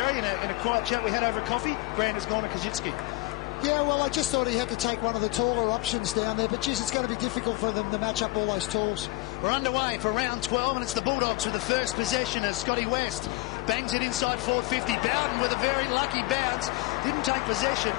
Derry, in a quiet chat we had over coffee, Grant has gone to Kajitsky. Yeah, well, I just thought he had to take one of the taller options down there, but geez, it's going to be difficult for them to match up all those talls. We're underway for round 12, and it's the Bulldogs with the first possession as Scotty West bangs it inside 450. Bowden with a very lucky bounce, didn't take possession,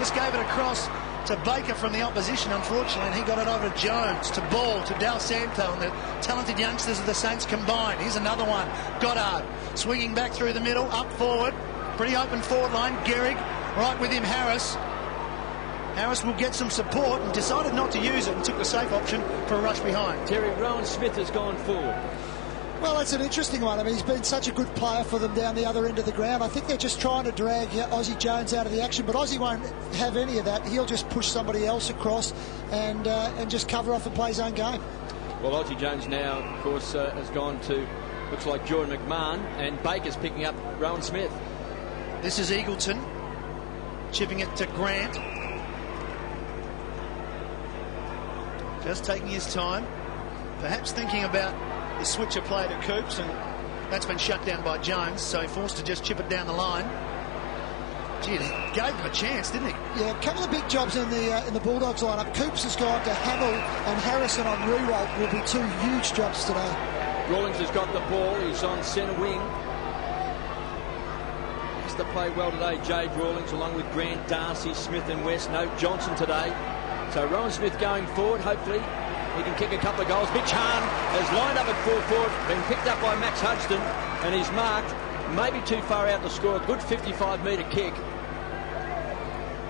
just gave it across to Baker from the opposition, unfortunately, and he got it over to Jones, to Ball, to Del Santo, and the talented youngsters of the Saints combined. Here's another one. Goddard swinging back through the middle, up forward, pretty open forward line. Gehrig right with him, Harris. Harris will get some support and decided not to use it and took the safe option for a rush behind. Terry, Rowan Smith has gone forward. Well, that's an interesting one. I mean, he's been such a good player for them down the other end of the ground. I think they're just trying to drag Aussie Jones out of the action, but Aussie won't have any of that. He'll just push somebody else across and just cover off and play his own game. Well, Aussie Jones now, of course, has gone to, looks like Jordan McMahon, and Baker's picking up Rowan Smith. This is Eagleton chipping it to Grant. Just taking his time, perhaps thinking about the switcher play to Coops, and that's been shut down by Jones, so forced to just chip it down the line. Gee, he gave them a chance, didn't he? Yeah, a couple of big jobs in the Bulldogs lineup. Coops has gone to Hamill, and Harrison on re-roll will be two huge jobs today. Rawlings has got the ball. He's on centre wing. Has to play well today, Jade Rawlings, along with Grant, Darcy, Smith and West. No Johnson today. So Rowan Smith going forward. Hopefully he can kick a couple of goals. Mitch Hahn has lined up at full forward, been picked up by Max Hudson, and he's marked maybe too far out to score. A good 55-metre kick.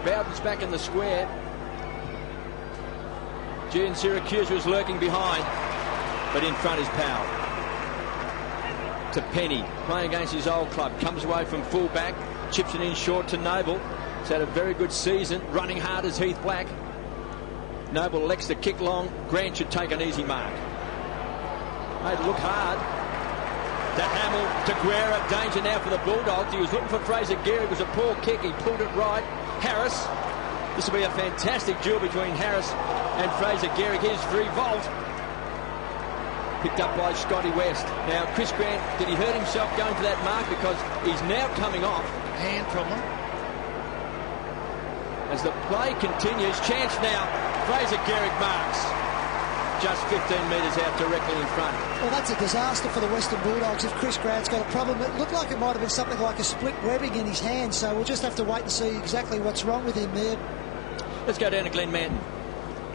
Bowden's back in the square. Gian Syracuse was lurking behind, but in front is Powell. To Penny, playing against his old club. Comes away from full back, chips it in short to Noble. He's had a very good season, running hard as Heath Black. Noble elects to kick long. Grant should take an easy mark. Made it look hard. To Hamill, to Guerra. Danger now for the Bulldogs. He was looking for Fraser Gehrig. It was a poor kick. He pulled it right. Harris. This will be a fantastic duel between Harris and Fraser Gehrig. Here's Revolt. Picked up by Scotty West. Now, Chris Grant, did he hurt himself going to that mark? Because he's now coming off. Hand problem. As the play continues, chance now. Fraser Gehrig marks. Just 15 metres out directly in front. Well, that's a disaster for the Western Bulldogs if Chris Grant's got a problem. It looked like it might have been something like a split webbing in his hand, so we'll just have to wait and see exactly what's wrong with him there. Let's go down to Glenn Manton.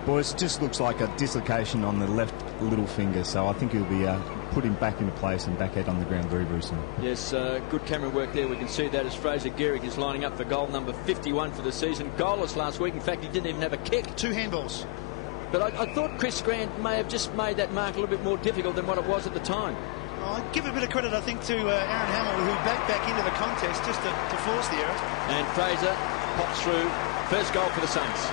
Boys, it just looks like a dislocation on the left little finger, so I think he'll be put him back into place and back out on the ground very, very soon. Yes, good camera work there. We can see that as Fraser Gehrig is lining up for goal number 51 for the season. Goalless last week. In fact, he didn't even have a kick. 2 handballs. But I thought Chris Grant may have just made that mark a little bit more difficult than what it was at the time. I give a bit of credit, I think, to Aaron Hamill, who back into the contest just to force the error. And Fraser pops through. First goal for the Saints.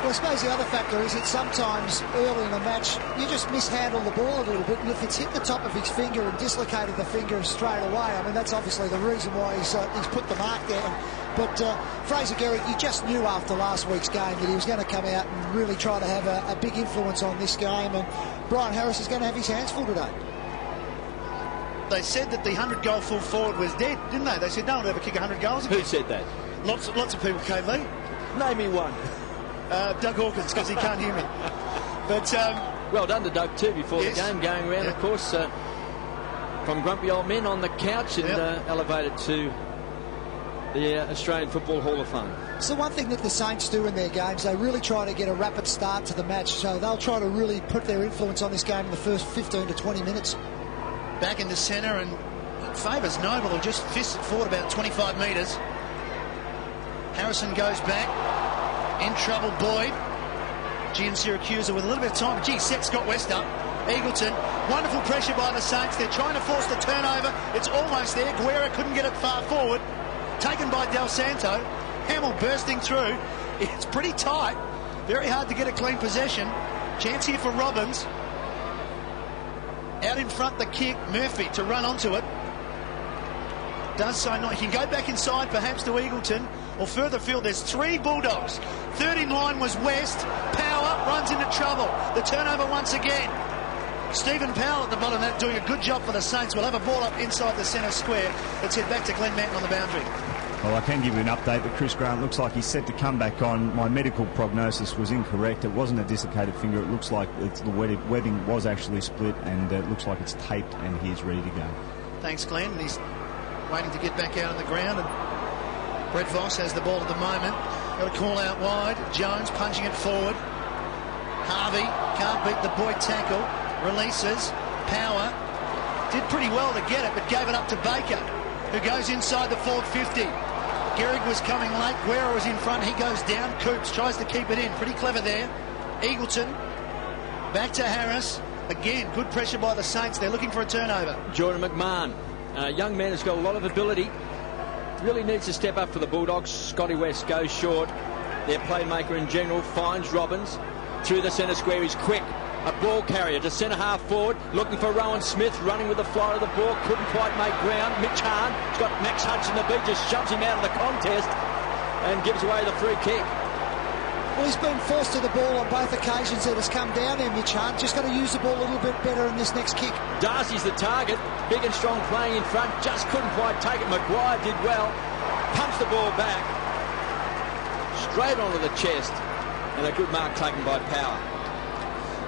Well, I suppose the other factor is that sometimes early in the match you just mishandle the ball a little bit, and if it's hit the top of his finger and dislocated the finger straight away, I mean, that's obviously the reason why he's put the mark down. But Fraser Gehrig, you just knew after last week's game that he was going to come out and really try to have a big influence on this game, and Brian Harris is going to have his hands full today. They said that the 100-goal full forward was dead, didn't they? They said no one would ever kick 100 goals again. Who said that? Lots of people, KV. Name me one. Doug Hawkins, because he can't hear me. But well done to Doug too before the game going around. Of course, from grumpy old men on the couch and elevated to the Australian Football Hall of Fame. So one thing that the Saints do in their games, they really try to get a rapid start to the match. So they'll try to really put their influence on this game in the first 15 to 20 minutes. Back in the centre, and it favours Noble, who just fists it forward about 25 metres. Harrison goes back. In trouble, Boyd. Gian Syracuse with a little bit of time. Gee, set Scott West up. Eagleton, wonderful pressure by the Saints. They're trying to force the turnover. It's almost there. Guerra couldn't get it far forward. Taken by Del Santo. Hamill bursting through. It's pretty tight. Very hard to get a clean possession. Chance here for Robbins. Out in front, the kick. Murphy to run onto it. Does so not. He can go back inside, perhaps to Eagleton. Or further field, there's 3 Bulldogs. Third in line was West. Power runs into trouble. The turnover once again. Stephen Powell at the bottom of that doing a good job for the Saints. We'll have a ball up inside the centre square. Let's head back to Glenn Manton on the boundary. Well, I can give you an update that Chris Grant looks like he's set to come back on. My medical prognosis was incorrect. It wasn't a dislocated finger. It looks like the webbing was actually split, and it looks like it's taped, and he's ready to go. Thanks, Glenn. He's waiting to get back out on the ground, and Brett Voss has the ball at the moment. Got a call out wide. Jones punching it forward. Harvey can't beat the Boyd tackle. Releases. Power did pretty well to get it, but gave it up to Baker, who goes inside the forward 50. Gehrig was coming late. Guerra was in front. He goes down. Coops tries to keep it in. Pretty clever there. Eagleton back to Harris. Again, good pressure by the Saints. They're looking for a turnover. Jordan McMahon, a young man who's got a lot of ability. Really needs to step up for the Bulldogs. Scotty West goes short. Their playmaker in general finds Robbins. Through the centre square, he's quick. A ball carrier to centre half forward, looking for Rowan Smith, running with the fly of the ball, couldn't quite make ground. Mitch Hahn has got Max Hudson the beat, just shoves him out of the contest and gives away the free kick. Well, he's been first to the ball on both occasions that has come down there, Mitch Hahn. Just got to use the ball a little bit better in this next kick. Darcy's the target, big and strong playing in front, just couldn't quite take it. Maguire did well, punched the ball back, straight onto the chest, and a good mark taken by Power.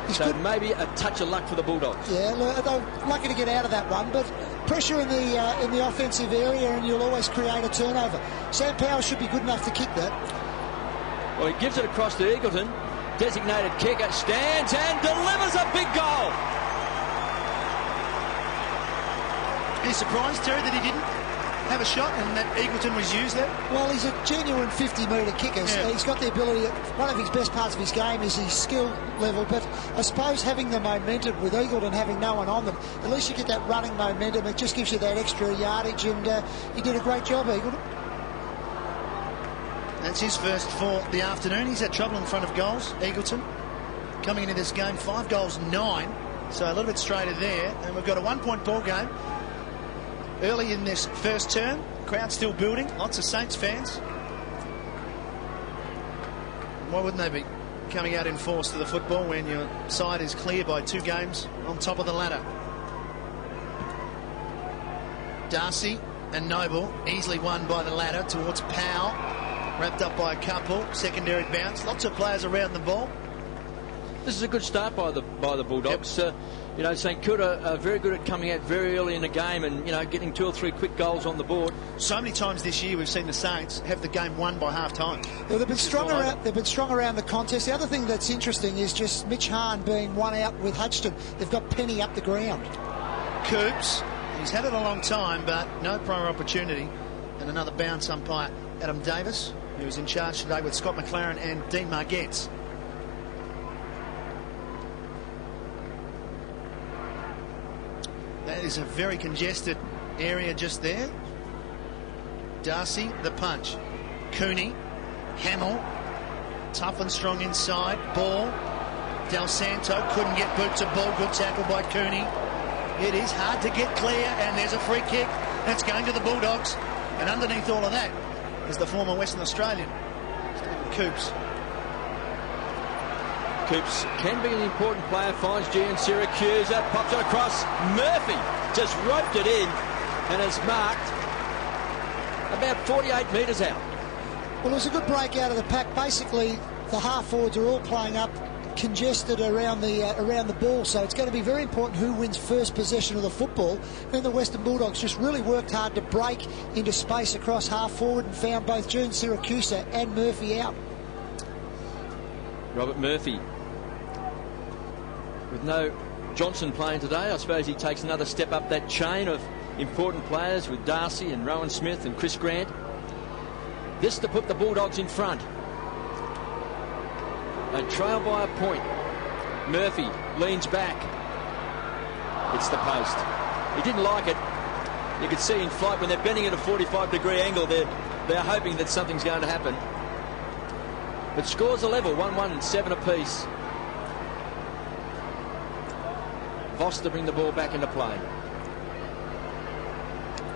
So maybe a touch of luck for the Bulldogs. Yeah, they're lucky to get out of that one, but pressure in the offensive area, and you'll always create a turnover. Sam Power should be good enough to kick that. Well, he gives it across to Eagleton. Designated kicker stands and delivers a big goal. Are you surprised, Terry, that he didn't have a shot and that Eagleton was used there? Well, he's a genuine 50-metre kicker. Yeah. He's got the ability. One of his best parts of his game is his skill level, but I suppose having the momentum with Eagleton having no one on them, at least you get that running momentum. It just gives you that extra yardage, and he did a great job, Eagleton. That's his first for the afternoon. He's had trouble in front of goals, Eagleton. Coming into this game, 5 goals, 9. So a little bit straighter there. And we've got a 1-point ball game. Early in this first term, crowd still building. Lots of Saints fans. Why wouldn't they be coming out in force to the football when your side is clear by 2 games on top of the ladder? Darcy and Noble easily won by the ladder towards Powell. Wrapped up by a couple. Secondary bounce. Lots of players around the ball. This is a good start by the Bulldogs. Yep. You know, St Kilda are very good at coming out very early in the game and, you know, getting 2 or 3 quick goals on the board. So many times this year we've seen the Saints have the game won by half-time. Well, they've been strong around the contest. The other thing that's interesting is just Mitch Hahn being one out with Hudson. They've got Penny up the ground. Coops, he's had it a long time, but no prior opportunity. And another bounce umpire, Adam Davis, who was in charge today with Scott McLaren and Dean Margetts. That is a very congested area just there. Darcy, the punch. Cooney, Hamill, tough and strong inside. Ball. Del Santo couldn't get boot to ball. Good tackle by Cooney. It is hard to get clear, and there's a free kick that's going to the Bulldogs. And underneath all of that is the former Western Australian, Stephen Coops. Coops can be an important player, finds G in Syracuse, that pops it across. Murphy just roped it in and has marked about 48 metres out. Well, it was a good break out of the pack. Basically, the half forwards are all playing up congested around the ball, so it's going to be very important who wins first possession of the football. Then the Western Bulldogs just really worked hard to break into space across half forward and found both June Syracuse and Murphy out. Robert Murphy, with no Johnson playing today, I suppose he takes another step up that chain of important players with Darcy and Rowan Smith and Chris Grant. This to put the Bulldogs in front. They trail by a point. Murphy leans back. It's the post. He didn't like it. You could see in flight when they're bending at a 45-degree angle, they're hoping that something's going to happen. But scores a level, 1-1 and 7 apiece. Voss to bring the ball back into play.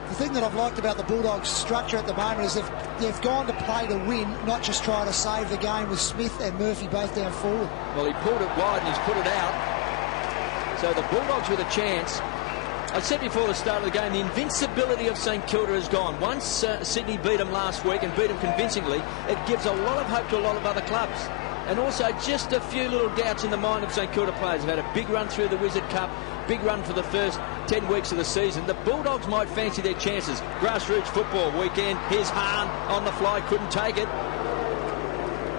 The thing that I've liked about the Bulldogs' structure at the moment is they've gone to play to win, not just try to save the game with Smith and Murphy both down forward. Well, he pulled it wide and he's put it out. So the Bulldogs with a chance. I said before the start of the game, the invincibility of St Kilda is gone. Once Sydney beat them last week and beat them convincingly, it gives a lot of hope to a lot of other clubs. And also just a few little doubts in the mind of St Kilda players. They've had a big run through the Wizard Cup, big run for the first 10 weeks of the season. The Bulldogs might fancy their chances. Grassroots football weekend. Here's Hahn on the fly, couldn't take it.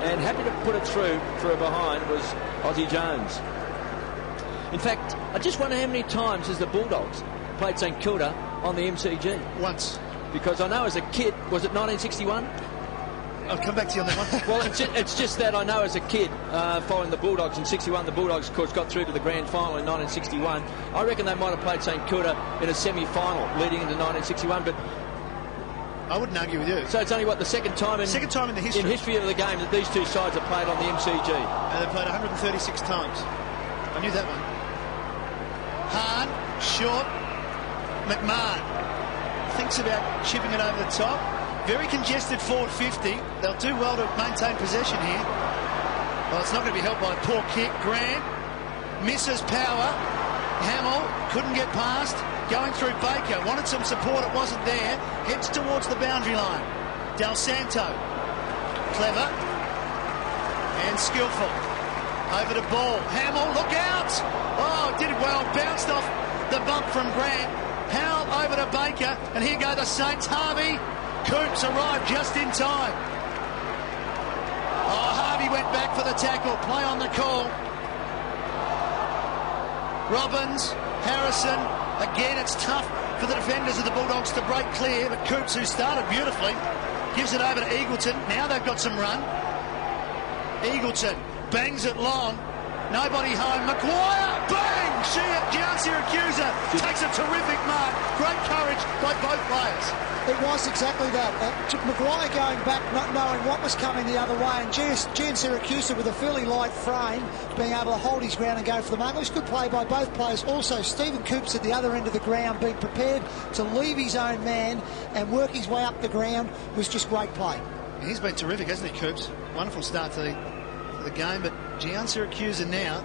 And happy to put it through for a behind was Aussie Jones. In fact, I just wonder how many times has the Bulldogs played St Kilda on the MCG? Once. Because I know as a kid, was it 1961? I'll come back to you on that one. Well, it's just that I know as a kid, following the Bulldogs in 61, the Bulldogs, of course, got through to the grand final in 1961. I reckon they might have played St Kilda in a semi-final leading into 1961, but I wouldn't argue with you. So it's only, what, the second time in the history of the game that these two sides have played on the MCG. And they've played 136 times. I knew that one. Hahn, short, McMahon thinks about chipping it over the top. Very congested forward 50. They'll do well to maintain possession here. Well, it's not going to be helped by a poor kick. Grant misses power. Hamill couldn't get past. Going through Baker. Wanted some support. It wasn't there. Heads towards the boundary line. Del Santo. Clever. And skillful. Over to ball. Hamill, look out! Oh, did it well. Bounced off the bump from Grant. Powell over to Baker. And here go the Saints. Harvey. Coops arrived just in time. Oh, Harvey went back for the tackle. Play on the call. Robbins, Harrison. Again, it's tough for the defenders of the Bulldogs to break clear. But Coops, who started beautifully, gives it over to Eagleton. Now they've got some run. Eagleton bangs it long. Nobody home. Maguire, bang! Gian Siracusa takes a terrific mark. Great courage by both players. It was exactly that. Maguire going back, not knowing what was coming the other way, and Gian Siracusa with a fairly light frame, being able to hold his ground and go for the mark. It was good play by both players. Also, Stephen Coops at the other end of the ground, being prepared to leave his own man and work his way up the ground, was just great play. He's been terrific, hasn't he, Coops? Wonderful start to the game, but Gian Siracusa now,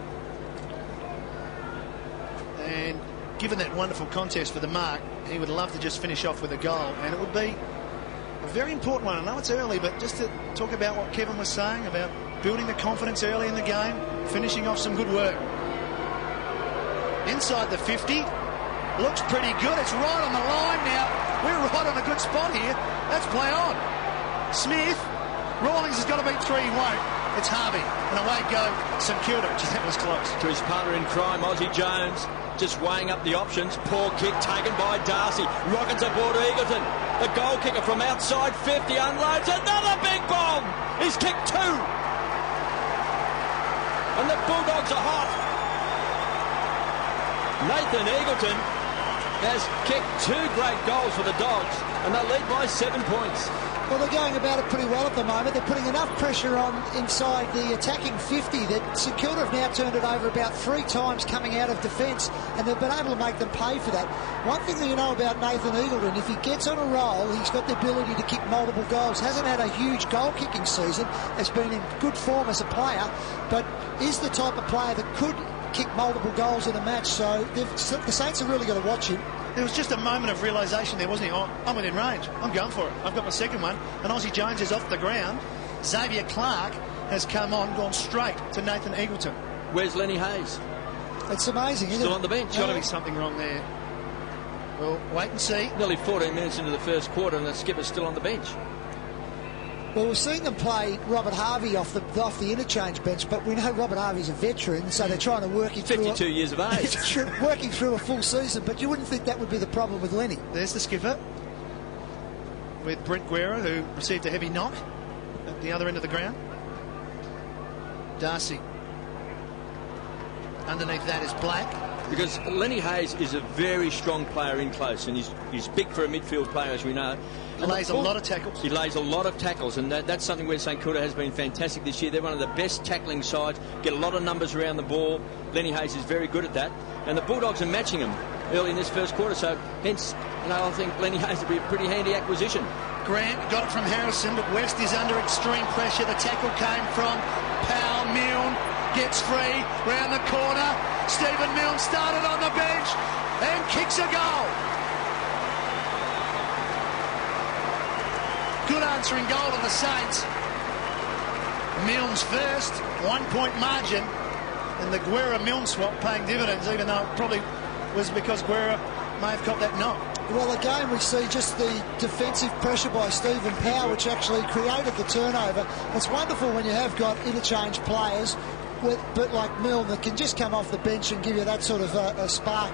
and given that wonderful contest for the mark, he would love to just finish off with a goal, and it would be a very important one. I know it's early, but just to talk about what Kevin was saying about building the confidence early in the game, finishing off some good work. Inside the 50, looks pretty good. It's right on the line now. We're right on a good spot here. Let's play on. Smith, Rawlings has got to beat 3, he won't. It's Harvey, and away go St Kilda. That was close. To his partner in crime, Aussie Jones, just weighing up the options. Poor kick taken by Darcy. Rockets aboard Eagleton. The goal kicker from outside 50 unloads another big bomb. He's kicked 2. And the Bulldogs are hot. Nathan Eagleton has kicked 2 great goals for the Dogs, and they lead by 7 points. Well, they're going about it pretty well at the moment. They're putting enough pressure on inside the attacking 50 that St Kilda have now turned it over about 3 times coming out of defence, and they've been able to make them pay for that. One thing that you know about Nathan Eagleton, if he gets on a roll, he's got the ability to kick multiple goals. Hasn't had a huge goal-kicking season, has been in good form as a player, but is the type of player that could kick multiple goals in a match, so the Saints are really going to watch him. There was just a moment of realisation there, wasn't he? Oh, I'm within range. I'm going for it. I've got my second one. And Aussie Jones is off the ground. Xavier Clark has come on, gone straight to Nathan Eagleton. Where's Lenny Hayes? It's amazing, isn't it? Still on the bench. There's got to be something wrong there. Well, wait and see. Nearly 14 minutes into the first quarter, and the skipper's still on the bench. Well, we've seen them play Robert Harvey off the interchange bench, but we know Robert Harvey's a veteran, so they're trying to work him through 52 years of age. working through a full season, but you wouldn't think that would be the problem with Lenny. There's the skipper with Brent Guerra, who received a heavy knock at the other end of the ground. Darcy. Underneath that is Black. Because Lenny Hayes is a very strong player in close, and he's big for a midfield player, as we know. He lays a lot of tackles. He lays a lot of tackles, and that's something where St Kilda has been fantastic this year. They're one of the best tackling sides, get a lot of numbers around the ball. Lenny Hayes is very good at that, and the Bulldogs are matching him early in this first quarter, so hence, I think Lenny Hayes will be a pretty handy acquisition. Grant got it from Harrison, but West is under extreme pressure. The tackle came from Powell, Milne. gets free, round the corner. Stephen Milne started on the bench and kicks a goal. Good answering goal of the Saints. Milne's first, 1 point margin, and the Guerra-Milne swap paying dividends, even though it probably was because Guerra may have caught that knock. Well, again, we see just the defensive pressure by Stephen Powell, which actually created the turnover. It's wonderful when you have got interchange players, but like Milne, that can just come off the bench and give you that sort of a spark.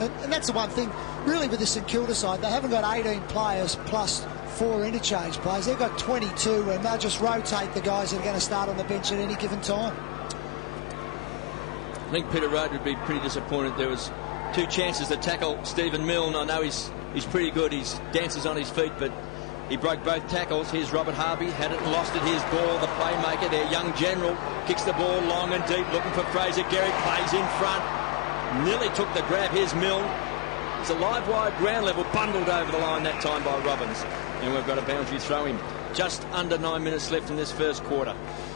And that's the one thing, really, with the St Kilda side. They haven't got 18 players plus 4 interchange players. They've got 22, and they'll just rotate the guys that are going to start on the bench at any given time. I think Peter Rudd would be pretty disappointed. There was 2 chances to tackle Stephen Milne. I know he's pretty good. He dances on his feet, but he broke both tackles. Here's Robert Harvey, had it and lost it. Here's Ball, the playmaker, their young general, kicks the ball long and deep, looking for Fraser Gehrig, plays in front. Nearly took the grab. Here's Milne. He's a live wide ground level, bundled over the line that time by Robbins. And we've got a boundary throw in. Just under 9 minutes left in this first quarter.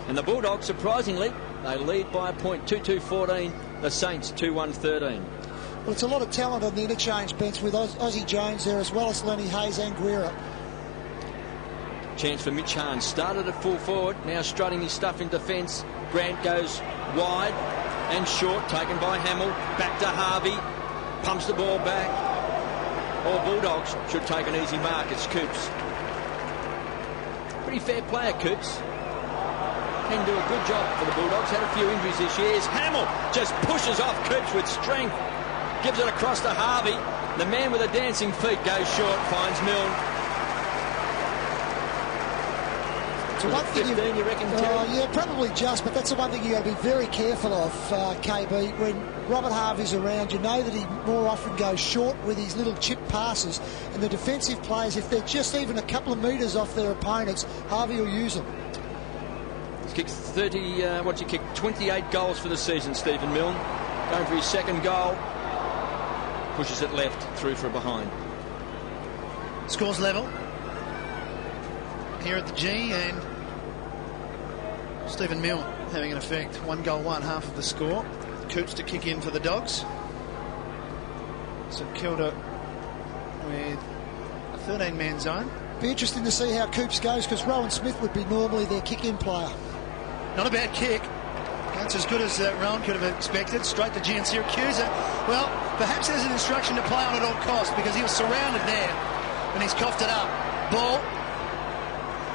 And the Bulldogs, surprisingly, they lead by a point, 2-2-14. The Saints, 2-1-13. Well, it's a lot of talent on the interchange bench with Ozzie Jones there, as well as Lenny Hayes and Guerra. Chance for Mitch Hahn. Started at full forward, now strutting his stuff in defence. Grant goes wide and short, taken by Hamill. Back to Harvey. Pumps the ball back. All Bulldogs should take an easy mark. It's Coops. Pretty fair player, Coops. Can do a good job for the Bulldogs. Had a few injuries this year. Hamill just pushes off Coops with strength. Gives it across to Harvey. The man with the dancing feet goes short, finds Milne. So one thing 15, you reckon, Terry? yeah, probably just, but that's the one thing you've got to be very careful of, KB. When Robert Harvey's around, you know that he more often goes short with his little chip passes, and the defensive players, if they're just even a couple of metres off their opponents, Harvey will use them. He's kicked 28 goals for the season, Stephen Milne. Going for his second goal. Pushes it left, through for a behind. Scores level here at the G, and Stephen Milne having an effect. 1 goal, 1 half of the score. Coops to kick in for the Dogs. St Kilda with a 13-man zone. Be interesting to see how Coops goes, because Rowan Smith would be normally their kick-in player. Not a bad kick. That's as good as Rowan could have expected. Straight to Gian Siracusa. Well, perhaps there's an instruction to play on at all costs, because he was surrounded there and he's coughed it up. Ball.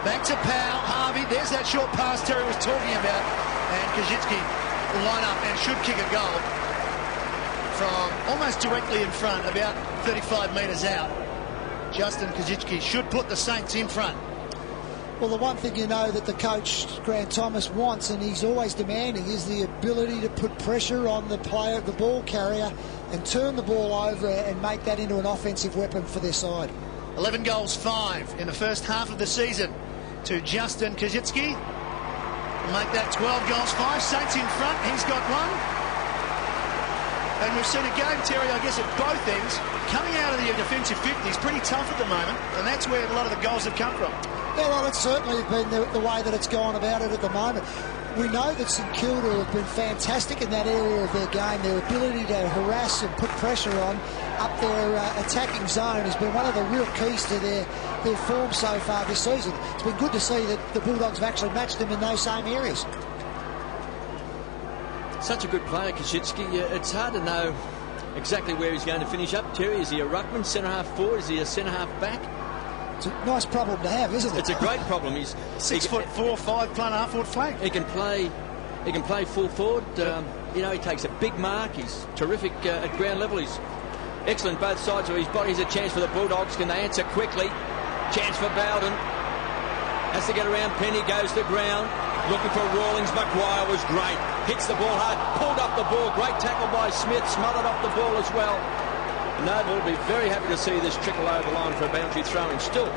Back to Powell. Harvey. There's that short pass Terry was talking about. And Kazitsky will line up and should kick a goal from almost directly in front, about 35 metres out. Justin Kazitsky should put the Saints in front. Well, the one thing you know that the coach, Grant Thomas, wants, and he's always demanding, is the ability to put pressure on the player, the ball carrier, and turn the ball over and make that into an offensive weapon for their side. 11 goals, 5 in the first half of the season to Justin Kazitsky. Make that 12 goals, 5. Saints in front. He's got one. And we've seen a game, Terry, I guess, at both ends. Coming out of the defensive 50s, pretty tough at the moment, and that's where a lot of the goals have come from. Yeah, well, it's certainly been the way that it's gone about it at the moment. We know that St Kilda have been fantastic in that area of their game. Their ability to harass and put pressure on up their attacking zone has been one of the real keys to their form so far this season. It's been good to see that the Bulldogs have actually matched them in those same areas. Such a good player, Kazitsky. It's hard to know exactly where he's going to finish up. Terry, is he a ruckman, centre-half forward? Is he a centre-half back? It's a nice problem to have, isn't it? It's a great problem. He's 6'4", 5 playing half-forward flank. He can play full forward. You know, he takes a big mark. He's terrific at ground level. He's excellent both sides of his body. He's a chance for the Bulldogs. Can they answer quickly? Chance for Bowden. Has to get around. Penny goes to ground. Looking for Rawlings. Maguire was great. Hits the ball hard. Pulled up the ball. Great tackle by Smith. Smothered off the ball as well. Noble will be very happy to see this trickle over the line for a boundary throw-in. Still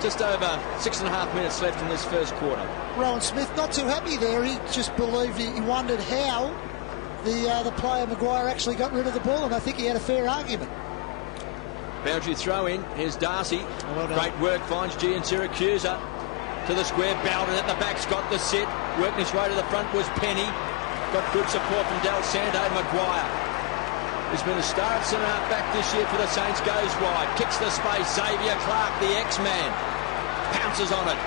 just over 6.5 minutes left in this first quarter. Rowan Smith not too happy there. He just believed, he wondered how the player Maguire actually got rid of the ball, and I think he had a fair argument. Boundary throw-in. Here's Darcy. Well, great work. Finds Gian Siracusa to the square. Bowden at the back's got the sit. Working his way to the front was Penny. Got good support from Del Santo. Maguire, who's been a star at centre-half back this year for the Saints, goes wide. Kicks the space. Xavier Clark, the X-Man, pounces on it.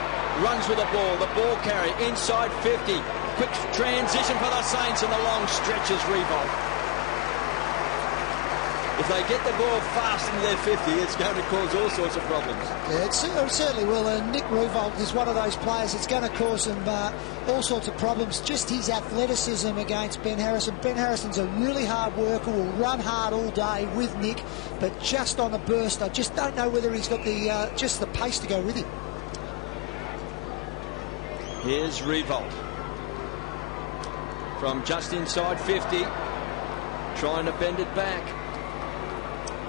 Runs with the ball. The ball carry inside 50. Quick transition for the Saints, and the long stretches revolt. If they get the ball fast into their 50, it's going to cause all sorts of problems. Yeah, it certainly will. And Nick Revolt is one of those players that's going to cause him all sorts of problems. Just his athleticism against Ben Harrison. Ben Harrison's a really hard worker, will run hard all day with Nick, but just on a burst, I just don't know whether he's got the just the pace to go with him. Here's Revolt from just inside 50, trying to bend it back.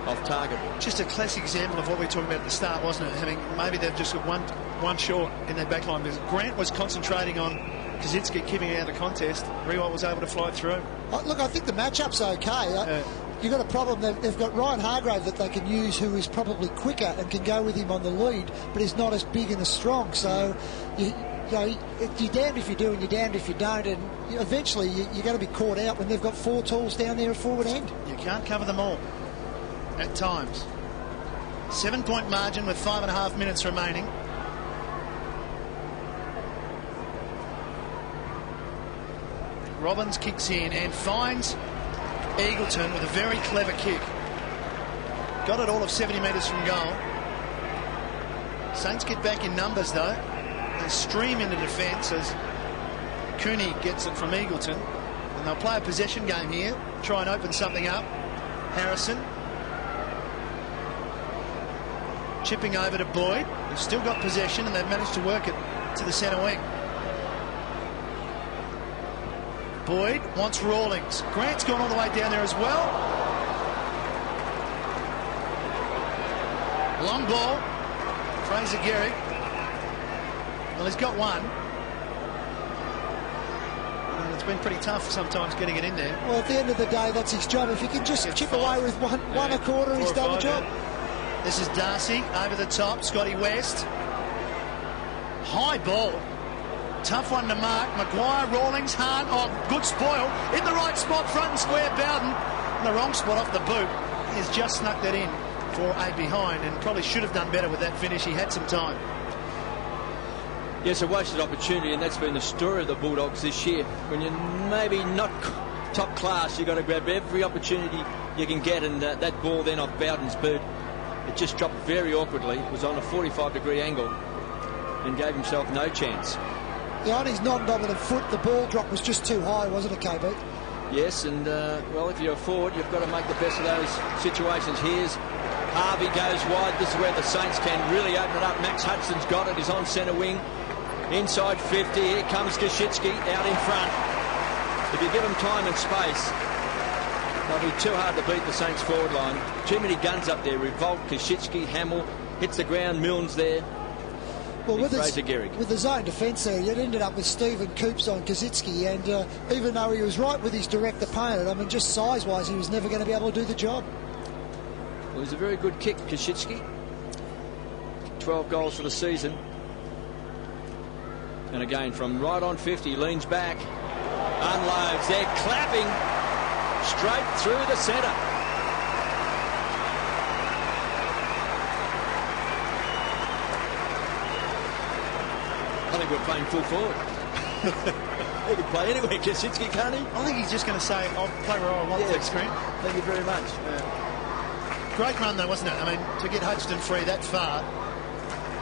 Off target. Just a classic example of what we were talking about at the start, wasn't it? Maybe they've just got one short in their back line. Because Grant was concentrating on Kosicki keeping out of the contest. Revolt was able to fly through. Look, I think the matchup's okay. You've got a problem. They've got Ryan Hargrave that they can use, who is probably quicker and can go with him on the lead, but is not as big and as strong. So you're damned if you do and you're damned if you don't, and eventually you're going to be caught out when they've got 4 tools down there at forward end. You can't cover them all at times. 7-point margin with 5.5 minutes remaining. Robbins kicks in and finds Eagleton with a very clever kick. Got it all of 70 metres from goal. Saints get back in numbers though. They stream into defence as Cooney gets it from Eagleton. And they'll play a possession game here, try and open something up. Harrison chipping over to Boyd. They've still got possession and they've managed to work it to the centre wing. Boyd wants Rawlings. Grant's gone all the way down there as well. Long ball. Fraser Gehrig. Well, he's got one. And it's been pretty tough sometimes getting it in there. Well, at the end of the day, that's his job. If he can just chip away with one a quarter, he's done the job. This is Darcy over the top. Scotty West. High ball. Tough one to mark. Maguire, Rawlings, Hahn. Oh, good spoil. In the right spot, front and square, Bowden. In the wrong spot off the boot. He's just snuck that in for a behind and probably should have done better with that finish. He had some time. Yes, a wasted opportunity, and that's been the story of the Bulldogs this year. When you're maybe not top class, you've got to grab every opportunity you can get, and that ball then off Bowden's boot, it just dropped very awkwardly. It was on a 45-degree angle and gave himself no chance. Yeah, on his non-dominant foot, the ball drop was just too high, wasn't it, KB? Yes, and, well, if you're a forward, you've got to make the best of those situations. Here's Harvey goes wide. This is where the Saints can really open it up. Max Hudson's got it. He's on centre wing. Inside 50. Here comes Kosicki out in front. If you give him time and space, they'll be too hard to beat the Saints forward line. Too many guns up there. Revolt, Kosicki, Hamill. Hits the ground. Milne's there. Well, with the zone defence there, it ended up with Stephen Coops on Kosicki, and even though he was right with his direct opponent, I mean, just size-wise, he was never going to be able to do the job. Well, he's a very good kick, Kosicki. 12 goals for the season. And again, from right on 50, leans back, unloads. They're clapping straight through the centre. I think we're playing full forward. He can play anywhere, Kosicki, can't he? I think he's just going to say, I'll play where I want, thanks, Grant. Thank you very much. Great run, though, wasn't it? I mean, to get Hodgson free that far.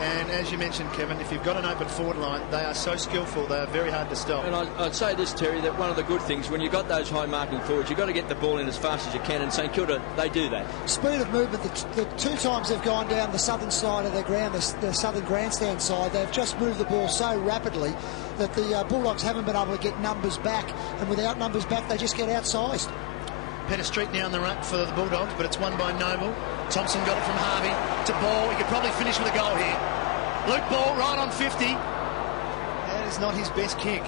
And as you mentioned, Kevin, if you've got an open forward line, they are so skillful, they are very hard to stop. And I'd say this, Terry, that one of the good things, when you've got those high-marking forwards, you've got to get the ball in as fast as you can, and St Kilda, they do that. Speed of movement, the 2 times they've gone down the southern side of their ground, the southern grandstand side, they've just moved the ball so rapidly that the Bulldogs haven't been able to get numbers back, and without numbers back, they just get outsized. Pettis Street now in the ruck for the Bulldogs, but it's won by Noble. Thompson got it from Harvey to Ball. He could probably finish with a goal here. Luke Ball right on 50. That is not his best kick.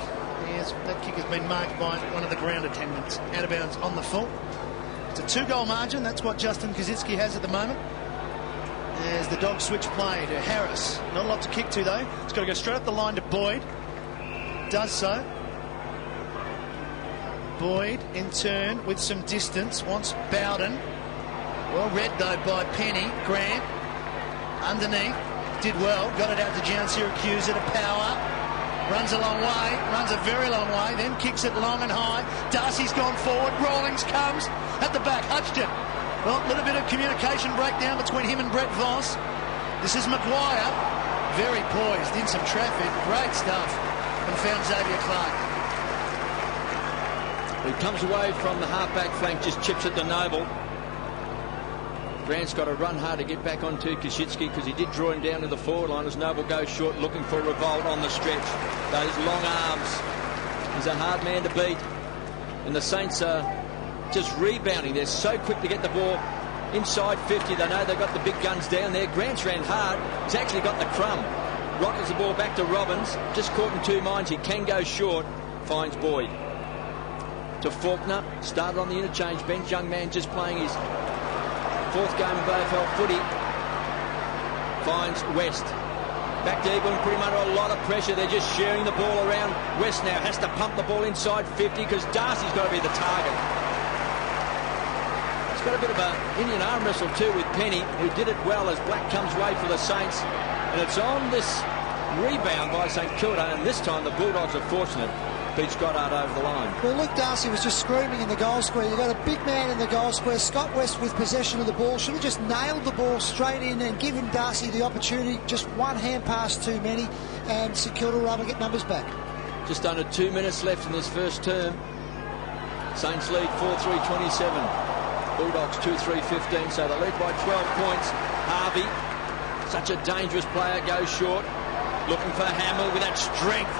That kick has been marked by one of the ground attendants. Out of bounds on the full. It's a 2-goal margin. That's what Justin Kosicki has at the moment. As the Dogs switch play to Harris. Not a lot to kick to, though. It's got to go straight up the line to Boyd. Does so. Boyd in turn with some distance, wants Bowden. Well read though by Penny. Grant underneath, did well, got it out to John Syracuse at a power. Runs a long way, runs a very long way, then kicks it long and high. Darcy's gone forward, Rawlings comes at the back, Hutchton. Well, a little bit of communication breakdown between him and Brett Voss. This is Maguire, very poised, in some traffic, great stuff, and found Xavier Clark. He comes away from the half-back flank, just chips it to Noble. Grant's got to run hard to get back onto Koschitzky because he did draw him down to the forward line as Noble goes short, looking for Revolt on the stretch. Those long arms. He's a hard man to beat. And the Saints are just rebounding. They're so quick to get the ball inside 50. They know they've got the big guns down there. Grant's ran hard. He's actually got the crumb. Rockets the ball back to Robbins. Just caught in two minds. He can go short. Finds Boyd. To Faulkner. Started on the interchange bench. Young man just playing his fourth game of AFL footy. Finds West. Back to Eagleton, putting him under a lot of pressure. They're just sharing the ball around. West now has to pump the ball inside 50 because Darcy's got to be the target. He's got a bit of an Indian arm wrestle too with Penny, who did it well as Black comes away for the Saints. And it's on this rebound by St Kilda, and this time the Bulldogs are fortunate. Beats Goddard over the line. Well, Luke Darcy was just screaming in the goal square. You've got a big man in the goal square. Scott West with possession of the ball. Should have just nailed the ball straight in and given Darcy the opportunity. Just one hand pass too many, and St Kilda were able to get numbers back. Just under 2 minutes left in this first term. Saints lead 4-3-27. Bulldogs 2-3-15, so they lead by 12 points. Harvey, such a dangerous player, goes short. Looking for Hamill with that strength.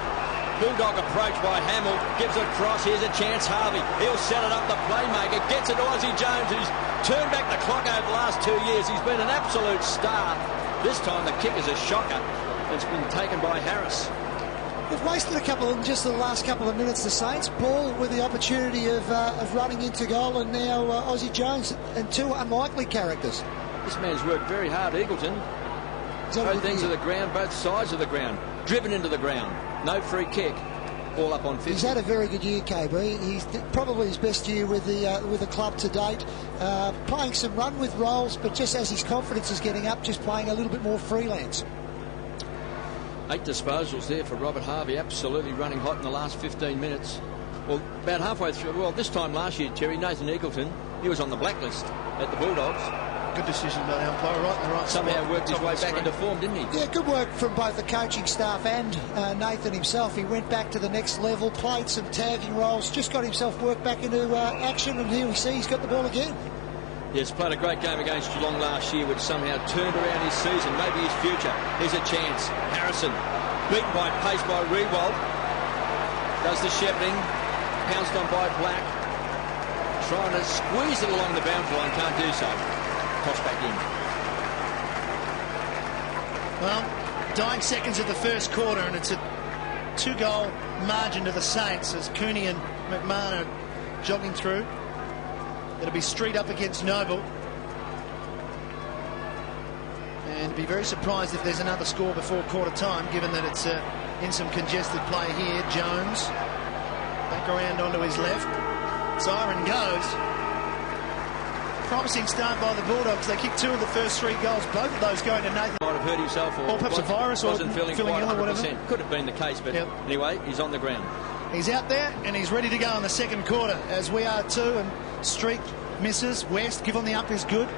Bulldog approach by Hamill, gives it across, here's a chance, Harvey, he'll set it up, the playmaker, gets it to Ozzie Jones, who's turned back the clock over the last 2 years. He's been an absolute star. This time the kick is a shocker. It's been taken by Harris. They've wasted a couple in just the last couple of minutes, the Saints. Paul with the opportunity of running into goal, and now Ozzie Jones, and two unlikely characters. This man's worked very hard, Eagleton. Both ends of the ground, both sides of the ground, driven into the ground. No free kick, all up on 50. He's had a very good year, KB. He's probably his best year with the club to date. Playing some run with roles, but just as his confidence is getting up, just playing a little bit more freelance. 8 disposals there for Robert Harvey, absolutely running hot in the last 15 minutes. Well, about halfway through, well, this time last year, Terry, Nathan Eagleton, he was on the blacklist at the Bulldogs. Good decision by the umpire, right in the right Somehow spot, worked his way back into form, didn't he? Yeah, good work from both the coaching staff and Nathan himself. He went back to the next level, played some tagging roles, just got himself worked back into action, and here we see he's got the ball again. Yes, played a great game against Geelong last year, which somehow turned around his season, maybe his future. Here's a chance. Harrison, beaten by pace by Rewald. Does the shepherding, pounced on by Black. Trying to squeeze it along the boundary line, can't do so. Toss back in. Well, dying seconds of the first quarter, and it's a 2-goal margin to the Saints as Cooney and McMahon are jogging through. It'll be Street up against Noble. And be very surprised if there's another score before quarter time, given that it's in some congested play here. Jones back around onto his left. Siren goes. Promising start by the Bulldogs. They kicked 2 of the first 3 goals. Both of those going to Nathan. Might have hurt himself, or perhaps a virus, or wasn't feeling quite ill, or whatever. Could have been the case, but yep. Anyway, he's on the ground. He's out there and he's ready to go in the second quarter, as we are too. And Street misses. West, give on the up is good.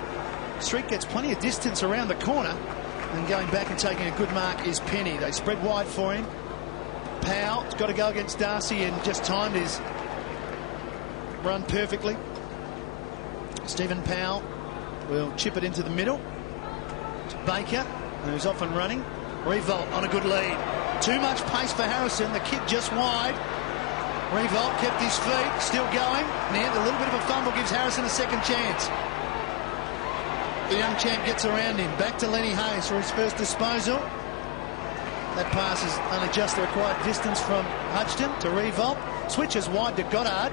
Street gets plenty of distance around the corner, and going back and taking a good mark is Penny. They spread wide for him. Powell's got to go against Darcy and just timed his run perfectly. Stephen Powell will chip it into the middle to Baker, who's off and running. Revolt on a good lead. Too much pace for Harrison. The kick just wide. Revolt kept his feet, still going. Now a little bit of a fumble gives Harrison a second chance. The young champ gets around him. Back to Lenny Hayes for his first disposal. That pass is only just the required distance from Hutchton to Revolt. Switches wide to Goddard,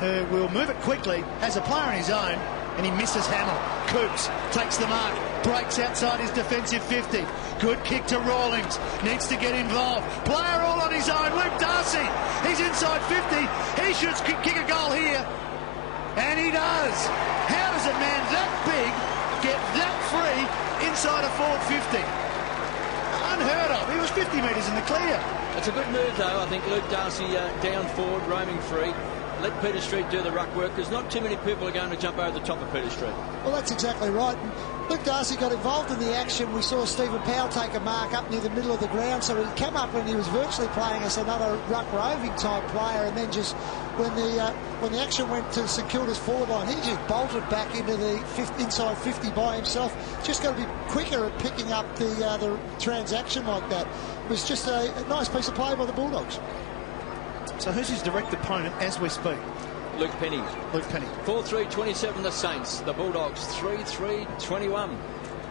who will move it quickly, has a player on his own, and he misses Hamill. Coops takes the mark, breaks outside his defensive 50. Good kick to Rawlings. Needs to get involved. Player all on his own. Luke Darcy. He's inside 50. He should kick a goal here. And he does. How does a man that big get that free inside a forward 50? Unheard of. He was 50 metres in the clear. It's a good move, though. I think Luke Darcy down forward, roaming free. Let Peter Street do the ruck work, because not too many people are going to jump over the top of Peter Street. Well, that's exactly right. And Luke Darcy got involved in the action. We saw Stephen Powell take a mark up near the middle of the ground, so he came up when he was virtually playing as another ruck roving type player, and then just when the action went to St Kilda's forward line, he just bolted back into the inside 50 by himself. Just got to be quicker at picking up the transaction like that. It was just a nice piece of play by the Bulldogs. So who's his direct opponent as we speak? Luke Penny. Luke Penny. 4-3-27 the Saints. The Bulldogs 3-3-21.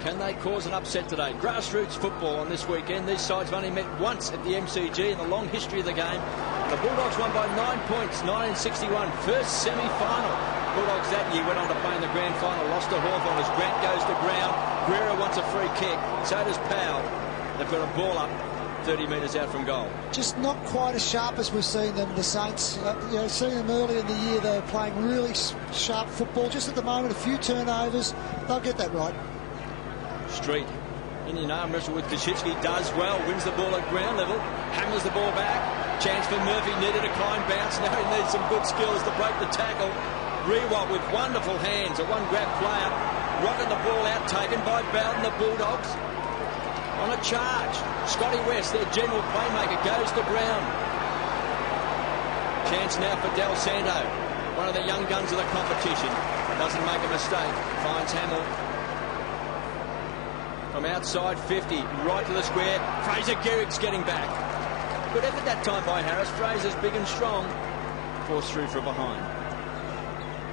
Can they cause an upset today? Grassroots football on this weekend. These sides have only met once at the MCG in the long history of the game. The Bulldogs won by 9 points, 1961. First semi-final. Bulldogs that year went on to play in the grand final. Lost to Hawthorn as Grant goes to ground. Guerra wants a free kick. So does Powell. They've got a ball up 30 metres out from goal. Just not quite as sharp as we've seen them, the Saints. Seeing them early in the year, they were playing really sharp football. Just at the moment, a few turnovers. They'll get that right. Street. Indian arm wrestle with Kashitsky. Does well. Wins the ball at ground level. Hammers the ball back. Chance for Murphy. Needed a climb bounce. Now he needs some good skills to break the tackle. Rewalt with wonderful hands. A one-grab player. Rocking the ball out. Taken by Bowden, the Bulldogs. On a charge. Scotty West, their general playmaker, goes to Brown. Chance now for Del Santo, one of the young guns of the competition. Doesn't make a mistake. Finds Hamill. From outside 50, right to the square. Fraser Garrick's getting back. Good effort that time by Harris. Fraser's big and strong. Forced through from behind.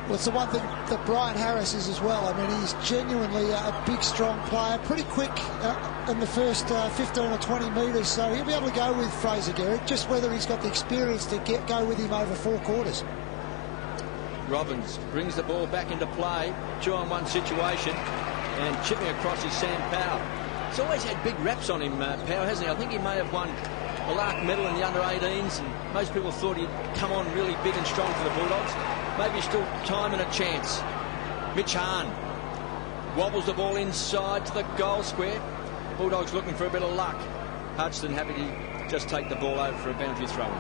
Well, it's the one thing that Brian Harris is as well. I mean, he's genuinely a big, strong player, pretty quick in the first 15 or 20 metres, so he'll be able to go with Fraser Garrick, just whether he's got the experience to go with him over 4 quarters. Robbins brings the ball back into play. 2-on-1 situation, and chipping across is Sam Powell. He's always had big raps on him, Powell, hasn't he? I think he may have won a Lark medal in the under-18s, and most people thought he'd come on really big and strong for the Bulldogs. Maybe still time and a chance. Mitch Hahn wobbles the ball inside to the goal square. Bulldogs looking for a bit of luck. Hudson happy to just take the ball over for a boundary throw-in.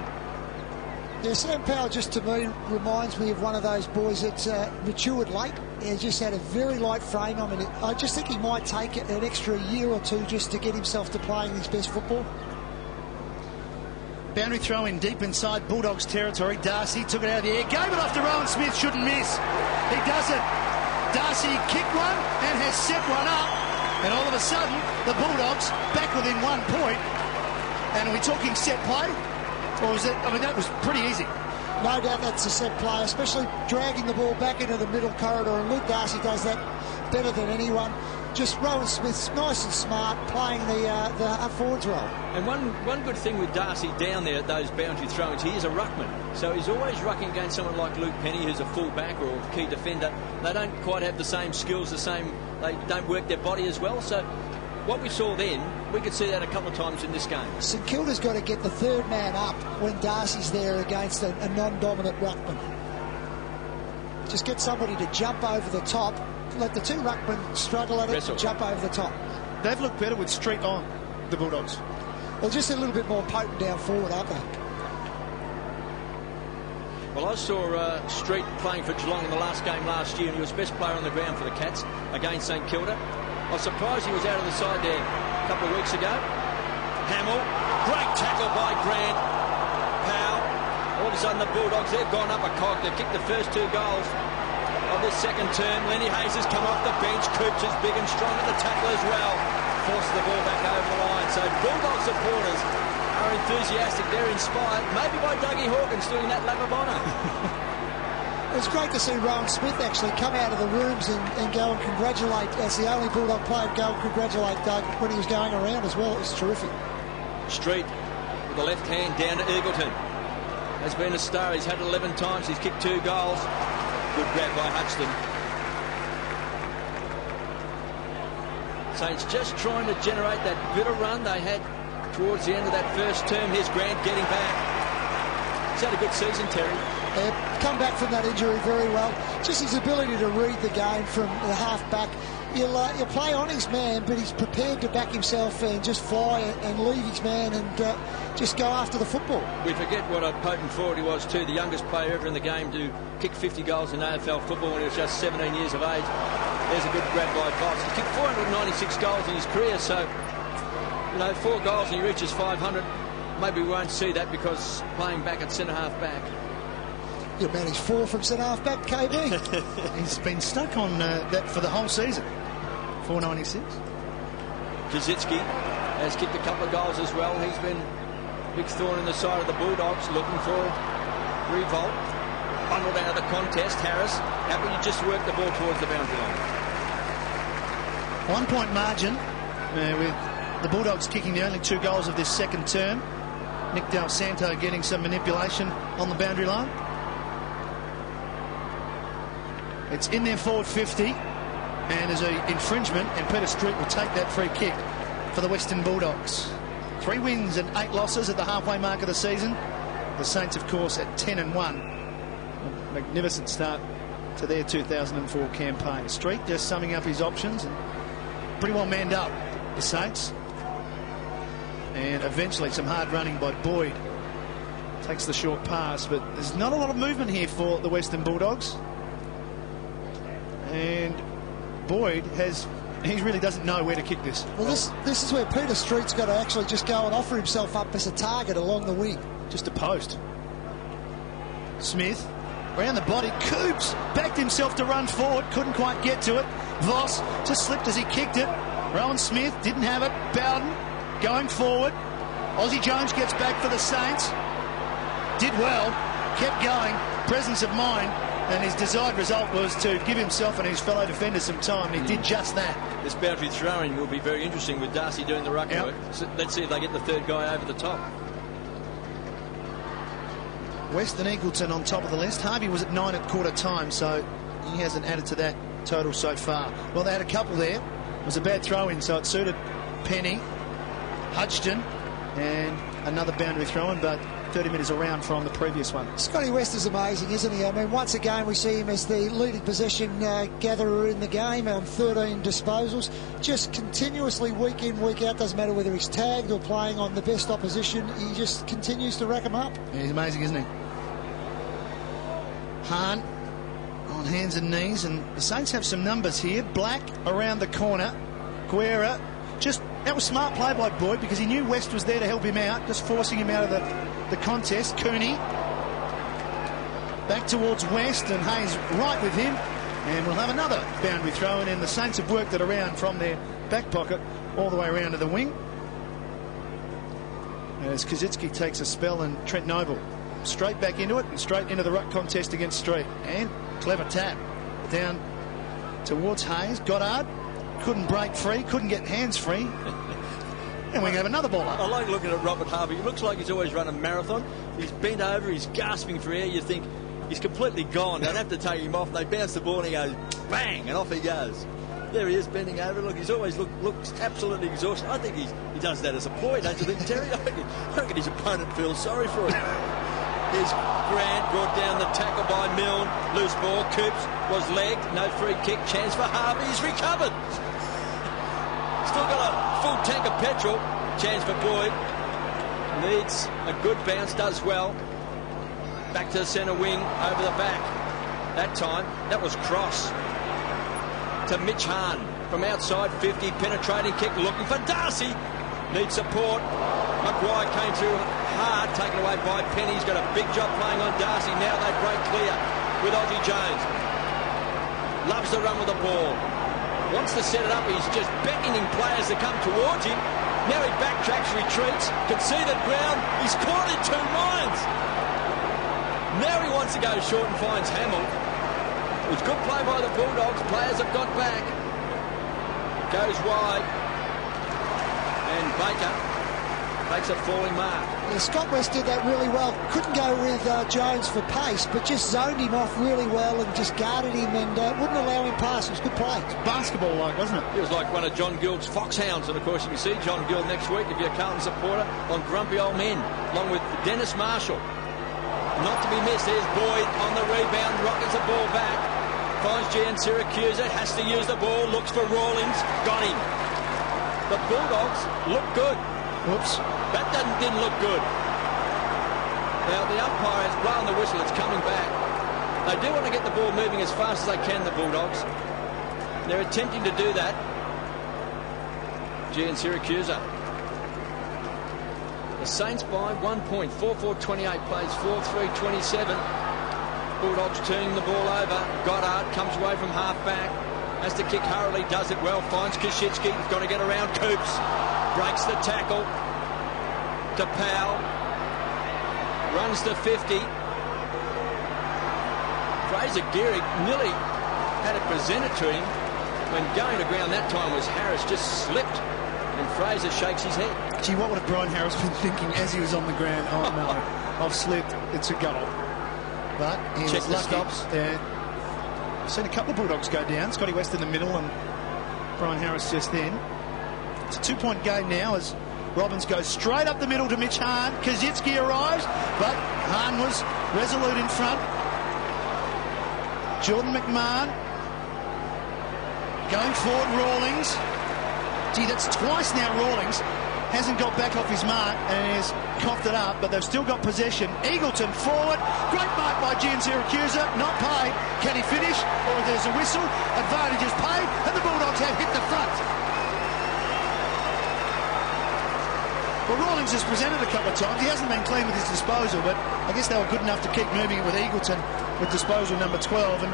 Yeah, Sam Powell just to me reminds me of one of those boys that's matured late. He just had a very light frame. I mean, I just think he might take an extra year or two just to get himself to playing his best football. Boundary throw in deep inside Bulldogs territory. Darcy took it out of the air, gave it off to Rowan Smith, shouldn't miss. He does it. Darcy kicked one and has set one up, and all of a sudden the Bulldogs back within 1 point. And are we talking set play, or was it? I mean, that was pretty easy. No doubt that's a set play, especially dragging the ball back into the middle corridor, and Luke Darcy does that better than anyone. Just Rowan Smith's nice and smart, playing the up forwards role. And one good thing with Darcy down there at those boundary throws, he is a ruckman. So he's always rucking against someone like Luke Penny, who's a full-back or a key defender. They don't quite have the same skills, they don't work their body as well. So what we saw then, we could see that a couple of times in this game. St Kilda's got to get the third man up when Darcy's there against a non-dominant ruckman. Just get somebody to jump over the top. Let the 2 ruckmen struggle at it and jump over the top. They've looked better with Street on, the Bulldogs. Well, just a little bit more potent down forward, aren't they? Well, I saw Street playing for Geelong in the last game last year, and he was best player on the ground for the Cats against St Kilda. I was surprised he was out of the side there a couple of weeks ago. Hamill, great tackle by Grant. Powell, all of a sudden the Bulldogs, they've gone up a cog. They've kicked the first 2 goals of this second term. Lenny Hayes has come off the bench. Coops is big and strong at the tackle as well. Forces the ball back over the line. So Bulldog supporters are enthusiastic. They're inspired, maybe by Dougie Hawkins doing that lap of honour. It was great to see Rowan Smith actually come out of the rooms and go and congratulate, as the only Bulldog player, go and congratulate Doug when he was going around as well. It was terrific. Street with the left hand down to Eagleton. Has been a star. He's had it 11 times. He's kicked 2 goals. Good grab by Hudson. Saints just trying to generate that bit of run they had towards the end of that first term. Here's Grant getting back. He's had a good season, Terry. Come back from that injury very well. Just his ability to read the game from the half-back. He'll play on his man, but he's prepared to back himself and just fly and leave his man and just go after the football. We forget what a potent forward he was too. The youngest player ever in the game to kick 50 goals in AFL football when he was just 17 years of age. There's a good grab by Voss. He kicked 496 goals in his career, so, you know, 4 goals and he reaches 500. Maybe we won't see that because playing back at centre-half back. He'll manage 4 from centre-half back, KB. He's been stuck on that for the whole season. 496. Kazitsky has kicked a couple of goals as well. He's been a big thorn in the side of the Bulldogs, looking for revolt. Bundled out of the contest. Harris happy to just work the ball towards the boundary line. 1 point margin with the Bulldogs kicking the only 2 goals of this second term. Nick Del Santo getting some manipulation on the boundary line. It's in their forward 50, and there's an infringement, and Peter Street will take that free kick for the Western Bulldogs. 3 wins and 8 losses at the halfway mark of the season. The Saints, of course, at 10-1. A magnificent start to their 2004 campaign. Street just summing up his options and pretty well manned up, the Saints. And eventually some hard running by Boyd. Takes the short pass, but there's not a lot of movement here for the Western Bulldogs. And Boyd he really doesn't know where to kick this. Well, this is where Peter Street's got to actually just go and offer himself up as a target along the wing. Just a post. Smith around the body. Coops backed himself to run forward. Couldn't quite get to it. Voss just slipped as he kicked it. Rowan Smith didn't have it. Bowden going forward. Aussie Jones gets back for the Saints. Did well. Kept going. Presence of mind. And his desired result was to give himself and his fellow defenders some time. And he did just that. This boundary throwing will be very interesting with Darcy doing the ruck work. So let's see if they get the third guy over the top. Weston Eagleton on top of the list. Harvey was at 9 at quarter time, so he hasn't added to that total so far. Well, they had a couple there. It was a bad throw-in, so it suited Penny, Hudson, and another boundary throw-in, but 30 metres around from the previous one. Scotty West is amazing, isn't he? I mean, once again, we see him as the leading possession gatherer in the game on 13 disposals. Just continuously, week in, week out, doesn't matter whether he's tagged or playing on the best opposition, he just continues to rack them up. Yeah, he's amazing, isn't he? Hahn on hands and knees, and the Saints have some numbers here. Black around the corner. Guerra, that was smart play by Boyd because he knew West was there to help him out, just forcing him out of the contest. Cooney back towards West, and Hayes right with him, and we'll have another boundary throw, and the Saints have worked it around from their back pocket all the way around to the wing as Kazitsky takes a spell, and Trent Noble straight back into it and straight into the ruck contest against Street. And clever tap down towards Hayes. Goddard couldn't break free, couldn't get hands free. And we have another ball up. I like looking at Robert Harvey. He looks like he's always run a marathon. He's bent over, he's gasping for air. You think he's completely gone. They'd have to take him off. They bounce the ball and he goes bang, and off he goes. There he is, bending over. Look, he's always looks absolutely exhausted. I think he does that as a ploy, don't you think, Terry? I reckon his opponent feels sorry for him. Here's Grant, brought down the tackle by Milne. Loose ball. Coops was legged. No free kick. Chance for Harvey. He's recovered. Still got a full tank of petrol. Chance for Boyd. Needs a good bounce. Does well. Back to the centre wing. Over the back. That time, that was cross. To Mitch Hahn. From outside 50. Penetrating kick. Looking for Darcy. Needs support. Maguire came through hard, taken away by Penny. He's got a big job playing on Darcy. Now they break clear with Aussie Jones. Loves to run with the ball. Wants to set it up. He's just beckoning players to come towards him. Now he backtracks, retreats, conceded ground. He's caught in 2 minds. Now he wants to go short and finds Hamill. It was good play by the Bulldogs. Players have got back. Goes wide. And Baker Takes a falling mark. Yeah, Scott West did that really well. Couldn't go with Jones for pace, but just zoned him off really well and just guarded him and wouldn't allow him pass. It was good play. Basketball-like, wasn't it? It was like one of John Gould's foxhounds, and of course you can see John Gould next week if you're a Carlton supporter on Grumpy Old Men, along with Dennis Marshall. Not to be missed. There's Boyd on the rebound, rockets the ball back. Finds Gian Siracusa, has to use the ball, looks for Rawlings, got him. The Bulldogs look good. Whoops. That didn't look good. Now the umpire has blown the whistle, it's coming back. They do want to get the ball moving as fast as they can, the Bulldogs. They're attempting to do that. Gian Siracusa. The Saints by 1 point. 4-4-28 plays 4-3-27. Bulldogs turning the ball over. Goddard comes away from half-back. Has to kick hurriedly, does it well. Finds Koschitzki. He's got to get around Coops. Breaks the tackle to Powell. Runs to 50. Fraser Gehrig nearly had it presented to him. When going to ground that time was Harris, just slipped. And Fraser shakes his head. Gee, what would have Brian Harris been thinking as he was on the ground? Oh, no, I've slipped. It's a goal. But he Check was the lucky. stops. I've seen a couple of Bulldogs go down. Scotty West in the middle and Brian Harris just then. It's a 2-point game now as Robbins goes straight up the middle to Mitch Hahn. Koschitzki arrives, but Hahn was resolute in front. Jordan McMahon going forward. Rawlings. Gee, that's twice now Rawlings hasn't got back off his mark and has coughed it up, but they've still got possession. Eagleton forward. Great mark by Gian Siracusa. Not paid. Can he finish? Or there's a whistle. Advantage is paid, and the Bulldogs have hit the front. Well, Rawlings has presented a couple of times. He hasn't been clean with his disposal, but I guess they were good enough to keep moving it with Eagleton with disposal number 12. And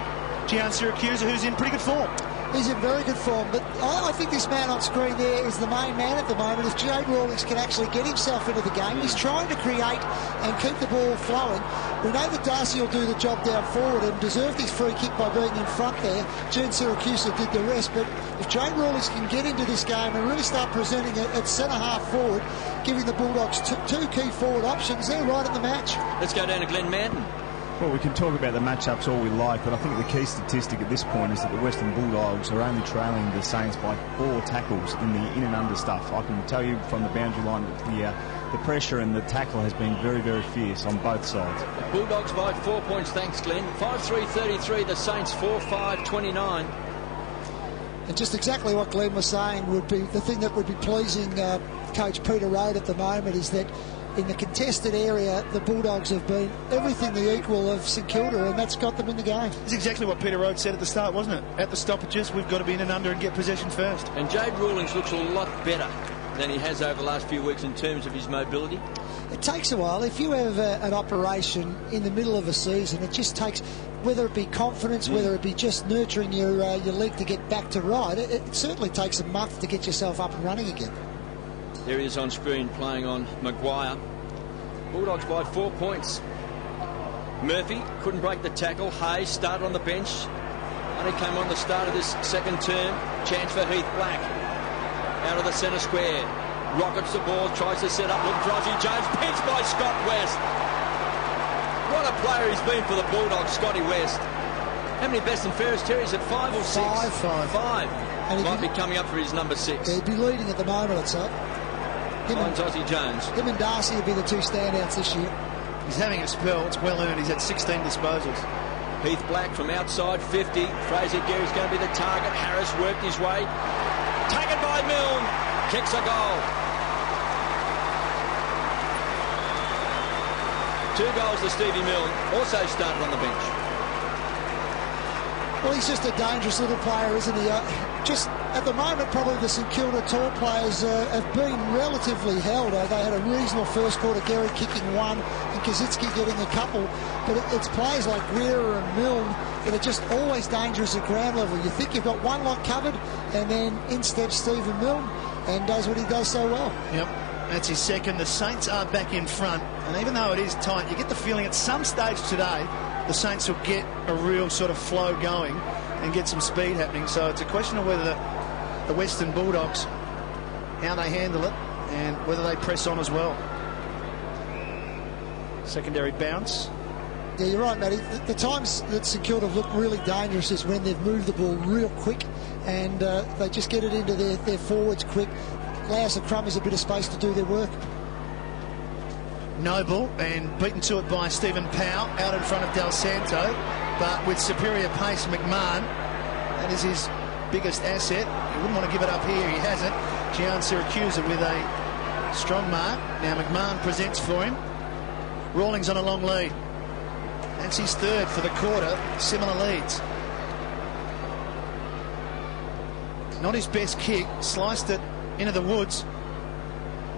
Gian Siracusa, who's in pretty good form. He's in very good form, but I think this man on screen there is the main man at the moment. If Jade Rawlings can actually get himself into the game, he's trying to create and keep the ball flowing. We know that Darcy will do the job down forward and deserved his free kick by being in front there. Gian Siracusa did the rest, but if Jade Rawlings can get into this game and really start presenting it at centre-half forward, giving the Bulldogs two key forward options, they're right in the match. Let's go down to Glenn Madden. Well, we can talk about the matchups all we like, but I think the key statistic at this point is that the Western Bulldogs are only trailing the Saints by 4 tackles in the in and under stuff. I can tell you from the boundary line that the pressure and the tackle has been very, very fierce on both sides. The Bulldogs by 4 points, thanks Glenn. 5-3-33, the Saints 4-5-29. And just exactly what Glenn was saying would be the thing that would be pleasing Coach Peter Road at the moment is that in the contested area, the Bulldogs have been everything the equal of St Kilda, and that's got them in the game. That's exactly what Peter Rhodes said at the start, wasn't it? At the stoppages, we've got to be in and under and get possession first. And Jade Rawlings looks a lot better than he has over the last few weeks in terms of his mobility. It takes a while. If you have an operation in the middle of a season, it just takes, whether it be confidence, whether it be just nurturing your leg to get back to right, it certainly takes a month to get yourself up and running again. There he is on screen playing on Maguire. Bulldogs by 4 points. Murphy couldn't break the tackle. Hayes started on the bench. Only came on the start of this second term. Chance for Heath Black. Out of the centre square. Rockets the ball, tries to set up. Look, Drozzy Jones pinched by Scott West. What a player he's been for the Bulldogs, Scotty West. How many best and fairest Terry's at 5 or 6? Five. And might be coming up for his number 6. He'd be leading at the moment, I'd say. Finds Ozzy Jones. Him and Darcy will be the 2 standouts this year. He's having a spell. It's well earned. He's had 16 disposals. Heath Black from outside 50. Fraser Gary's going to be the target. Harris worked his way. Taken by Milne. Kicks a goal. 2 goals to Stevie Milne. Also started on the bench. Well, he's just a dangerous little player, isn't he? Just at the moment, probably the St Kilda tall players have been relatively held. They had a reasonable first quarter, Gary kicking 1 and Koschitzki getting a couple. But it's players like Weir and Milne that are just always dangerous at ground level. You think you've got one lot covered, and then in steps Stephen Milne and does what he does so well. Yep, that's his second. The Saints are back in front, and even though it is tight, you get the feeling at some stage today the Saints will get a real sort of flow going and get some speed happening. So it's a question of whether the Western Bulldogs, how they handle it. and whether they press on as well. Secondary bounce. Yeah, you're right, Matty. The times that St Kilda have looked really dangerous is when they've moved the ball real quick and they just get it into their forwards quick, allows the Crummers a bit of space to do their work. Noble, and beaten to it by Stephen Powell out in front of Del Santo, but with superior pace, McMahon, that is his biggest asset. He wouldn't want to give it up here. He hasn't. Gian Syracuse with a strong mark. Now McMahon presents for him. Rawlings on a long lead. That's his third for the quarter. Similar leads. Not his best kick. Sliced it into the woods.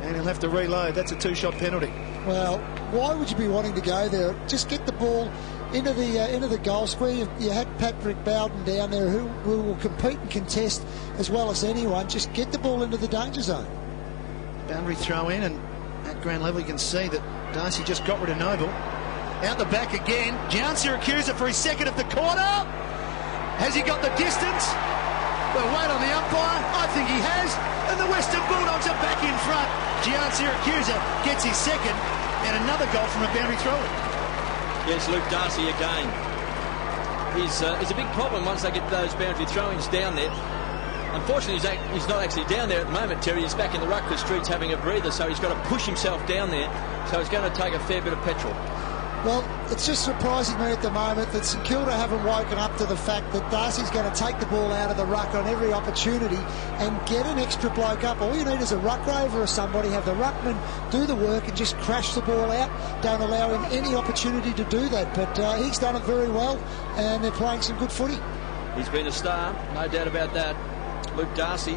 And he'll have to reload. That's a two-shot penalty. Well, why would you be wanting to go there? Just get the ball into the goal square. You had Patrick Bowden down there who will compete and contest as well as anyone. Just get the ball into the danger zone. Boundary throw in, and at ground level you can see that Darcy just got rid of Noble. Out the back again. Gian Syracuse for his second of the quarter. Has he got the distance? We'll wait on the umpire. I think he has. And the Western Bulldogs are back in front. Gian Syracuse gets his second, and another goal from a boundary throw. Yes, Luke Darcy again. He's a big problem once they get those boundary throw-ins down there. Unfortunately, he's not actually down there at the moment, Terry. He's back in the ruck. The street's having a breather, so he's got to push himself down there. So it's going to take a fair bit of petrol. Well, it's just surprising me at the moment that St Kilda haven't woken up to the fact that Darcy's going to take the ball out of the ruck on every opportunity and get an extra bloke up. All you need is a ruck rover or somebody, have the ruckman do the work and just crash the ball out. Don't allow him any opportunity to do that. But he's done it very well, and they're playing some good footy. He's been a star, no doubt about that. Luke Darcy,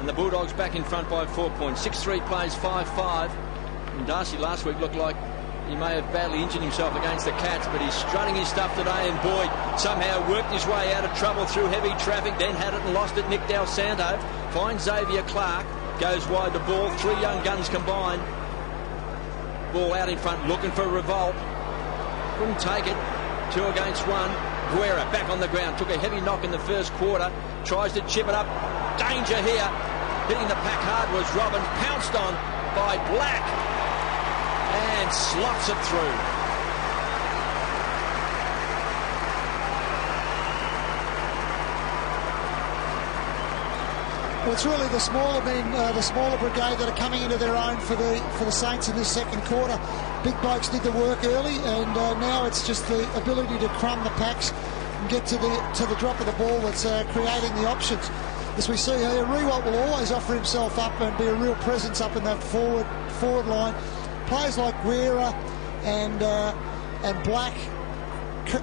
and the Bulldogs back in front by 4 points. 6-3 plays 5-5. And Darcy last week looked like he may have badly injured himself against the Cats, but he's strutting his stuff today, and Boyd somehow worked his way out of trouble through heavy traffic, then had it and lost it. Nick Del Santo finds Xavier Clark, goes wide the ball. Three young guns combined. Ball out in front, looking for a revolt. Couldn't take it. 2 against 1. Guerra back on the ground, took a heavy knock in the first quarter, tries to chip it up. Danger here. Hitting the pack hard was Robbins, pounced on by Black, and slots it through. Well, it's really the smaller men, the smaller brigade that are coming into their own for the Saints in this second quarter. Big blokes did the work early, and now it's just the ability to crumb the packs and get to the drop of the ball that's creating the options. As we see here, Rewalt will always offer himself up and be a real presence up in that forward line. Players like Guerra and Black,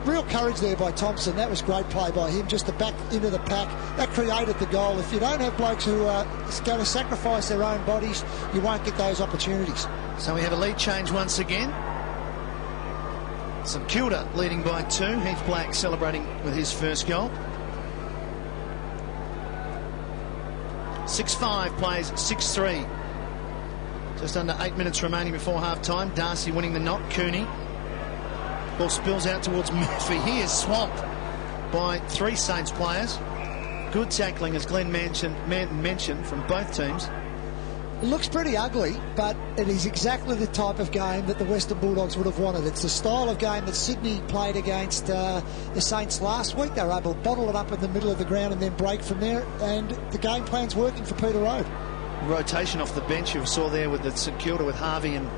real courage there by Thompson. That was great play by him, just to back into the pack. That created the goal. If you don't have blokes who are going to sacrifice their own bodies, you won't get those opportunities. So we have a lead change once again. St Kilda leading by 2. Heath Black celebrating with his first goal. 6-5 plays 6-3. Just under 8 minutes remaining before half-time. Darcy winning the knock. Cooney. Ball spills out towards Murphy. He is swamped by 3 Saints players. Good tackling, as Glenn mentioned, from both teams. It looks pretty ugly, but it is exactly the type of game that the Western Bulldogs would have wanted. It's the style of game that Sydney played against the Saints last week. They were able to bottle it up in the middle of the ground and then break from there, and the game plan's working for Peter Road. Rotation off the bench you saw there with the St Kilda with Harvey and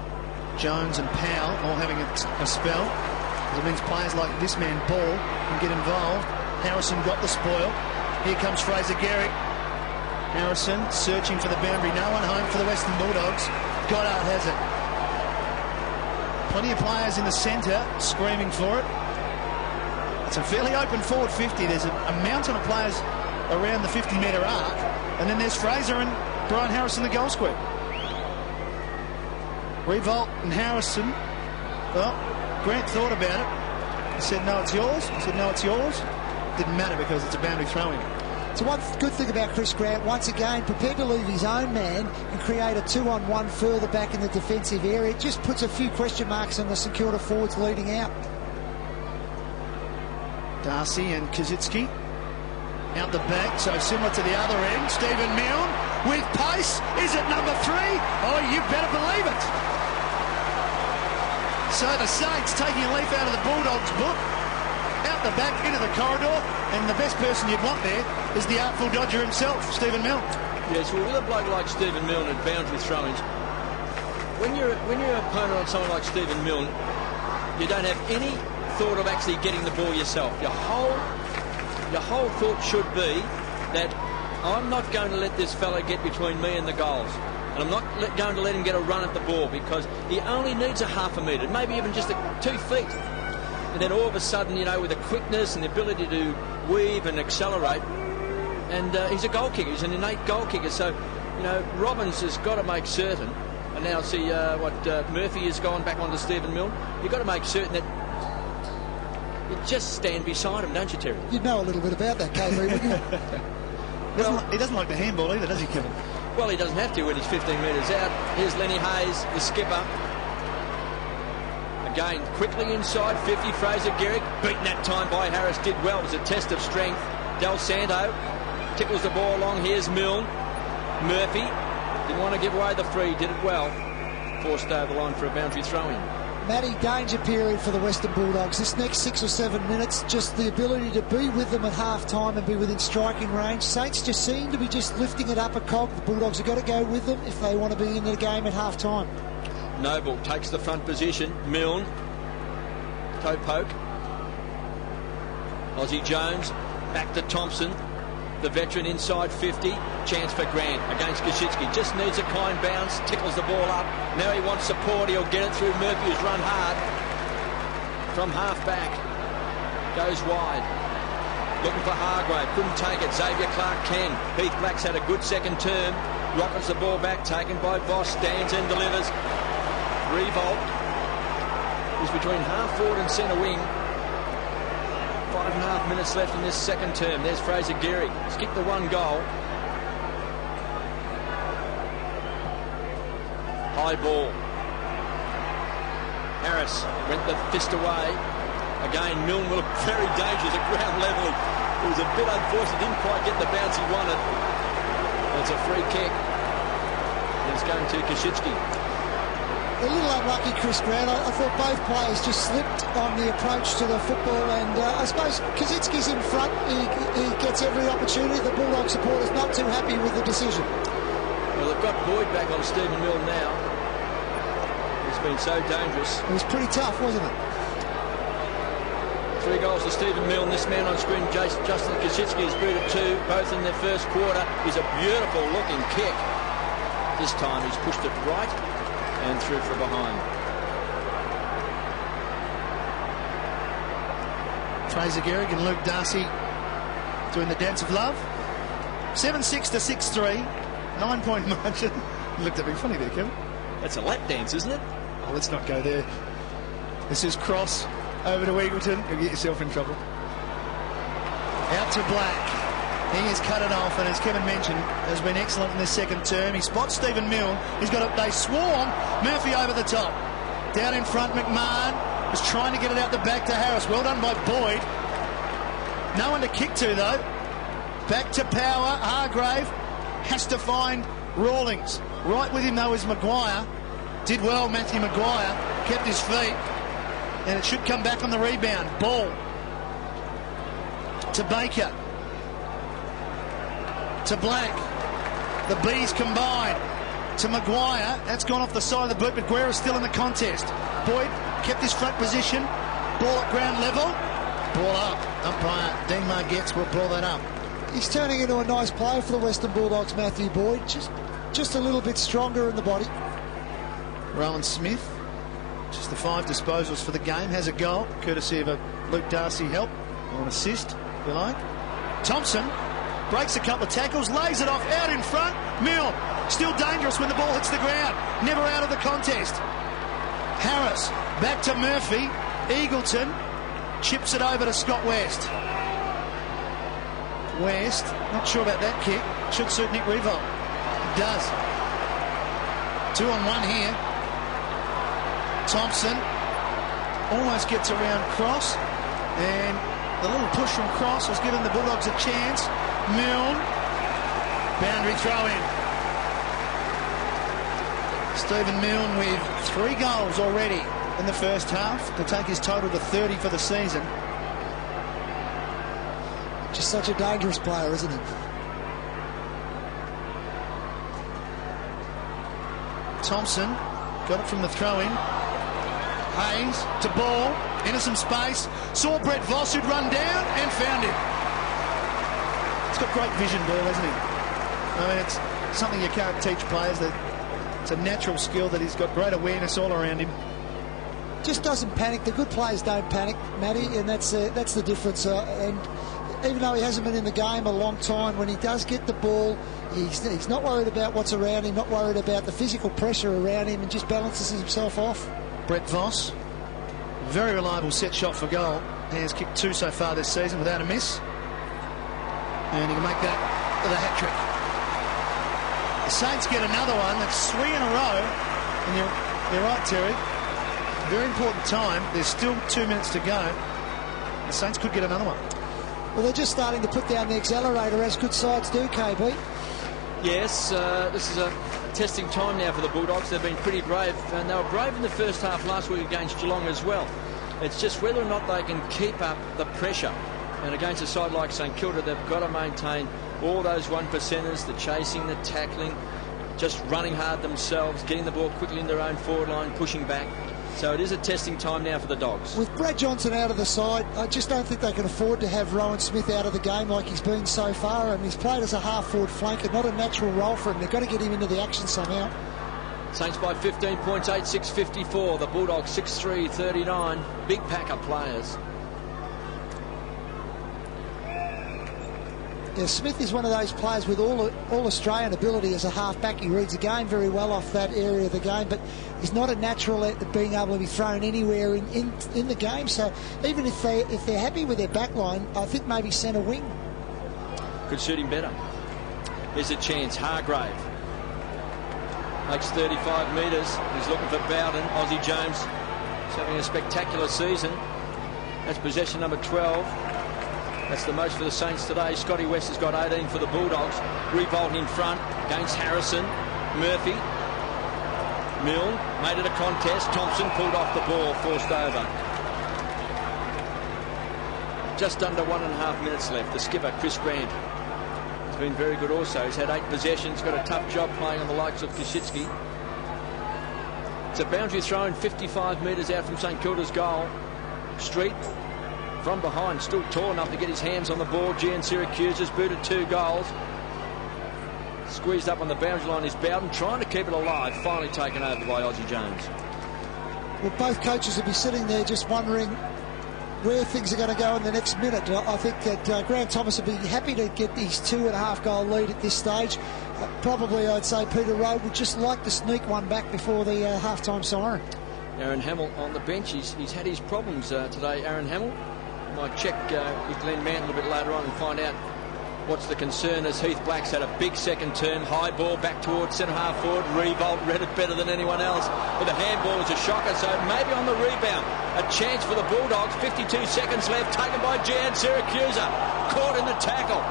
Jones and Powell all having a spell. It means players like this man Ball can get involved. Harrison got the spoil. Here comes Fraser Garrick. Harrison searching for the boundary. No one home for the Western Bulldogs. Goddard has it. Plenty of players in the centre screaming for it. It's a fairly open forward 50. There's a mountain of players around the 50-metre arc. And then there's Fraser and Brian Harrison, the goal square. Revolt and Harrison. Well, Grant thought about it. He said, no, it's yours. He said, no, it's yours. Didn't matter because it's a boundary throw-in. So one good thing about Chris Grant, once again, prepared to leave his own man and create a 2-on-1 further back in the defensive area. It just puts a few question marks on the St Kilda forwards leading out. Darcy and Kazitsky out the back, so similar to the other end. Stephen Milne with pace. Is it number 3? Oh, you better believe it. So the Saints taking a leaf out of the Bulldogs' book, out the back into the corridor, and the best person you'd want there is the Artful Dodger himself, Stephen Milne. Yes, well, with a bloke like Stephen Milne at boundary throw-ins, when you're an opponent on someone like Stephen Milne, you don't have any thought of actually getting the ball yourself. Your whole thought should be that I'm not going to let this fella get between me and the goals. And I'm not going to let him get a run at the ball, because he only needs a half a metre, maybe even just 2 feet. And then all of a sudden, you know, with the quickness and the ability to weave and accelerate, and he's a goal kicker. He's an innate goal kicker. So, you know, Robbins has got to make certain, and now see Murphy has gone back onto Stephen Milne. You've got to make certain that you just stand beside him, don't you, Terry? You'd know a little bit about that, KV, wouldn't you? He doesn't like the handball either, does he, Kevin? Well, he doesn't have to when he's 15 metres out. Here's Lenny Hayes, the skipper. Again, quickly inside 50, Fraser Gehrig. Beaten that time by Harris, did well. It was a test of strength. Del Santo tickles the ball along. Here's Milne. Murphy didn't want to give away the free, did it well. Forced over the line for a boundary throw-in. Matty, danger period for the Western Bulldogs. This next 6 or 7 minutes, just the ability to be with them at half-time and be within striking range. Saints just seem to be just lifting it up a cog. The Bulldogs have got to go with them if they want to be in the game at half-time. Noble takes the front position. Milne. Toe poke. Aussie Jones. Back to Thompson. The veteran inside 50. Chance for Grant against Koschitzki. Just needs a kind bounce. Tickles the ball up. Now he wants support. He'll get it through Murphy, who's run hard. From half back. Goes wide. Looking for Hargrave. Couldn't take it. Xavier Clark can. Heath Black's had a good second term. Rockets the ball back. Taken by Voss. Stands and delivers. Revolt is between half forward and centre wing. 5.5 minutes left in this second term. There's Fraser Gehrig. Skipped the 1 goal. High ball. Harris went the fist away. Again, Milne will look very dangerous at ground level. It was a bit unfortunate. Didn't quite get the bounce he wanted. It's a free kick. It's going to Koschitzki. A little unlucky, Chris Grant. I thought both players just slipped on the approach to the football, and I suppose Koschitzki's in front. He gets every opportunity. The Bulldog supporters not too happy with the decision. Well, they've got Boyd back on Stephen Milne now. It's been so dangerous. It was pretty tough, wasn't it? 3 goals to Stephen Milne. This man on screen, Justin Koschitzki, has booted 2, both in their first quarter. Is a beautiful looking kick. This time he's pushed it right and through from behind. Fraser Gehrig and Luke Darcy doing the dance of love. 7-6 to 6-3. 9-point margin. You looked at me funny there, Kevin. That's a lap dance, isn't it? Oh, let's not go there. This is Cross over to Eagleton. You'll get yourself in trouble. Out to Black. He has cut it off, and as Kevin mentioned, has been excellent in this second term. He spots Stephen Milne. He's got they swarm. Murphy over the top. Down in front, McMahon was trying to get it out the back to Harris. Well done by Boyd. No one to kick to, though. Back to Power. Hargrave has to find Rawlings. Right with him, though, is Maguire. Did well, Matthew Maguire. Kept his feet. And it should come back on the rebound. Ball to Baker. To Black. The Bees combine. To Maguire. That's gone off the side of the boot, but Guerra's still in the contest. Boyd kept his front position. Ball at ground level. Ball up. Umpire Dean Margetts will ball that up. He's turning into a nice player for the Western Bulldogs, Matthew Boyd. Just a little bit stronger in the body. Rowan Smith, just the 5 disposals for the game, has a goal, courtesy of a Luke Darcy help, or an assist, if you like. Thompson breaks a couple of tackles, lays it off out in front. Milne, still dangerous when the ball hits the ground, never out of the contest. Harris, back to Murphy. Eagleton chips it over to Scott West. West, not sure about that kick. Should suit Nick Revolt. It does. 2 on 1 here. Thompson almost gets around Cross, and the little push from Cross has given the Bulldogs a chance. Milne, boundary throw in. Stephen Milne with 3 goals already in the first half to take his total to 30 for the season. Just such a dangerous player, isn't he? Thompson got it from the throw-in. Hayes to ball, into some space. Saw Brett Voss, who'd run down, and found him. He's got great vision, Bill, hasn't he? I mean, it's something you can't teach players. That it's a natural skill that he's got great awareness all around him. Just doesn't panic. The good players don't panic, Matty, and that's the difference. And even though he hasn't been in the game a long time, when he does get the ball, he's not worried about what's around him, not worried about the physical pressure around him, and just balances himself off. Brett Voss, very reliable set shot for goal. He has kicked 2 so far this season without a miss. And he can make that with a hat-trick. The Saints get another one. That's 3 in a row. And you're right, Terry. Very important time. There's still 2 minutes to go. The Saints could get another one. Well, they're just starting to put down the accelerator, as good sides do, KB. Yes, this is a testing time now for the Bulldogs. They've been pretty brave, and they were brave in the first half last week against Geelong as well. It's just whether or not they can keep up the pressure. And against a side like St Kilda, they've got to maintain all those 1%ers, the chasing, the tackling, just running hard themselves, getting the ball quickly in their own forward line, pushing back. So it is a testing time now for the Dogs. With Brad Johnson out of the side, I just don't think they can afford to have Rowan Smith out of the game like he's been so far. And he's played as a half-forward flanker, not a natural role for him. They've got to get him into the action somehow. Saints by 15 points, 8-6-54. The Bulldogs 6-3-39. Big pack of players. Yeah, Smith is one of those players with all Australian ability as a half-back. He reads the game very well off that area of the game, but he's not a natural at being able to be thrown anywhere in the game. So even if they're happy with their back line, I think maybe centre wing could suit him better. Here's a chance. Hargrave makes 35 metres. He's looking for Bowden. Aussie Jones is having a spectacular season. That's possession number 12. That's the most for the Saints today. Scotty West has got 18 for the Bulldogs. Revolt in front against Harrison. Murphy. Milne made it a contest. Thompson pulled off the ball, forced over. Just under 1.5 minutes left. The skipper, Chris Grant, has been very good also. He's had 8 possessions, got a tough job playing on the likes of Koschitzky. It's a boundary throw in 55 metres out from St Kilda's goal. Street from behind, still tall enough to get his hands on the ball. Gian Syracuse has booted 2 goals. Squeezed up on the boundary line is Bowden, trying to keep it alive. Finally taken over by Aussie Jones. Well, both coaches will be sitting there just wondering where things are going to go in the next minute. I think that Grant Thomas will be happy to get his 2.5 goal lead at this stage. Probably, I'd say Peter Rowe would just like to sneak one back before the half-time siren. Aaron Hamill on the bench. He's had his problems today, Aaron Hamill. Might check with Glenn Manton a bit later on and find out what's the concern, as Heath Black's had a big second turn. High ball back towards centre-half forward. Revolt read it better than anyone else. But the handball was a shocker, so maybe on the rebound. A chance for the Bulldogs. 52 seconds left, taken by Gian Syracuse. Caught in the tackle.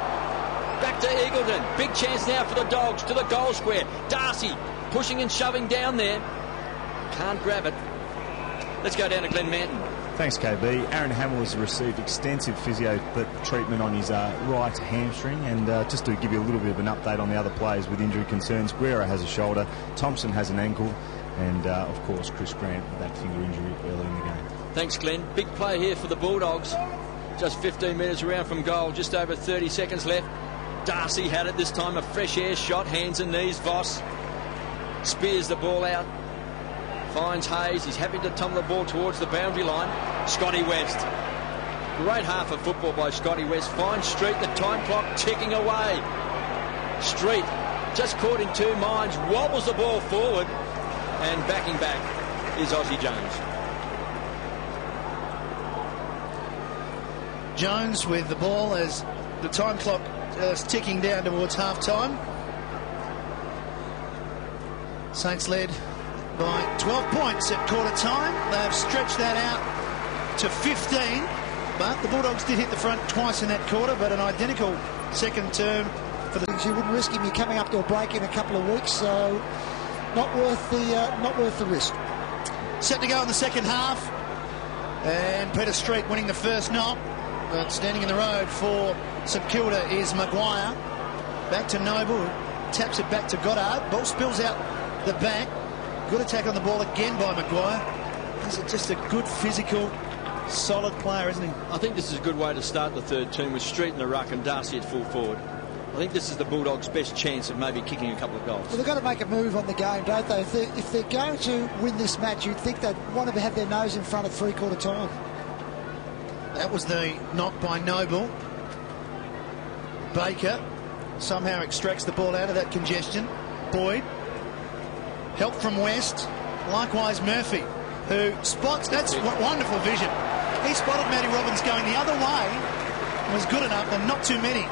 Back to Eagleton. Big chance now for the Dogs to the goal square. Darcy pushing and shoving down there. Can't grab it. Let's go down to Glenn Manton. Thanks, KB. Aaron Hamill has received extensive physio treatment on his right hamstring, and just to give you a little bit of an update on the other players with injury concerns, Guerra has a shoulder, Thompson has an ankle, and of course Chris Grant with that finger injury early in the game. Thanks, Glenn. Big play here for the Bulldogs. Just 15 metres around from goal, just over 30 seconds left. Darcy had it this time, a fresh air shot, hands and knees. Voss spears the ball out. Finds Hayes. He's happy to tumble the ball towards the boundary line. Scotty West. Great half of football by Scotty West. Finds Street. The time clock ticking away. Street just caught in 2 minds. Wobbles the ball forward. And backing back is Aussie Jones. Jones with the ball as the time clock is ticking down towards half-time. Saints led by 12 points at quarter time. They have stretched that out to 15, but the Bulldogs did hit the front twice in that quarter, but an identical second term for the... You wouldn't risk him. You're coming up to a break in a couple of weeks, so not worth the risk. Set to go in the second half, and Peter Street winning the first knock. But standing in the road for St Kilda is Maguire. Back to Noble, taps it back to Goddard. Ball spills out the back. Good attack on the ball again by Maguire. He's just a good physical, solid player, isn't he? I think this is a good way to start the third term with Street in the ruck and Darcy at full forward. I think this is the Bulldogs' best chance of maybe kicking a couple of goals. Well, they've got to make a move on the game, don't they? If they're going to win this match, you'd think they'd want to have their nose in front at three-quarter time. That was the knock by Noble. Baker somehow extracts the ball out of that congestion. Boyd. Help from West. Likewise Murphy, who spots... That's wonderful vision. He spotted Matty Robbins going the other way. Was good enough, and not too many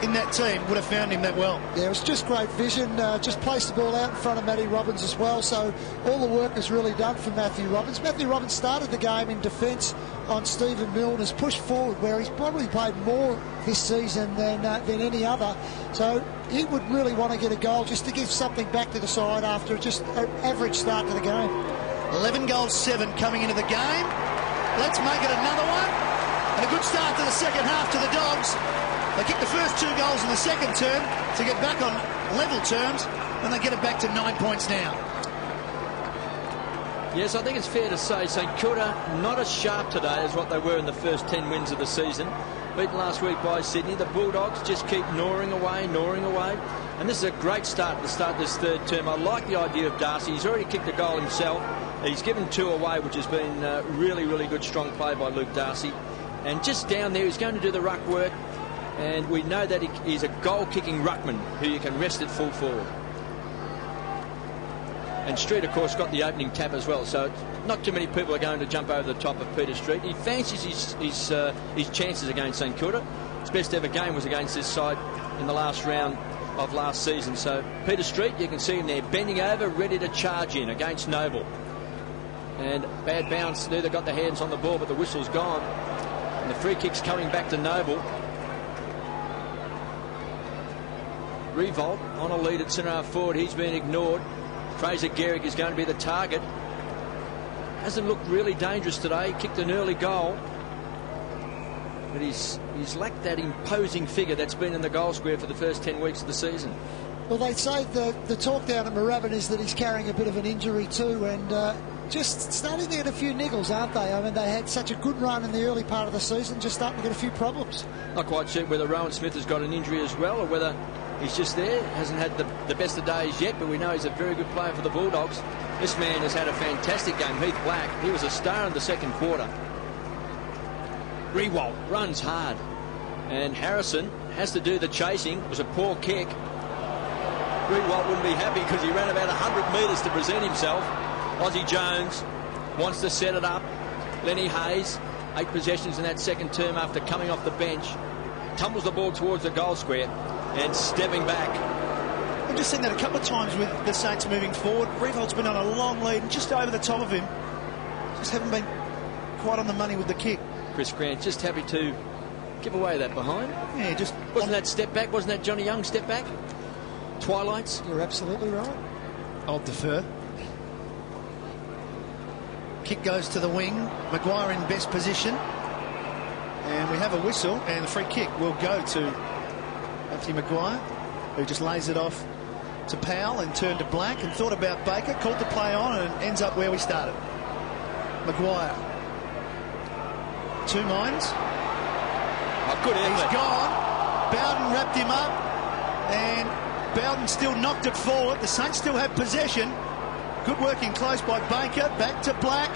in that team would have found him that well. Yeah, it was just great vision. Just placed the ball out in front of Matty Robbins as well. So all the work is really done for Matthew Robbins. Matthew Robbins started the game in defence on Stephen Milne, has pushed forward where he's probably played more this season than any other. So he would really want to get a goal just to give something back to the side after just an average start to the game. 11 goals, 7 coming into the game. Let's make it another one. And a good start to the second half to the Dogs. They kicked the first 2 goals in the second term to get back on level terms, and they get it back to 9 points now. Yes, I think it's fair to say St Kilda not as sharp today as what they were in the first 10 wins of the season. Beaten last week by Sydney. The Bulldogs just keep gnawing away. And this is a great start to start this third term. I like the idea of Darcy. He's already kicked a goal himself. He's given 2 away, which has been really, really good, strong play by Luke Darcy. And just down there, he's going to do the ruck work. And we know that he's a goal-kicking ruckman who you can rest at full forward. And Street, of course, got the opening tap as well. So not too many people are going to jump over the top of Peter Street. He fancies his chances against St Kilda. His best ever game was against this side in the last round of last season. So Peter Street, you can see him there bending over, ready to charge in against Noble. And bad bounce. Neither got the hands on the ball, but the whistle's gone. And the free kick's coming back to Noble. Revolt on a lead at centre half forward. He's been ignored. Fraser Gehrig is going to be the target. Hasn't looked really dangerous today. Kicked an early goal. But he's lacked that imposing figure that's been in the goal square for the first 10 weeks of the season. Well, they say the talk down at Moorabbin is that he's carrying a bit of an injury too, and just starting to get a few niggles, aren't they? I mean, they had such a good run in the early part of the season, just starting to get a few problems. Not quite certain whether Rowan Smith has got an injury as well, or whether he's just there. Hasn't had the best of days yet, but we know he's a very good player for the Bulldogs. This man has had a fantastic game. Heath Black, he was a star in the second quarter. Rewalt runs hard, and Harrison has to do the chasing. It was a poor kick. Rewalt wouldn't be happy because he ran about 100 metres to present himself. Aussie Jones wants to set it up. Lenny Hayes, 8 possessions in that second term after coming off the bench. Tumbles the ball towards the goal square and stepping back. I've just seen that a couple of times with the Saints moving forward. Revolt's been on a long lead and just over the top of him. Just haven't been quite on the money with the kick. Chris Grant just happy to give away that behind. Yeah, just... Wasn't that step back? Wasn't that Johnny Young step back? Twilights? You're absolutely right. I'll defer. Kick goes to the wing. Maguire in best position. And we have a whistle, and the free kick will go to Anthony Maguire, who just lays it off to Powell and turned to Black and thought about Baker, called the play on, and ends up where we started. Maguire. 2 minds. Oh, good effort. He's gone. Bowden wrapped him up, and Bowden still knocked it forward. The Saints still have possession. Good working close by Baker. Back to Black.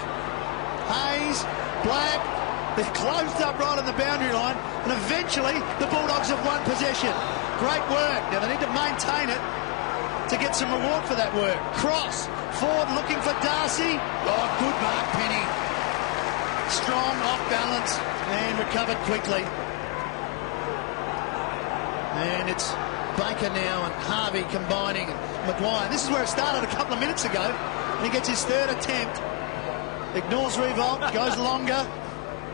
Hayes. Black. They're closed up right on the boundary line, and eventually the Bulldogs have won possession. Great work. Now they need to maintain it to get some reward for that work. Cross. Forward looking for Darcy. Oh, good mark, Penny. Strong, off balance, and recovered quickly. And it's Baker now and Harvey combining. Maguire. This is where it started a couple of minutes ago. And he gets his 3rd attempt. Ignores Revolt. Goes longer.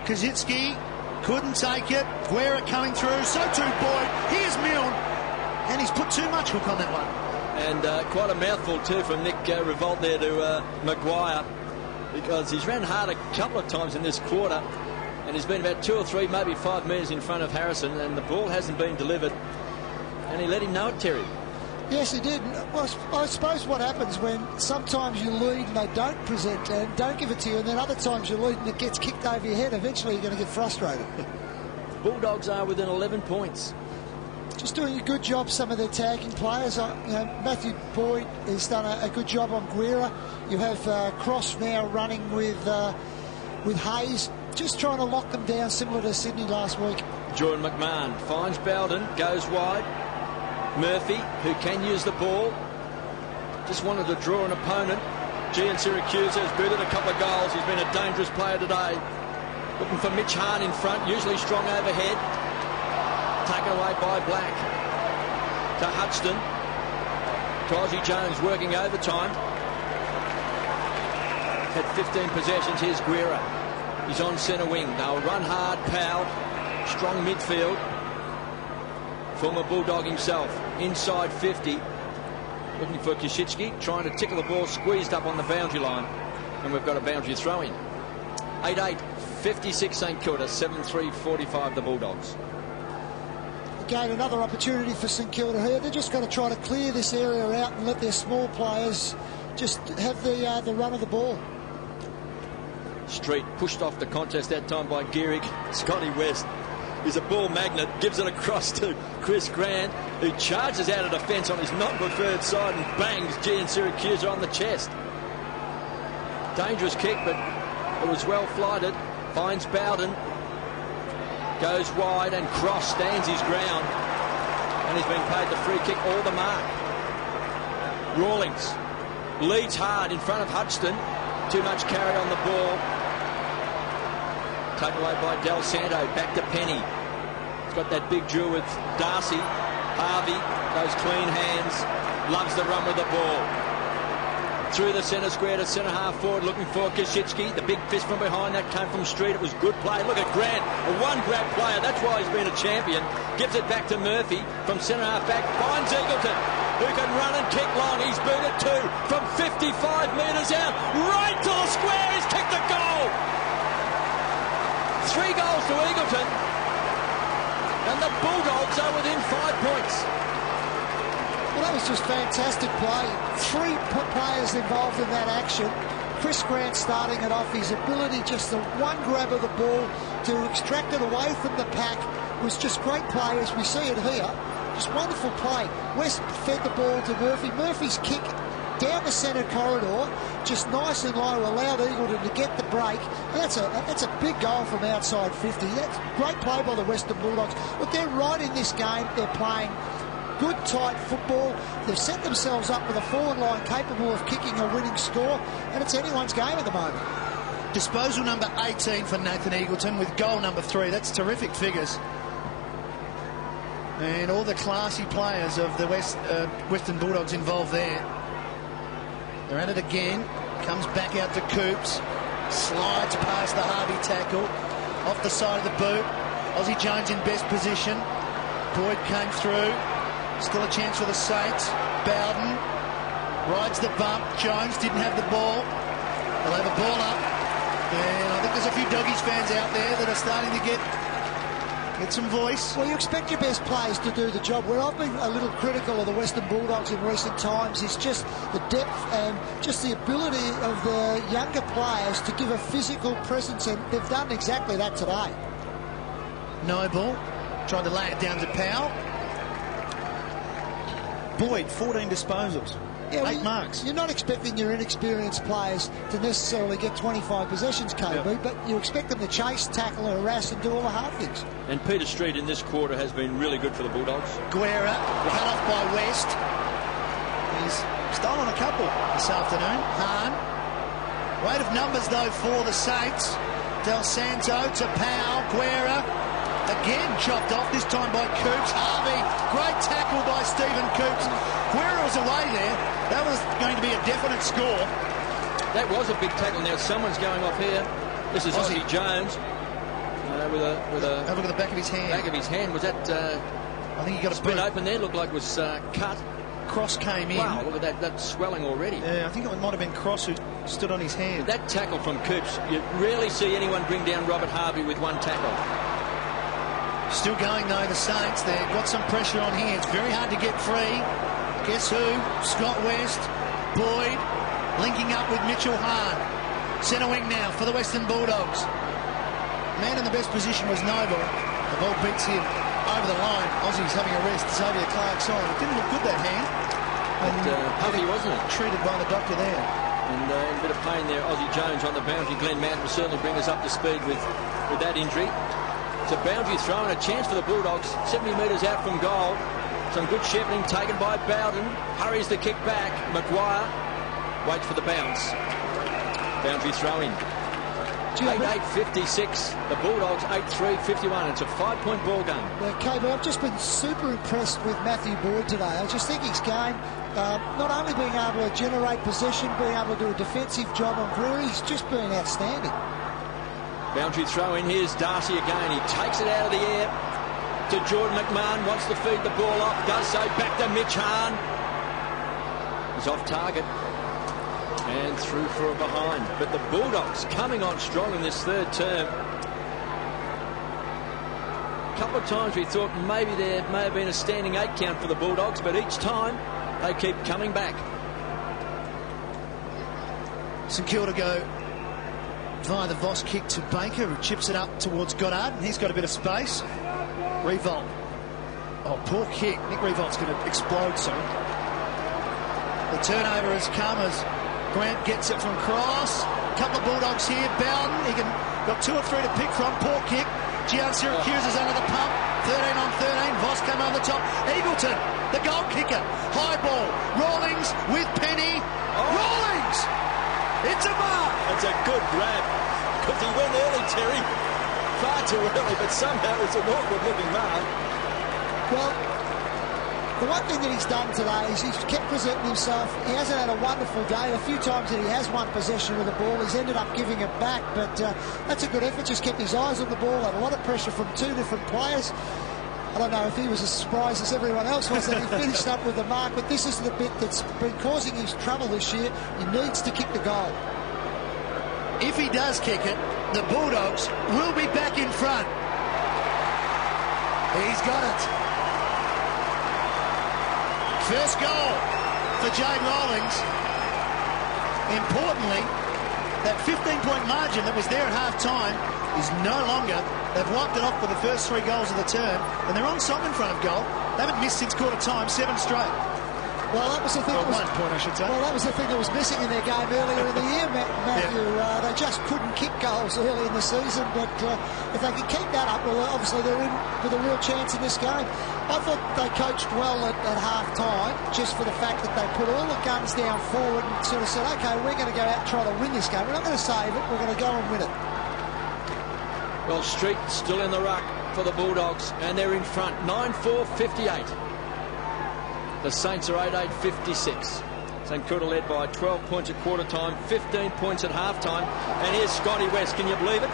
Kazitsky couldn't take it. Guerra coming through. So too Boyd. Here's Milne. And he's put too much hook on that one. And quite a mouthful too from Nick Revolt there to Maguire, because he's ran hard a couple of times in this quarter, and he's been about 2 or 3, maybe 5 metres in front of Harrison, and the ball hasn't been delivered, and he let him know it, Terry. Yes, he did. Well, I suppose what happens when sometimes you lead and they don't present and don't give it to you, and then other times you lead and it gets kicked over your head, eventually you're going to get frustrated. Bulldogs are within 11 points. Just doing a good job, some of their tagging players. Matthew Boyd has done a good job on Guerra. You have Cross now running with Hayes, just trying to lock them down, similar to Sydney last week. Jordan McMahon finds Bowden, goes wide. Murphy, who can use the ball, just wanted to draw an opponent. Gian Syracuse has booted a couple of goals. He's been a dangerous player today. Looking for Mitch Hahn in front, usually strong overhead. Taken away by Black. To Hudson. To Ozzie Jones working overtime. Had 15 possessions. Here's Guerra. He's on centre wing. They'll run hard. Powell. Strong midfield. Former Bulldog himself. Inside 50. Looking for Koschitzki. Trying to tickle the ball. Squeezed up on the boundary line. And we've got a boundary throw in. 8-8. 56 St Kilda. 7-3. 45 the Bulldogs. Again, another opportunity for St Kilda here. They're just going to try to clear this area out and let their small players just have the run of the ball. Street pushed off the contest that time by Gehrig. Scotty West is a ball magnet, gives it across to Chris Grant, who charges out of defence on his non-preferred side and bangs Gian Syracuse on the chest. Dangerous kick, but it was well flighted. Finds Bowden. Goes wide, and Cross stands his ground, and he's been paid the free kick or the mark. Rawlings leads hard in front of Hudson. Too much carry on the ball. Taken away by Del Santo. Back to Penny. He's got that big duel with Darcy. Harvey, those clean hands. Loves the run with the ball. Through the centre square to centre half forward, looking for Koschitzki. The big fist from behind, that came from Street. It was good play. Look at Grant, a one-grab player. That's why he's been a champion. Gives it back to Murphy from centre half back. Finds Eagleton, who can run and kick long. He's booted 2 from 55 metres out. Right to the square. He's kicked a goal. 3 goals to Eagleton. And the Bulldogs are within 5 points. Well, that was just fantastic play. 3 players involved in that action. Chris Grant starting it off. His ability, just the one grab of the ball to extract it away from the pack was just great play, as we see it here. Just wonderful play. West fed the ball to Murphy. Murphy's kick down the centre corridor, just nice and low, allowed Eagleton to get the break. And that's a big goal from outside 50. That's great play by the Western Bulldogs. Look, they're right in this game. They're playing good, tight football. They've set themselves up with a forward line capable of kicking a winning score, and it's anyone's game at the moment. Disposal number 18 for Nathan Eagleton with goal number 3. That's terrific figures. And all the classy players of the Western Bulldogs involved there. They're at it again. Comes back out to Coops. Slides past the Harvey tackle. Off the side of the boot. Ozzie Jones in best position. Boyd came through. Still a chance for the Saints. Bowden rides the bump. Jones didn't have the ball. They'll have a ball up. And I think there's a few Doggies fans out there that are starting to get some voice. Well, you expect your best players to do the job. Where I've been a little critical of the Western Bulldogs in recent times is just the depth and just the ability of the younger players to give a physical presence, and they've done exactly that today. Noble tried to lay it down to Powell. Boyd, 14 disposals. Yeah, 8 marks. You're not expecting your inexperienced players to necessarily get 25 possessions, KB, but you expect them to chase, tackle, harass, and do all the hard things. And Peter Street in this quarter has been really good for the Bulldogs. Guerra, cut off by West. He's stolen a couple this afternoon. Hahn. Weight of numbers, though, for the Saints. Del Santo to Powell. Guerra. Again chopped off, this time by Coops. Harvey, great tackle by Stephen Coops. Guerra was away there. That was going to be a definite score. That was a big tackle. Now someone's going off here. This is Ozzie Jones with a have a look at the back of his hand. Back of his hand. Was that? I think he got a split boot. Open there. Looked like it was cut. Cross came in. Wow, look at that swelling already. Yeah, I think it might have been Cross who stood on his hand. That tackle from Coops, you rarely see anyone bring down Robert Harvey with one tackle. Still going though, the Saints. They've got some pressure on here. It's very hard to get free. Guess who? Scott West, Boyd, linking up with Mitchell Hahn. Centre wing now for the Western Bulldogs. Man in the best position was Noble. The ball beats him over the line. Aussie's having a rest. Xavier Clark's on. It didn't look good, that hand. Puffy, wasn't it? Treated by the doctor there. And in a bit of pain there, Aussie Jones on the boundary. Glenn Mann will certainly bring us up to speed with that injury. It's a boundary throw and a chance for the Bulldogs. 70 metres out from goal. Some good shepherding taken by Bowden. Hurries the kick back. Maguire waits for the bounce. Boundary throw in. 8-8-56. The Bulldogs 8-3-51. It's a 5-point ball game. Well, KB, I've just been super impressed with Matthew Boyd today. I just think his game, not only being able to generate possession, being able to do a defensive job on Brewery, he's just been outstanding. Boundary throw in. Here's Darcy again. He takes it out of the air to Jordan McMahon. Wants to feed the ball off. Does so. Back to Mitch Hahn. He's off target. And through for a behind. But the Bulldogs coming on strong in this third term. A couple of times we thought maybe there may have been a standing 8 count for the Bulldogs, but each time they keep coming back. St Kilda go via the Voss kick to Baker, who chips it up towards Goddard, and he's got a bit of space. Revolt. Oh, poor kick. Nick Revolt's going to explode soon. The turnover has come as Grant gets it from Cross. A couple of Bulldogs here. Bowden, he got 2 or 3 to pick from. Poor kick. Gian Syracuse is under the pump. 13 on 13. Voss came over the top. Eagleton, the goal kicker. High ball. Rawlings with Penny. Rawlings! It's a mark. It's a good grab. Because he went early, Terry. Far too early, but somehow it's an awkward-looking mark. Well, the one thing that he's done today is he's kept presenting himself. He hasn't had a wonderful day. A few times that he has won possession with the ball, he's ended up giving it back. But that's a good effort. Just kept his eyes on the ball. Had a lot of pressure from 2 different players. I don't know if he was as surprised as everyone else was that he finished up with the mark. But this is the bit that's been causing his trouble this year. He needs to kick the goal. If he does kick it, the Bulldogs will be back in front. He's got it. First goal for Jade Rawlings. Importantly, that 15-point margin that was there at half-time is no longer. They've wiped it off for the first 3 goals of the term, and they're on song in front of goal. They haven't missed since quarter time, 7 straight. Well, that was the thing. Well, 1 point, I should say. Well, that was the thing that was missing in their game earlier in the year, Matthew. Yeah. They just couldn't kick goals early in the season, but if they can keep that up, well, obviously they're in with a real chance in this game. I thought they coached well at half-time, just for the fact that they put all the guns down forward and sort of said, OK, we're going to go out and try to win this game. We're not going to save it. We're going to go and win it. Well, Street still in the ruck for the Bulldogs, and they're in front. 9-4-58. The Saints are 8-8-56. St Kilda led by 12 points at quarter time, 15 points at half-time. And here's Scotty West. Can you believe it?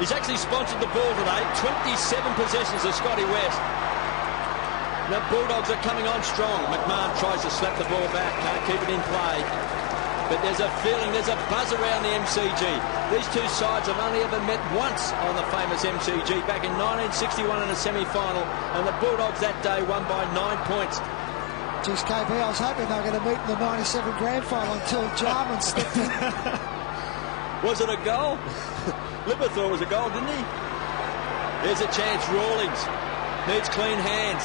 He's actually sponsored the ball today. 27 possessions of Scotty West. The Bulldogs are coming on strong. McMahon tries to slap the ball back. Can't keep it in play. But there's a feeling, there's a buzz around the MCG. These two sides have only ever met once on the famous MCG back in 1961 in a semi-final. And the Bulldogs that day won by 9 points. Geez, KB, I was hoping they were going to meet in the 97 grand final until Jarman stepped in. Was it a goal? Lipper thought it was a goal, didn't he? There's a chance. Rawlings needs clean hands.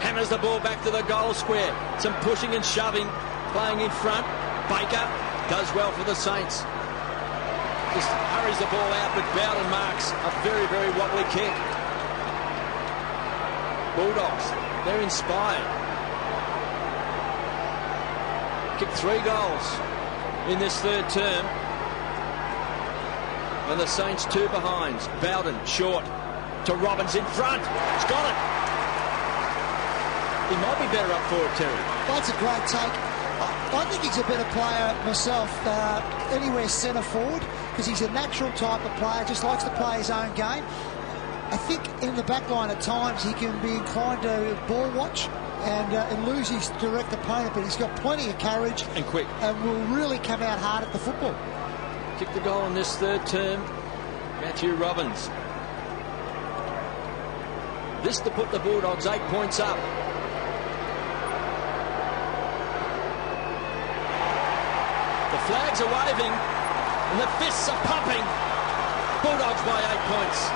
Hammers the ball back to the goal square. Some pushing and shoving. Playing in front. Baker does well for the Saints. Just hurries the ball out, but Bowden marks a very, very wobbly kick. Bulldogs, they're inspired. Kicked 3 goals in this third term. And the Saints 2 behinds. Bowden short to Robbins in front. He's got it. He might be better up for it, Terry. That's a great take. I think he's a better player myself, anywhere centre forward, because he's a natural type of player, just likes to play his own game. I think in the back line at times he can be inclined to ball watch, and lose his direct opponent, but he's got plenty of courage and quick, and will really come out hard at the football. Kicked the goal in this third term, Matthew Robbins. This to put the Bulldogs 8 points up. The flags are waving and the fists are pumping. Bulldogs by 8 points.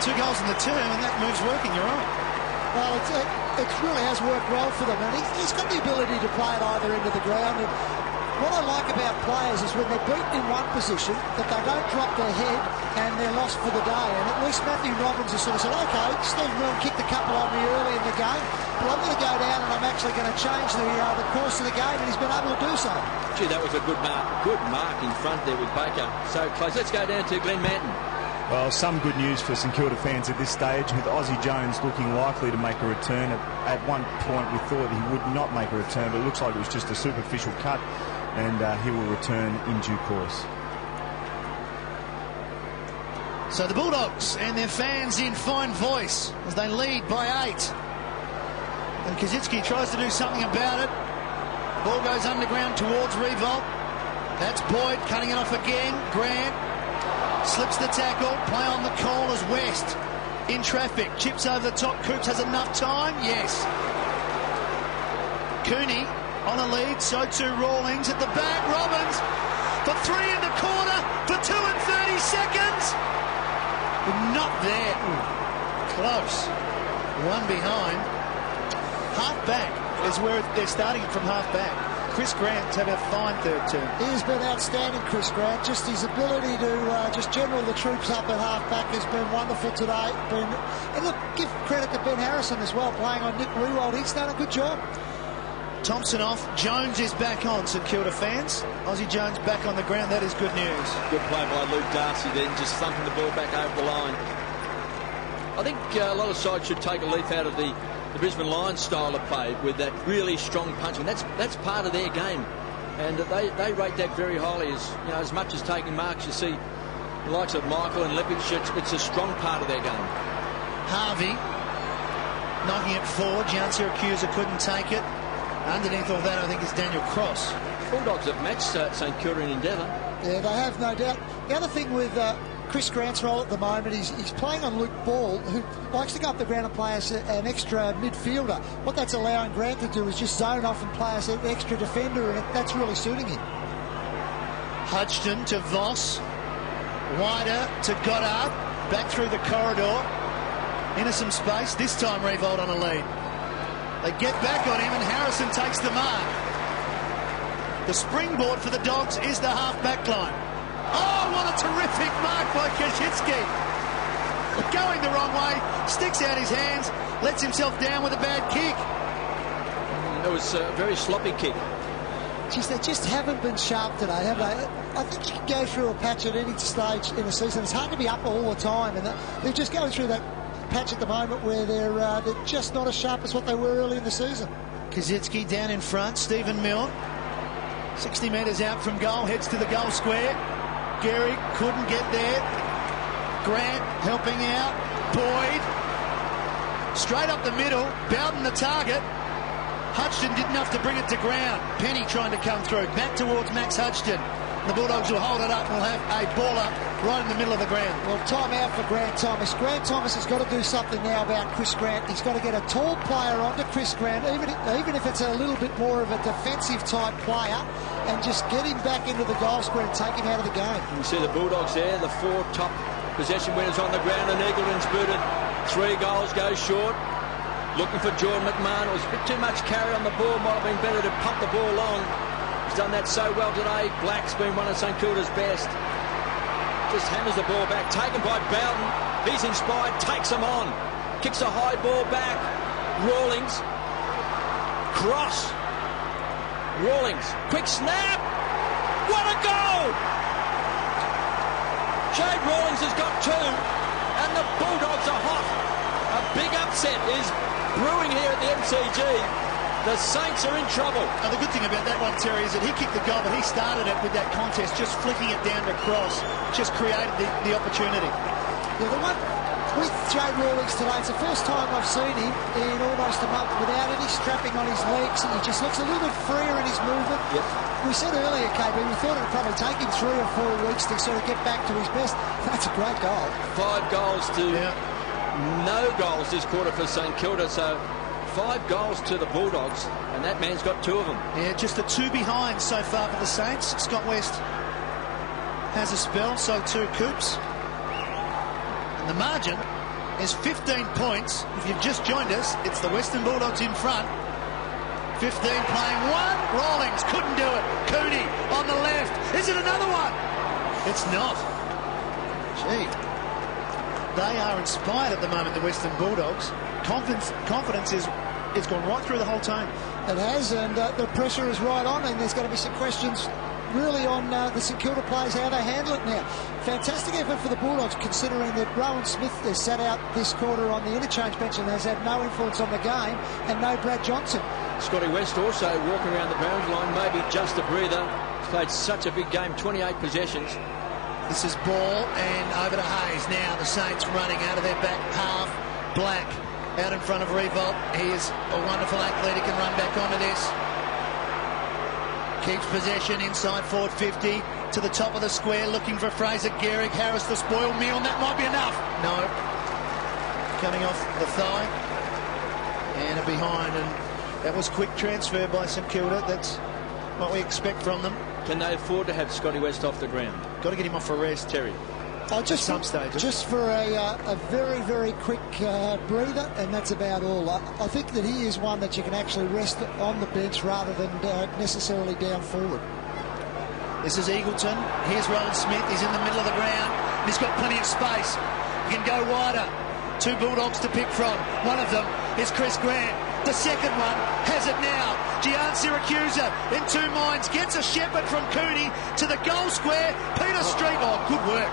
2 goals in the term, and that move's working, you're right. Well, it really has worked well for them, and he's got the ability to play at either end of the ground. And what I like about players is when they're beaten in one position, that they don't drop their head and they're lost for the day. And at least Matthew Robbins has sort of said, OK, Steve Milne kicked a couple on me early in the game, but I'm going to go down and I'm actually going to change the course of the game, and he's been able to do so. Gee, that was a good mark in front there with Baker. So close. Let's go down to Glenn Manton. Well, some good news for St Kilda fans at this stage, with Aussie Jones looking likely to make a return. At one point we thought he would not make a return, but it looks like it was just a superficial cut, and he will return in due course. So the Bulldogs and their fans in fine voice as they lead by 8. And Kazitsky tries to do something about it. Ball goes underground towards Revolt. That's Boyd cutting it off again. Grant slips the tackle. Play on the call as West in traffic. Chips over the top. Coops has enough time. Yes. Cooney on a lead. So too Rawlings at the back. Robbins for 3 in the corner for 2 and 30 seconds. Not there. Close. One behind. Half back is where they're starting from, half back. Chris Grant's had a fine third term. He has been outstanding, Chris Grant. Just his ability to just general the troops up at half back has been wonderful today. And look, give credit to Ben Harrison as well, playing on Nick Riewoldt. He's done a good job. Thompson off. Jones is back on, St Kilda fans. Aussie Jones back on the ground. That is good news. Good play by Luke Darcy then, just thumping the ball back over the line. I think a lot of sides should take a leaf out of the Brisbane Lions style of play with that really strong punching. That's part of their game, and they rate that very highly. As much as taking marks, you see the likes of Michael and Lepic. It's a strong part of their game. Harvey knocking it forward. Jan Siracusa couldn't take it. Underneath all that, I think, is Daniel Cross. Bulldogs have matched St Kilda in endeavour. Yeah, they have, no doubt. The other thing with Chris Grant's role at the moment, he's playing on Luke Ball, who likes to go up the ground and play as an extra midfielder. What that's allowing Grant to do is just zone off and play as an extra defender, and that's really suiting him. Hudson to Voss. Wider to Goddard. Back through the corridor. Into some space. This time Revolt on a lead. They get back on him, and Harrison takes the mark. The springboard for the Dogs is the half-back line. Oh, what a terrific mark by Kazitsky. Going the wrong way, sticks out his hands, lets himself down with a bad kick. It was a very sloppy kick. Geez, they just haven't been sharp today, have they? I think you can go through a patch at any stage in a season. It's hard to be up all the time, and they're just going through that patch at the moment where they're just not as sharp as what they were early in the season. Kazitsky down in front. Stephen Milne, 60 metres out from goal, heads to the goal square. Gehrig couldn't get there. Grant helping out. Boyd straight up the middle. Bowden the target. Hudson didn't have to bring it to ground. Penny trying to come through. Back towards Max Hudson. The Bulldogs will hold it up and will have a ball up right in the middle of the ground. Well, time out for Grant Thomas. Grant Thomas has got to do something now about Chris Grant. He's got to get a tall player onto Chris Grant, even if it's a little bit more of a defensive type player, and just get him back into the goal square and take him out of the game. You see the Bulldogs there, the 4 top possession winners on the ground, and Eagleton's booted. 3 goals go short. Looking for Jordan McMahon. It was a bit too much carry on the ball. Might have been better to pump the ball long. He's done that so well today. Black's been one of St Kilda's best. Just hammers the ball back. Taken by Bowden. He's inspired. Takes him on. Kicks a high ball back. Rawlings. Cross. Rawlings. Quick snap. What a goal! Jade Rawlings has got 2. And the Bulldogs are hot. A big upset is brewing here at the MCG. The Saints are in trouble. Now, the good thing about that one, Terry, is that he kicked the goal, but he started it with that contest, just flicking it down to Cross, just created the opportunity. Yeah, with Jay Rawlings today, it's the first time I've seen him in almost a month without any strapping on his legs. He just looks a little bit freer in his movement. Yep. We said earlier, KB, we thought it would probably take him 3 or 4 weeks to sort of get back to his best. That's a great goal. 5 goals to no goals this quarter for St Kilda, so 5 goals to the Bulldogs, and that man's got 2 of them. Yeah, just the 2 behind so far for the Saints. Scott West has a spell, so too Coops. And the margin is 15 points. If you've just joined us, it's the Western Bulldogs in front. 15 playing 1. Rawlings couldn't do it. Cooney on the left. Is it another one? It's not. Gee. They are inspired at the moment, the Western Bulldogs. Confidence is gone right through the whole team. It has, and the pressure is right on, and there's going to be some questions really on the St Kilda players, how they handle it now. Fantastic effort for the Bulldogs, considering that Rowan Smith has sat out this quarter on the interchange bench and has had no influence on the game, and no Brad Johnson. Scotty West also walking around the boundary line, maybe just a breather. He's played such a big game, 28 possessions. This is ball and over to Hayes. Now the Saints running out of their back half. Black out in front of Revolt. He is a wonderful athlete. He can run back onto this. Keeps possession inside forward 50 to the top of the square, looking for Fraser Gehrig. Harris the spoil meal, and that might be enough. No. Coming off the thigh. And a behind, and that was quick transfer by St Kilda. That's what we expect from them. Can they afford to have Scotty West off the ground? Got to get him off for rest, Terry. Just at some stages. Just for a very, very quick breather, and that's about all. I think that he is one that you can actually rest on the bench rather than necessarily down forward. This is Eagleton. Here's Rowan Smith. He's in the middle of the ground. He's got plenty of space. He can go wider. 2 Bulldogs to pick from. One of them is Chris Grant. The second one has it now. Gian Syracusa in 2 minds. Gets a shepherd from Cooney to the goal square. Peter Street. Oh, good work.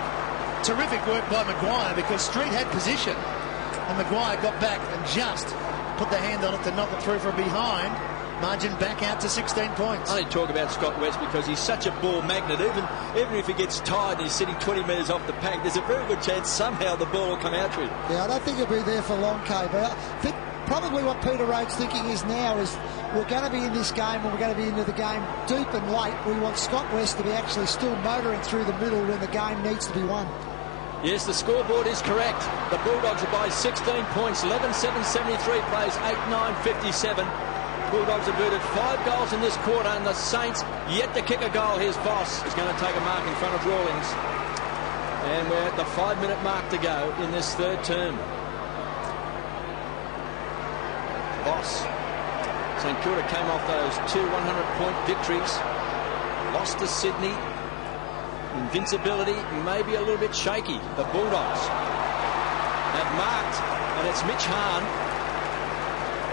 Terrific work by Maguire, because Street had position. And Maguire got back and just put the hand on it to knock it through from behind. Margin back out to 16 points. I only talk about Scott West because he's such a ball magnet. Even if he gets tired and he's sitting 20 metres off the pack, there's a very good chance somehow the ball will come out to him. Yeah, I don't think he'll be there for long, KB. I think probably what Peter Rhodes' thinking is now is we're going to be in this game, and we're going to be into the game deep and late. We want Scott West to be actually still motoring through the middle when the game needs to be won. Yes, the scoreboard is correct. The Bulldogs are by 16 points. 11-7-73 plays 8-9-57. Bulldogs have booted 5 goals in this quarter, and the Saints yet to kick a goal. Here's Voss. He's going to take a mark in front of Rawlings. And we're at the 5-minute mark to go in this third term. Voss. St Kilda came off those 2 100-point victories. Lost to Sydney. Invincibility maybe a little bit shaky. The Bulldogs have marked, and it's Mitch Hahn.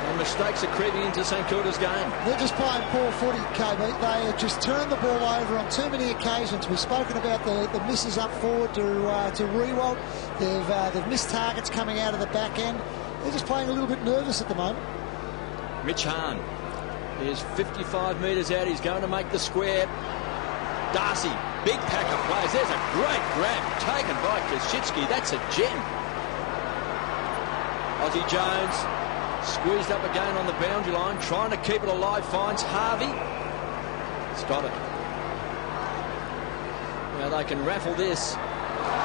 And mistakes are creeping into St Kilda's game. They're just playing poor footy, KB. They have just turned the ball over on too many occasions. We've spoken about the misses up forward to Rewalt. They've missed targets coming out of the back end. They're just playing a little bit nervous at the moment. Mitch Hahn is 55 metres out. He's going to make the square. Darcy, big pack of players. There's a great grab taken by Koschitzky. That's a gem. Ozzie Jones squeezed up again on the boundary line, trying to keep it alive. Finds Harvey. He's got it. Now they can raffle this.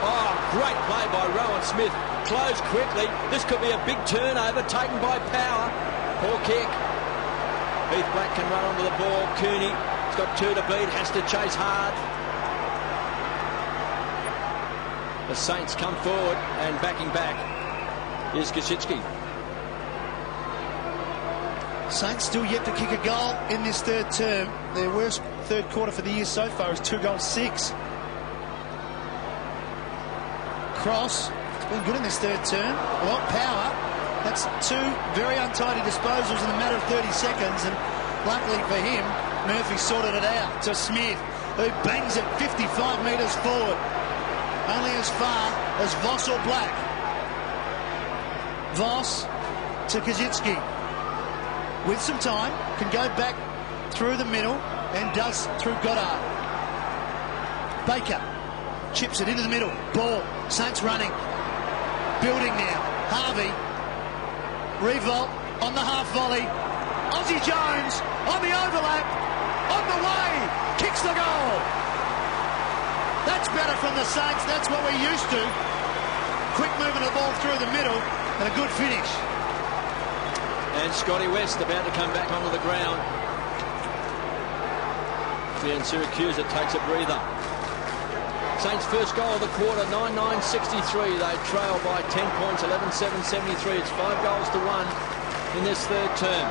Oh, great play by Rowan Smith. Closed quickly. This could be a big turnover taken by Power. Poor kick. Heath Black can run onto the ball. Cooney. Got 2 to beat, has to chase hard. The Saints come forward, and backing back is Koschitzky. Saints still yet to kick a goal in this third term. Their worst third quarter for the year so far is 2 goals 6. Cross, it's been good in this third term. Well, Power, that's 2 very untidy disposals in a matter of 30 seconds, and luckily for him, Murphy sorted it out to Smith, who bangs it 55 metres forward. Only as far as Voss or Black. Voss to Koschitzky. With some time, can go back through the middle, and does through Goddard. Baker chips it into the middle. Ball. Saints running. building now. Harvey, revolt on the half volley. Aussie Jones on the overlap, on the way, kicks the goal. That's better from the Saints. That's what we're used to. Quick movement of the ball through the middle and a good finish. And Scotty West about to come back onto the ground. And Syracuse takes a breather. Saints' first goal of the quarter, 9-9-63. They trail by 10 points, 11-7-73. It's 5 goals to 1 in this third term.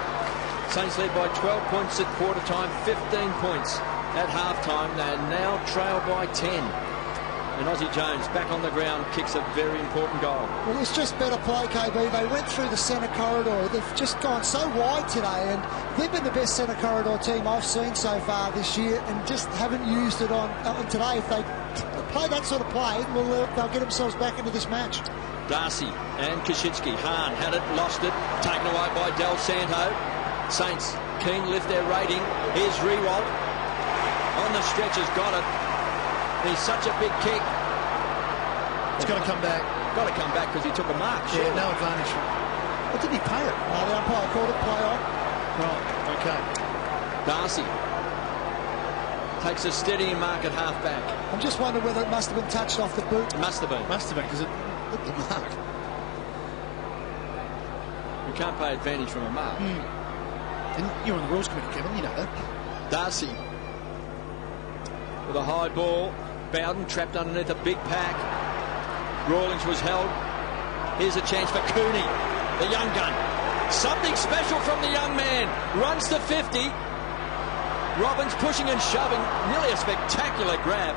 Saints lead by 12 points at quarter time, 15 points at half time. They now trail by 10. And Aussie Jones back on the ground kicks a very important goal. Well, it's just better play, KB. They went through the centre corridor. They've just gone so wide today, and they've been the best centre corridor team I've seen so far this year, and just haven't used it on today. If they play that sort of play, well, they'll get themselves back into this match. Darcy and Kaczynski. Hahn had it, lost it, taken away by Del Santo. Saints keen lift their rating. Here's Rewalt on the stretch, has got it. He's such a big kick. It's got to come back. Got to come back because he took a mark. Yeah, no advantage. What did he pay it? The umpire called it play on. Right, okay. Darcy takes a steadying mark at half back. I'm just wondering whether it must have been touched off the boot. It must have been. Must have been, because it hit the mark. You can't pay advantage from a mark. And you're on the rules committee, Kevin, you know that. Darcy with a high ball. Bowden trapped underneath a big pack. Rawlings was held. Here's a chance for Cooney, the young gun. Something special from the young man. Runs to 50. Robbins pushing and shoving. Nearly a spectacular grab.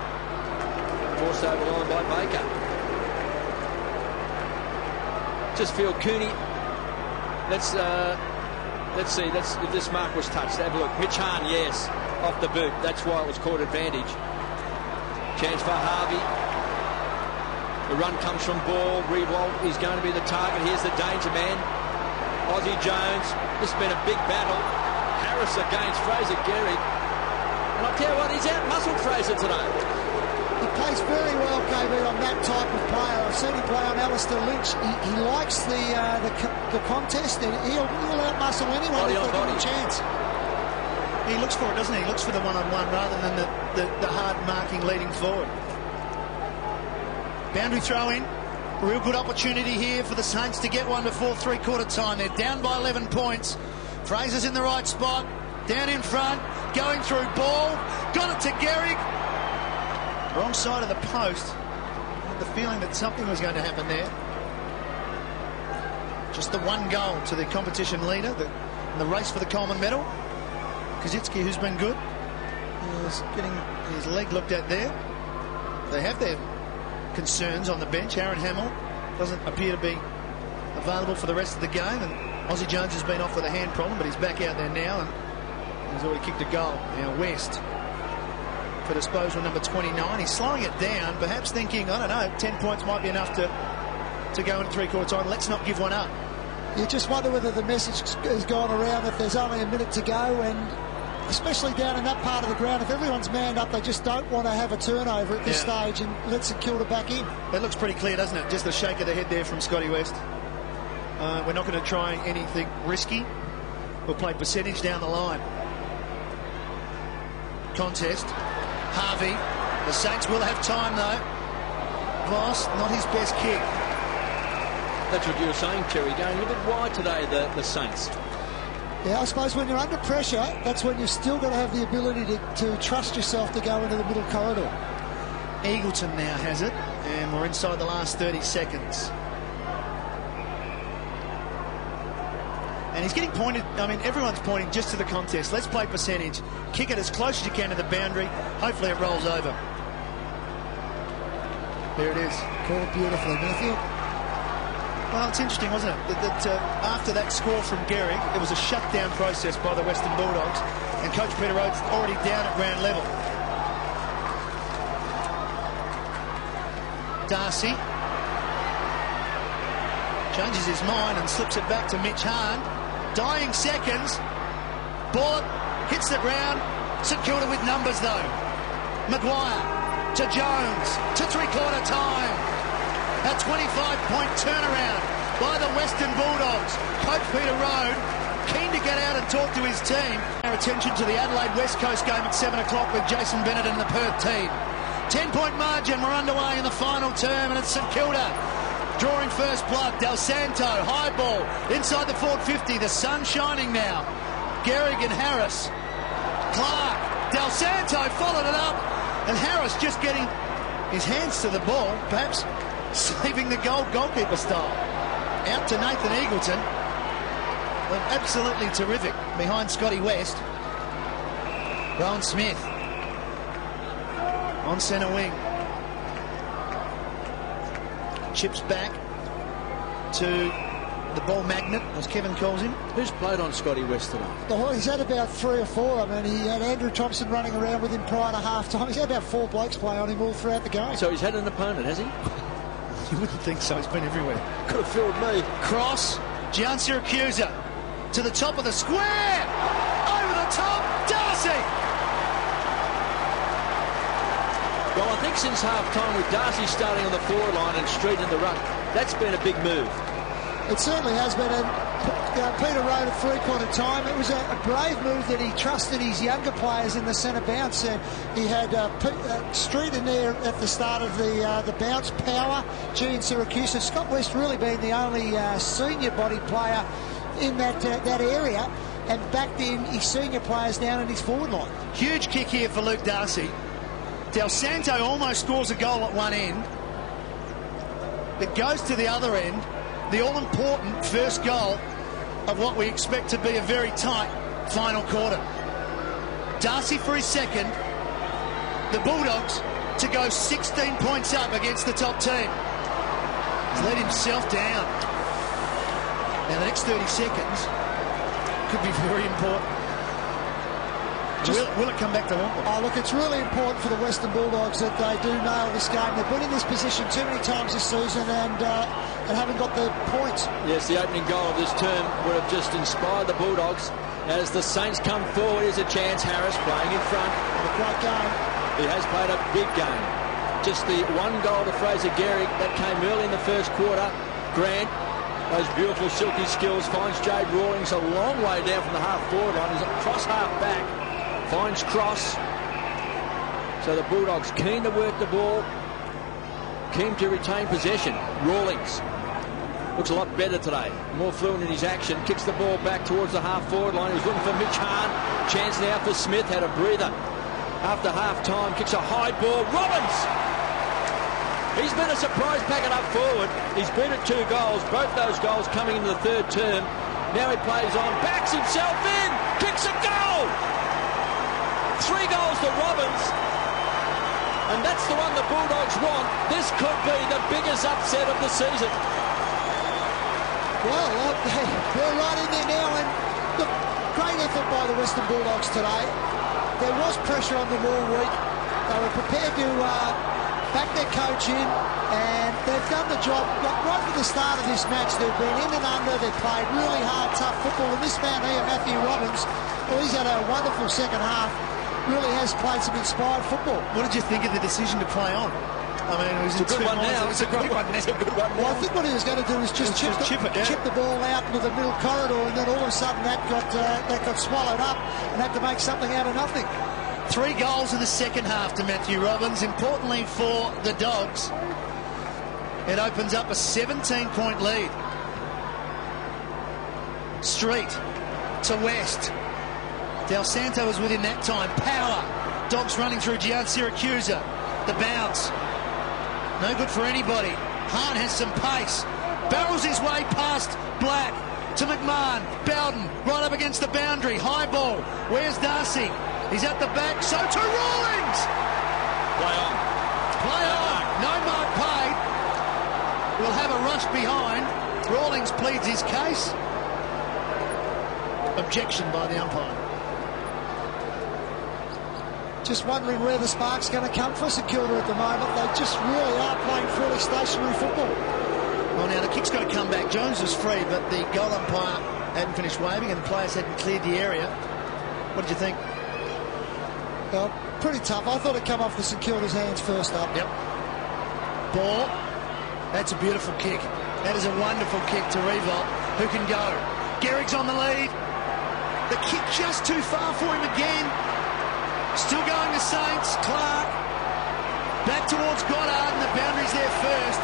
Forced over the line by Baker. Just feel Cooney. Let's see. If this mark was touched. Have a look. Mitch Hahn, yes, off the boot. That's why it was caught advantage. Chance for Harvey. The run comes from Ball. Rewalt is going to be the target. Here's the danger man. Aussie Jones. This has been a big battle. Harris against Fraser Gehrig. And I'll tell you what, he's out-muscled Fraser today. He plays very well, KB, on that type of player. I've seen him play on Alistair Lynch. He likes the contest, and he'll out-muscle anyone if they give him a chance. He looks for it, doesn't he? He looks for the one-on-one rather than the hard marking leading forward. Boundary throw in. A real good opportunity here for the Saints to get one before three-quarter time. They're down by 11 points. Fraser's in the right spot. Down in front. Going through Ball. Got it to Gehrig. Wrong side of the post. I had the feeling that something was going to happen there. Just the one goal to the competition leader in the race for the Coleman medal. Kaczynski, who's been good, is getting his leg looked at there. They have their concerns on the bench. Aaron Hamill doesn't appear to be available for the rest of the game, and Aussie Jones has been off with a hand problem, but he's back out there now, and he's already kicked a goal. Now West for disposal number 29. He's slowing it down, perhaps thinking, I don't know, 10 points might be enough to go into three-quarter time. Let's not give one up. You just wonder whether the message has gone around if there's only a minute to go, and especially down in that part of the ground, if everyone's manned up, they just don't want to have a turnover at this stage and let St.Kilda back in. That looks pretty clear, doesn't it? Just a shake of the head there from Scotty West. We're not going to try anything risky. We'll play percentage down the line. Contest. Harvey. The Saints will have time, though. Voss, not his best kick. That's what you were saying, Terry, going a little bit wide today, the Saints. Yeah, I suppose when you're under pressure, that's when you've still got to have the ability to trust yourself to go into the middle corridor. Eagleton now has it, and we're inside the last 30 seconds. And he's getting pointed, I mean, everyone's pointing just to the contest. Let's play percentage. Kick it as close as you can to the boundary. Hopefully it rolls over. There it is. Called beautifully, Matthew. Well, it's interesting, wasn't it, that after that score from Gehrig, it was a shutdown process by the Western Bulldogs, and Coach Peter Rhodes already down at ground level. Darcy changes his mind and slips it back to Mitch Hahn. Dying seconds. Ball hits the ground. St Kilda with numbers, though. Maguire to Jones to three-quarter time. A 25-point turnaround by the Western Bulldogs. Coach Peter Rowe keen to get out and talk to his team. Our attention to the Adelaide West Coast game at 7 o'clock with Jason Bennett and the Perth team. 10-point margin. We're underway in the final term, and it's St Kilda drawing first blood. Del Santo, high ball inside the forward 50. The sun shining now. Gehrig and Harris. Clark, Del Santo followed it up, and Harris just getting his hands to the ball, perhaps saving the goal goalkeeper style. Out to Nathan Eagleton. Well, absolutely terrific behind Scotty West. Rowan Smith on centre wing. Chips back to the ball magnet, as Kevin calls him. Who's played on Scotty West today? Oh, he's had about 3 or 4. I mean, he had Andrew Thompson running around with him prior to half-time. He's had about 4 blokes play on him all throughout the game. So he's had an opponent, has he? You wouldn't think so. He's been everywhere. Could have filled me. Cross, Gian Siracusa to the top of the square. Over the top, Darcy. Well, I think since half-time with Darcy starting on the forward line and Street in the ruck, that's been a big move. It certainly has been. Peter Rowe at three-quarter time. It was a brave move that he trusted his younger players in the centre bounce. He had Street in there at the start of the bounce. Power, Gian Siracusa. Scott West really being the only senior body player in that area, and backed in his senior players down in his forward line. Huge kick here for Luke Darcy. Del Santo almost scores a goal at one end. It goes to the other end. The all-important first goal of what we expect to be a very tight final quarter. Darcy for his second. The Bulldogs to go 16 points up against the top team. He's let himself down. Now the next 30 seconds could be very important. Will it come back to haunt them? Oh, look, it's really important for the Western Bulldogs that they do nail this game. They've been in this position too many times this season and haven't got the points. Yes, the opening goal of this term would have just inspired the Bulldogs. As the Saints come forward, here's a chance. Harris playing in front. A great game. He has played a big game. Just the one goal to Fraser Gehrig that came early in the first quarter. Grant, those beautiful silky skills, finds Jade Rawlings a long way down from the half-forward line. He's across half-back. Finds Cross. So the Bulldogs keen to work the ball, keen to retain possession. Rawlings looks a lot better today, more fluent in his action. Kicks the ball back towards the half-forward line. He's looking for Mitch Hahn. Chance now for Smith. Had a breather after half-time. Kicks a high ball. Robbins! He's been a surprise packet up forward. He's been at 2 goals. Both those goals coming into the third term. Now he plays on. Backs himself in. Kicks a goal! 3 goals to Robbins, and that's the one the Bulldogs want. This could be the biggest upset of the season. Well, they're right in there now, and look, great effort by the Western Bulldogs today. There was pressure on them all week. They were prepared to back their coach in, and they've done the job. Like, right from the start of this match, they've been in and under. They've played really hard, tough football, and this man here, Matthew Robbins, well, he's had a wonderful second half. Really has played some inspired football. What did you think of the decision to play on? I mean, it was a good one now. It's a good one now. Well, I think what he was going to do was just chip the ball out into the middle corridor, and then all of a sudden that got swallowed up and had to make something out of nothing. 3 goals in the second half to Matthew Robbins. Importantly for the Dogs, it opens up a 17-point lead. Street to West. Del Santo was within that time. Power. Dogs running through Gian Siracusa. The bounce. No good for anybody. Hahn has some pace. Barrels his way past Black to McMahon. Bowden right up against the boundary. High ball. Where's Darcy? He's at the back. So to Rawlings. Play on. Play on. No mark paid. We'll have a rush behind. Rawlings pleads his case. Objection by the umpire. Just wondering where the spark's going to come for St Kilda at the moment. They just really are playing fairly stationary football. Well, now the kick's got to come back. Jones was free, but the goal umpire hadn't finished waving and the players hadn't cleared the area. What did you think? Pretty tough. I thought it'd come off the St Kilda's hands first up. Yep. Ball. That's a beautiful kick. That is a wonderful kick to Revolt. Who can go? Gehrig's on the lead. The kick just too far for him again. Still going to Saints. Clark back towards Goddard, and the boundary's there first.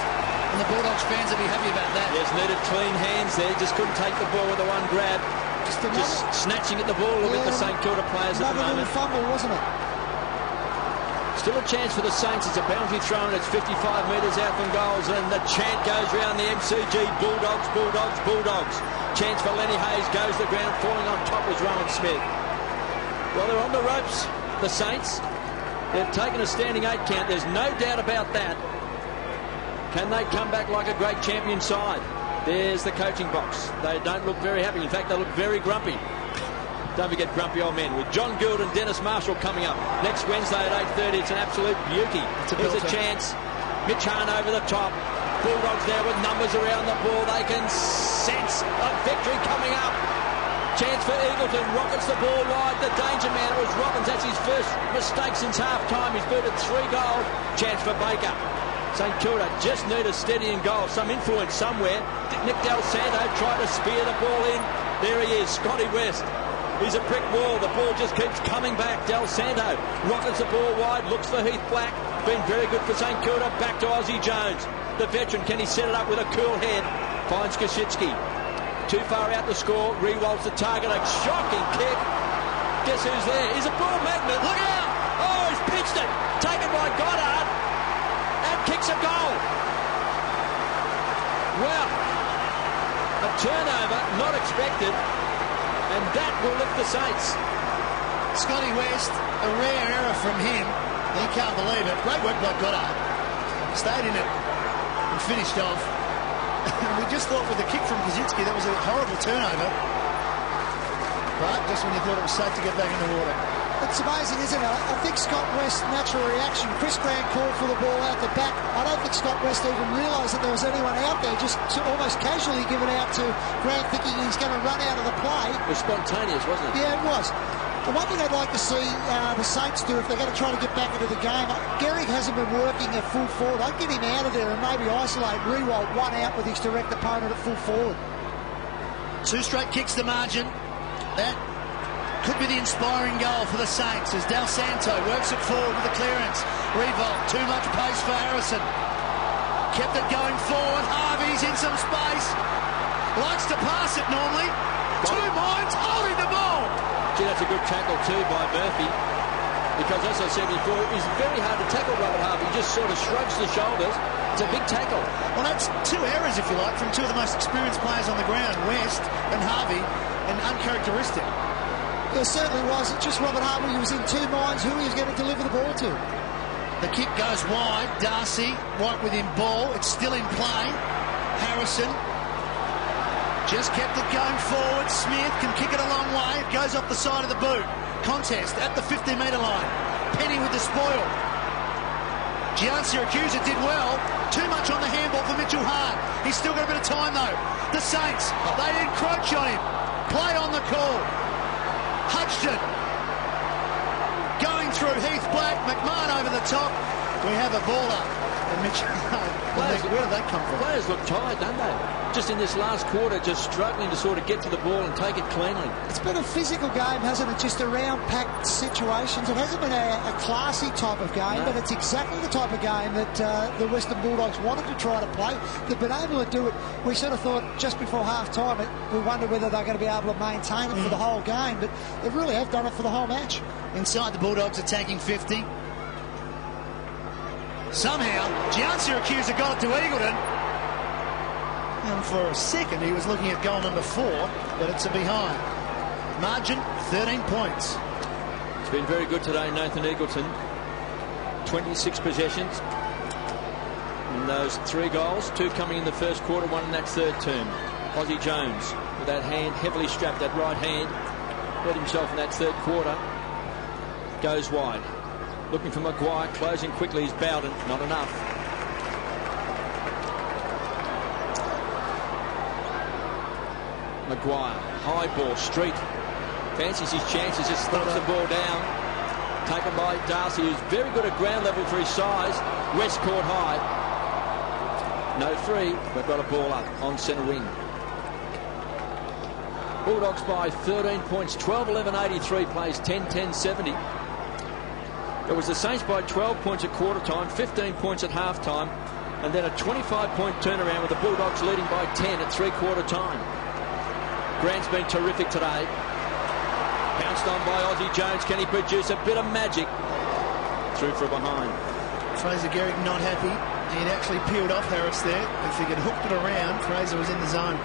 And the Bulldogs fans will be happy about that. Yes, needed clean hands there. Just couldn't take the ball with the one grab. Just snatching at the ball a little bit, the St Kilda players at the moment. Another fumble, wasn't it? Still a chance for the Saints. It's a boundary throw, and it's 55 metres out from goals. And the chant goes round the MCG. Bulldogs, Bulldogs, Bulldogs. Chance for Lenny Hayes. Goes to the ground. Falling on top was Rowan Smith. Well, they're on the ropes, the Saints. They've taken a standing 8 count. There's no doubt about that. Can they come back like a great champion side? There's the coaching box. They don't look very happy. In fact, they look very grumpy. Don't forget grumpy old men with John Gould and Dennis Marshall coming up next Wednesday at 8:30. It's an absolute beauty. Here's a chance. Mitch Hahn over the top. Bulldogs there with numbers around the ball. They can sense a victory coming up. Chance for Eagleton. Rockets the ball wide. The danger man. It was Robbins. That's his first mistake since half-time. He's booted 3 goals. Chance for Baker. St Kilda just need a steadying goal. Some influence somewhere. Nick Del Santo tried to spear the ball in. There he is, Scotty West. He's a brick wall. The ball just keeps coming back. Del Santo rockets the ball wide. Looks for Heath Black. Been very good for St Kilda. Back to Ozzie Jones. The veteran, can he set it up with a cool head? Finds Koschitzki. Too far out to score. Re-rolls the target. A shocking kick. Guess who's there? He's a ball magnet. Look out! Oh, he's pitched it. Taken by Goddard. And kicks a goal. Well, a turnover not expected. And that will lift the Saints. Scotty West, a rare error from him. He can't believe it. Great work by Goddard. Stayed in it and finished off. We just thought with the kick from Koschitzki, that was a horrible turnover. But just when you thought it was safe to get back in the water. It's amazing, isn't it? I think Scott West's natural reaction, Chris Grant called for the ball out the back. I don't think Scott West even realised that there was anyone out there, just almost casually given out to Grant, thinking he's going to run out of the play. It was spontaneous, wasn't it? Yeah, it was. The one thing I'd like to see the Saints do if they're going to try to get back into the game, Gehrig hasn't been working at full forward. I'd get him out of there and maybe isolate, re-roll one out with his direct opponent at full forward. 2 straight kicks the margin. That could be the inspiring goal for the Saints as Del Santo works it forward with a clearance. Revolt, too much pace for Harrison. Kept it going forward. Harvey's in some space. Likes to pass it normally. 2 minds holding the ball. Gee, that's a good tackle too by Murphy. Because as I said before, it's very hard to tackle Robert Harvey. He just sort of shrugs the shoulders. It's a big tackle. Well, that's 2 errors, if you like, from 2 of the most experienced players on the ground, West and Harvey, and uncharacteristic. It certainly was. It's just Robert Harvey who was in 2 minds who he was going to deliver the ball to. The kick goes wide. Darcy, right with him ball. It's still in play. Harrison just kept it going forward. Smith can kick it a long way. It goes off the side of the boot. Contest at the 50-metre line. Penny with the spoil. Gian Syracuse did well. Too much on the handball for Mitchell Hahn. He's still got a bit of time, though. The Saints, they encroach on him. Play on the call. Hudson going through Heath Black. McMahon over the top. We have a baller. And Mitchell Hahn. Where did that come from? Players look tired, don't they? Just in this last quarter, just struggling to sort of get to the ball and take it cleanly. It's been a physical game, hasn't it? Just around packed situations. It hasn't been a classy type of game, but it's exactly the type of game that the Western Bulldogs wanted to try to play. They've been able to do it. We sort of thought just before half-time, we wondered whether they're going to be able to maintain it for the whole game, but they really have done it for the whole match. Inside, the Bulldogs attacking 50. Somehow, Gian Syracuse got it to Eagleton. And for a second, he was looking at goal number 4, but it's a behind. Margin, 13 points. It's been very good today, Nathan Eagleton. 26 possessions. And those 3 goals, 2 coming in the first quarter, 1 in that third term. Ozzie Jones, with that hand heavily strapped, that right hand, hurt himself in that third quarter. Goes wide. Looking for Maguire, closing quickly. He's Bowden, not enough. Maguire, high ball, Street. Fancies his chances, just throws the ball down. Taken by Darcy, who's very good at ground level for his size. West caught high. No free. We've got a ball up on centre wing. Bulldogs by 13 points. 12-11-83 plays 10-10-70. It was the Saints by 12 points at quarter time, 15 points at half time, and then a 25-point turnaround with the Bulldogs leading by 10 at three-quarter time. Grant's been terrific today. Pounced on by Aussie Jones. Can he produce a bit of magic? Through for a behind. Fraser Garrick not happy. He'd actually peeled off Harris there. If he could hooked it around, Fraser was in the zone.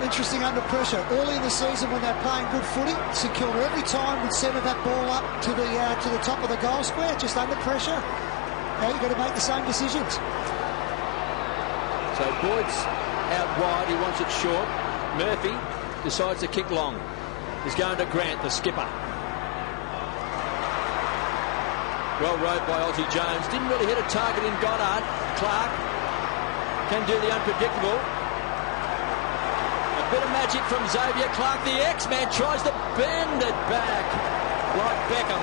Interesting under pressure. Early in the season when they're playing good footy, St Kilda every time would centre that ball up to the top of the goal square, just under pressure. Now you've got to make the same decisions. So Boyd's out wide. He wants it short. Murphy decides to kick long. He's going to Grant, the skipper. Well rode by Aussie Jones. Didn't really hit a target in Goddard. Clark can do the unpredictable. A bit of magic from Xavier Clark. The X-Man tries to bend it back like Beckham.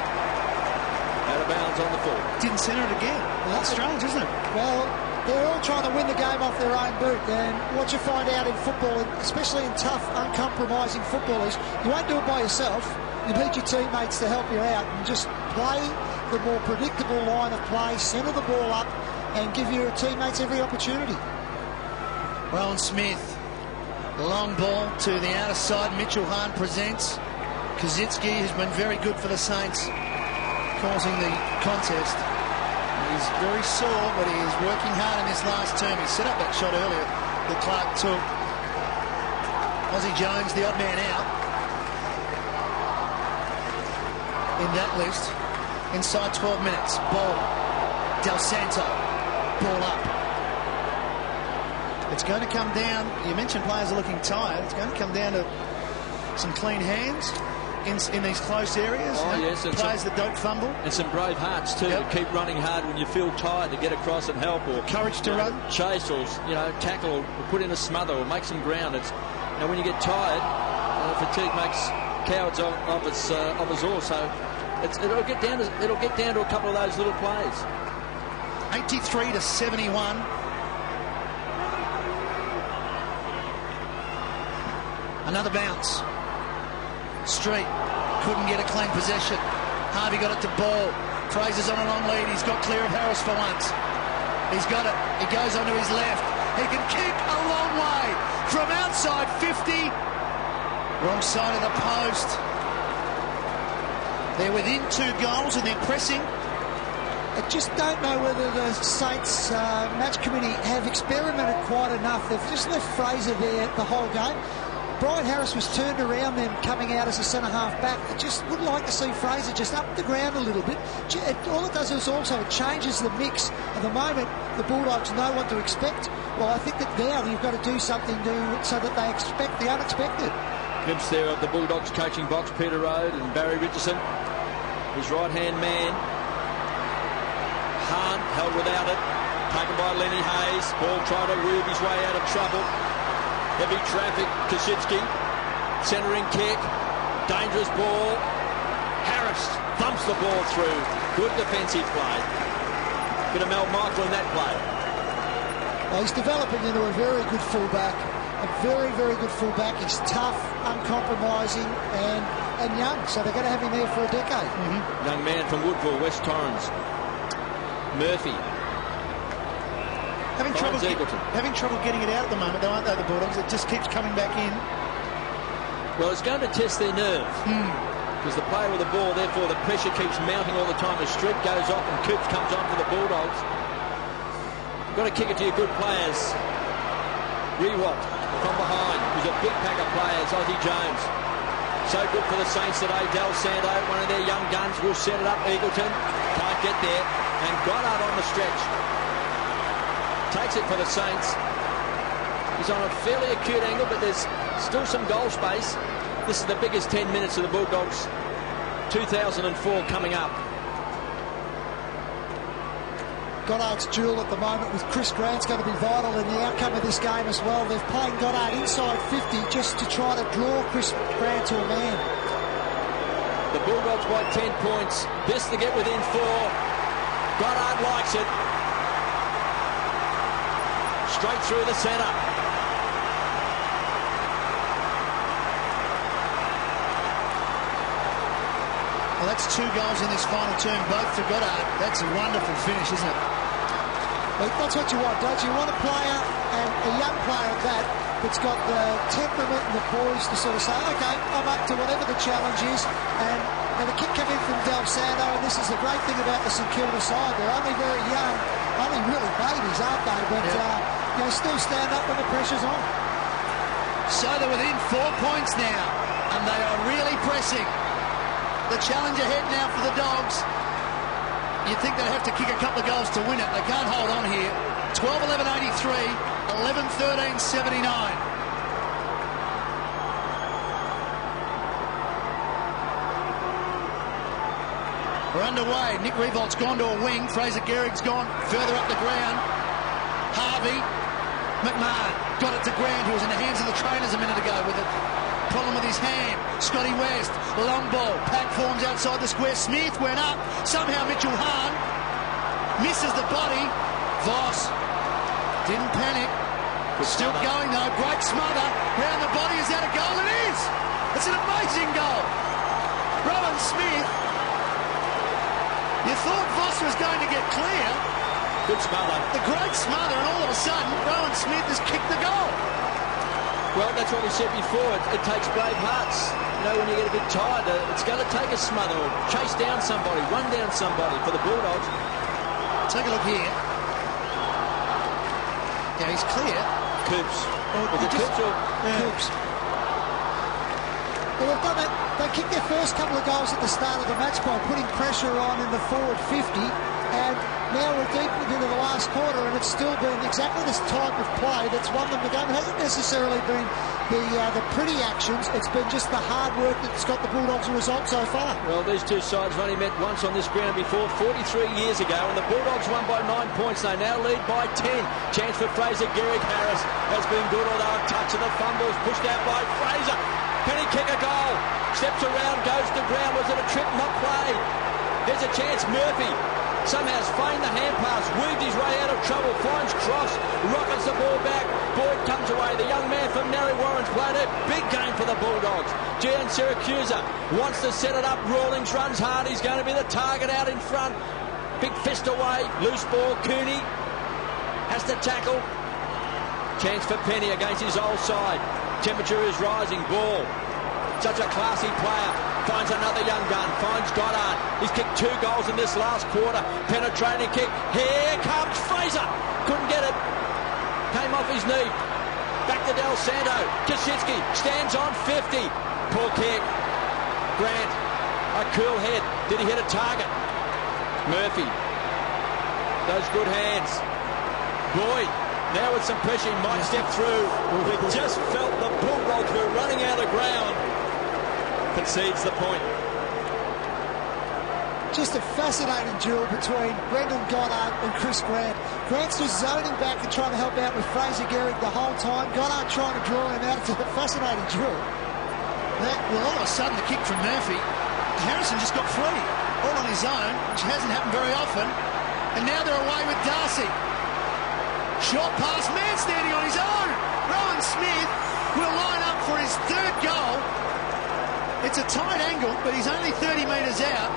Out of bounds on the full. Didn't centre it again. Well, that's strange, isn't it? Well, they're all trying to win the game off their own boot. And what you find out in football, especially in tough, uncompromising football, is you won't do it by yourself. You need your teammates to help you out and just play the more predictable line of play, centre the ball up and give your teammates every opportunity. Rowan Smith, long ball to the outer side. Mitchell Hahn presents. Kazitsky has been very good for the Saints, causing the contest. He's very sore, but he is working hard in this last term. He set up that shot earlier that Clark took. Aussie Jones, the odd man out in that list. Inside 12 minutes. Ball. Del Santo. Ball up. It's going to come down. You mentioned players are looking tired. It's going to come down to some clean hands in these close areas. Oh, yes, and players that don't fumble. And some brave hearts too. Yep. To keep running hard when you feel tired, to get across and help, or courage to run, chase, or tackle, or put in a smother, or make some ground. It's when you get tired, fatigue makes cowards of us all. So it'll get down to a couple of those little plays. 83-71. Another bounce. Street couldn't get a clean possession. Harvey got it to Ball. Fraser's on a long lead. He's got clear of Harris for once. He's got it. He goes onto his left. He can kick a long way from outside 50. Wrong side of the post. They're within 2 goals and they're pressing. I just don't know whether the Saints match committee have experimented quite enough. They've just left Fraser there the whole game. Brian Harris was turned around then coming out as a centre-half back. I just would like to see Fraser just up the ground a little bit. All it does is also it changes the mix. At the moment, the Bulldogs know what to expect. Well, I think that now you've got to do something so that they expect the unexpected. Glimpse there of the Bulldogs coaching box, Peter Rode and Barry Richardson. His right-hand man. Hahn held without it. Taken by Lenny Hayes. Ball tried to weave his way out of trouble. Heavy traffic, Kosicki, centering kick, dangerous ball. Harris thumps the ball through. Good defensive play. Bit of Mel Michael in that play. Well, he's developing into a very good fullback. A very, very good fullback. He's tough, uncompromising, and young. So they're going to have him there for a decade. Young man from Woodville, West Torrens. Murphy. Having trouble getting it out at the moment, though, aren't they, the Bulldogs? It just keeps coming back in. Well, it's going to test their nerve. Because the player with the ball, therefore, the pressure keeps mounting all the time as Street goes off and Coops comes on for the Bulldogs. You've got to kick it to your good players. Rewalt from behind. Who's a big pack of players. Aussie Jones. So good for the Saints today. Del Santo, one of their young guns, will set it up. Eagleton can't get there. And Goddard on the stretch. Takes it for the Saints. He's on a fairly acute angle, but there's still some goal space. This is the biggest 10 minutes of the Bulldogs 2004 coming up. Goddard's duel at the moment with Chris Grant's going to be vital in the outcome of this game as well. They've played Goddard inside 50 just to try to draw Chris Grant to a man. The Bulldogs by 10 points. This to get within 4. Goddard likes it. straight through the centre. Well, that's 2 goals in this final term, both for Goddard. That's a wonderful finish, isn't it? Well, that's what you want, don't you? You want a player, and a young player at that, that's got the temperament and the poise to sort of say, OK, I'm up to whatever the challenge is. And the kick came in from Del Santo, and this is the great thing about the St.Kilda side. They're only very young, only really babies, aren't they? But, you know, still stand up when the pressure's on. So they're within 4 points now, and they are really pressing. The challenge ahead now for the Dogs. You'd think they'd have to kick a couple of goals to win it. They can't hold on here. 12-11-83, 11-13-79. We're underway. Nick Revolt's gone to a wing. Fraser Gehrig's gone further up the ground. Harvey. McMahon got it to Grant, who was in the hands of the trainers a minute ago with a problem with his hand. Scotty West, long ball. Pack forms outside the square. Smith went up. Somehow Mitchell Hahn misses the body. Voss didn't panic. Still going though. Great smother. Round the body. Is that a goal? It is. It's an amazing goal. Rowan Smith. You thought Voss was going to get clear. Good smother. The great smother, and all of a sudden, Rowan Smith has kicked the goal. Well, that's what we said before. It takes brave hearts. You know, when you get a bit tired, it's going to take a smother or chase down somebody, run down somebody for the Bulldogs. Take a look here. Yeah, he's clear. Coops. Was it Coops or... Yeah. Coops. Well, they've done it. They kicked their first couple of goals at the start of the match by putting pressure on in the forward 50, and now we're deep into the last quarter, and it's still been exactly this type of play that's won them the game. It hasn't necessarily been the pretty actions. It's been just the hard work that's got the Bulldogs a result so far. Well, these two sides have only met once on this ground before, 43 years ago, and the Bulldogs won by 9 points. They now lead by 10. Chance for Fraser Gehrig. Harris has been good, although a touch of the fumbles pushed out by Fraser. Penny kick a goal. Steps around, goes to ground. Was it a trip? Not played. There's a chance. Murphy somehow has feigned the hand pass, weaved his way out of trouble, finds Cross, rockets the ball back. Boyd comes away. The young man from Narry Warren's played a big game for the Bulldogs. Gian Siracusa wants to set it up. Rawlings runs hard. He's going to be the target out in front. Big fist away. Loose ball. Cooney has to tackle. Chance for Penny against his old side. Temperature is rising. Ball. Such a classy player. Finds another young gun. Finds Goddard. He's kicked 2 goals in this last quarter. Penetrating kick. Here comes Fraser. Couldn't get it. Came off his knee. Back to Del Santo. Kosicki stands on 50. Poor kick. Grant. A cool head. Did he hit a target? Murphy. Those good hands. Boyd. Now with some pressure, he might step through. It just felt the Bulldogs were running out of ground. Concedes the point. Just a fascinating duel between Brendan Goddard and Chris Grant. Grant's just zoning back and trying to help out with Fraser Gehrig the whole time. Goddard trying to draw him out. It's a fascinating duel. Well, all of a sudden, the kick from Murphy, Harrison just got free, all on his own, which hasn't happened very often. And now they're away with Darcy. Short pass, man standing on his own. Rowan Smith will line up for his 3rd goal. It's a tight angle, but he's only 30 metres out.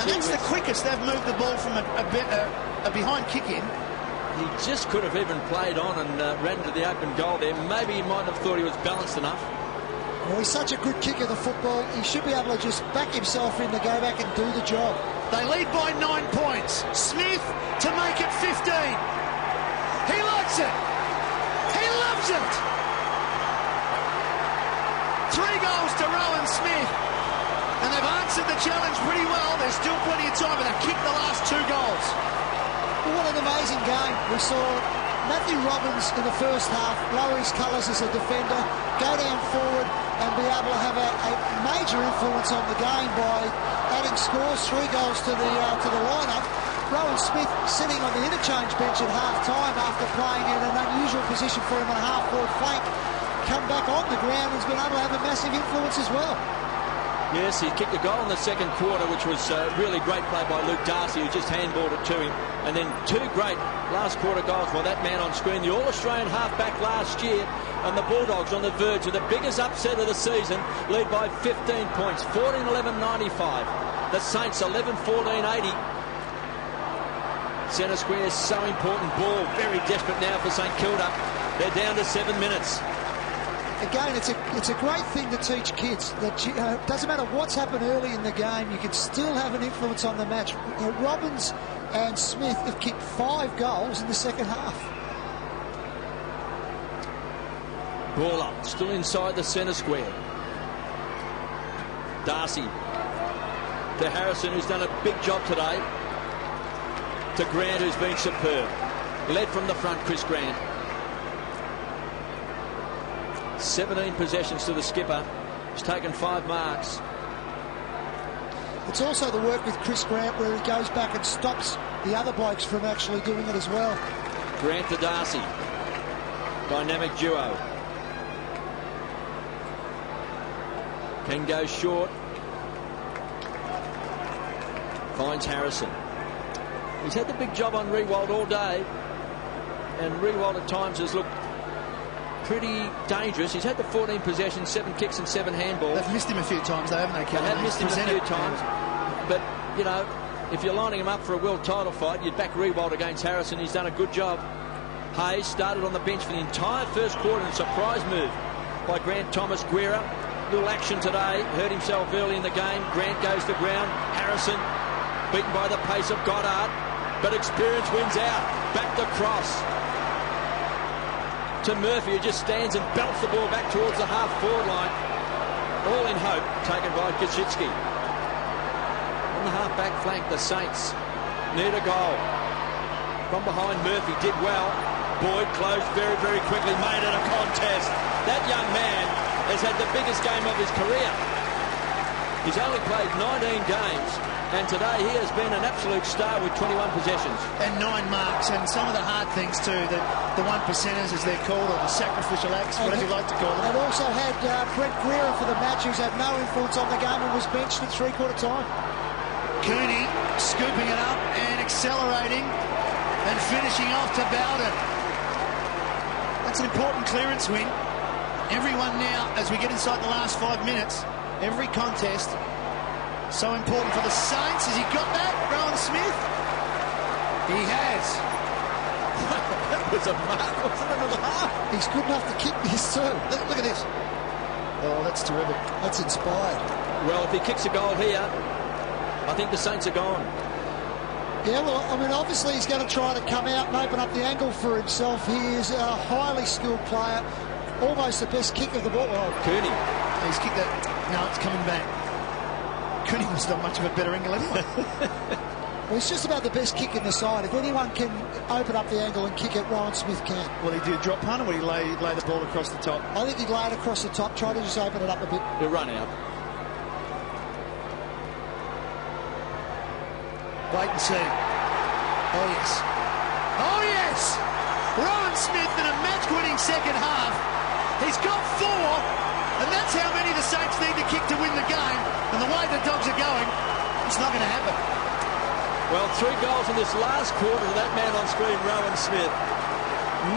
And that's the quickest they've moved the ball from a behind kick in. He just could have even played on and ran to the open goal there. Maybe he might have thought he was balanced enough. Well, he's such a good kicker of the football. He should be able to just back himself in to go back and do the job. They lead by 9 points. Smith to make it 15. He likes it. He loves it. 3 goals to Rowan Smith. And they've answered the challenge pretty well. There's still plenty of time, but they've kicked the last 2 goals. Well, what an amazing game. We saw Matthew Robbins in the first half lower his colours as a defender, go down forward and be able to have a major influence on the game by adding scores, 3 goals to the lineup. Rowan Smith sitting on the interchange bench at half-time after playing in an unusual position for him on a half-forward flank. Come back on the ground, he's been able to have a massive influence as well. Yes, he kicked a goal in the second quarter, which was really great play by Luke Darcy, who just handballed it to him. And then 2 great last quarter goals by that man on screen, the All-Australian halfback last year. And the Bulldogs on the verge of the biggest upset of the season, lead by 15 points, 14-11-95. The Saints 11-14-80. Centre square is so important. Ball very desperate now for St Kilda. They're down to 7 minutes. Again, it's a great thing to teach kids that it doesn't matter what's happened early in the game, you can still have an influence on the match. Robbins and Smith have kicked 5 goals in the second half. Ball up, still inside the centre square. Darcy to Harrison, who's done a big job today. To Grant, who's been superb. Led from the front, Chris Grant. 17 possessions to the skipper. He's taken 5 marks. It's also the work with Chris Grant where he goes back and stops the other blokes from actually doing it as well. Grant to Darcy. Dynamic duo. Can go short. Finds Harrison. He's had the big job on Riewoldt all day. And Riewoldt at times has looked pretty dangerous. He's had the 14 possessions, 7 kicks and 7 handballs. They've missed him a few times, though, haven't they, Kevin? They have missed him a few times. But, you know, if you're lining him up for a world title fight, you'd back Riewoldt against Harrison. He's done a good job. Hayes started on the bench for the entire first quarter in a surprise move by Grant Thomas. Guerra, little action today, hurt himself early in the game. Grant goes to ground. Harrison beaten by the pace of Goddard, but experience wins out. Back to Cross. To Murphy, who just stands and belts the ball back towards the half-forward line. All in hope, taken by Koschitzki. On the half-back flank, the Saints need a goal. From behind, Murphy did well. Boyd closed very, very quickly, made it a contest. That young man has had the biggest game of his career. He's only played 19 games, and today he has been an absolute star with 21 possessions. And 9 marks, and some of the hard things too, the 1%ers as they're called, or the sacrificial acts, whatever you like to call them. They've also had Brent Guerra for the match, who's had no influence on the game and was benched at 3/4 time. Cooney scooping it up and accelerating and finishing off to Bowden. That's an important clearance win. Everyone now, as we get inside the last 5 minutes, every contest, so important for the Saints. Has he got that, Rowan Smith? He has. That was a mark, wasn't it, of the half? He's good enough to kick this too. Look at this. Oh, that's terrific. That's inspired. Well, if he kicks a goal here, I think the Saints are gone. Yeah, well, I mean, obviously he's going to try to come out and open up the angle for himself. He is a highly skilled player, almost the best kick of the ball. Oh, Cooney. He's kicked that. No, it's coming back. Cooney was not much of a better angle anyway. Well, it's just about the best kick in the side. If anyone can open up the angle and kick it, Rowan Smith can. Will he do a drop punt, or will he lay the ball across the top? I think he'd lay it across the top, try to just open it up a bit. He'll run out. Wait and see. Oh, yes. Oh, yes! Rowan Smith in a match-winning second half. He's got 4, and that's how many the Saints need to kick to win the game. And the way the Dogs are going, it's not going to happen. Well, 3 goals in this last quarter to that man on screen, Rowan Smith.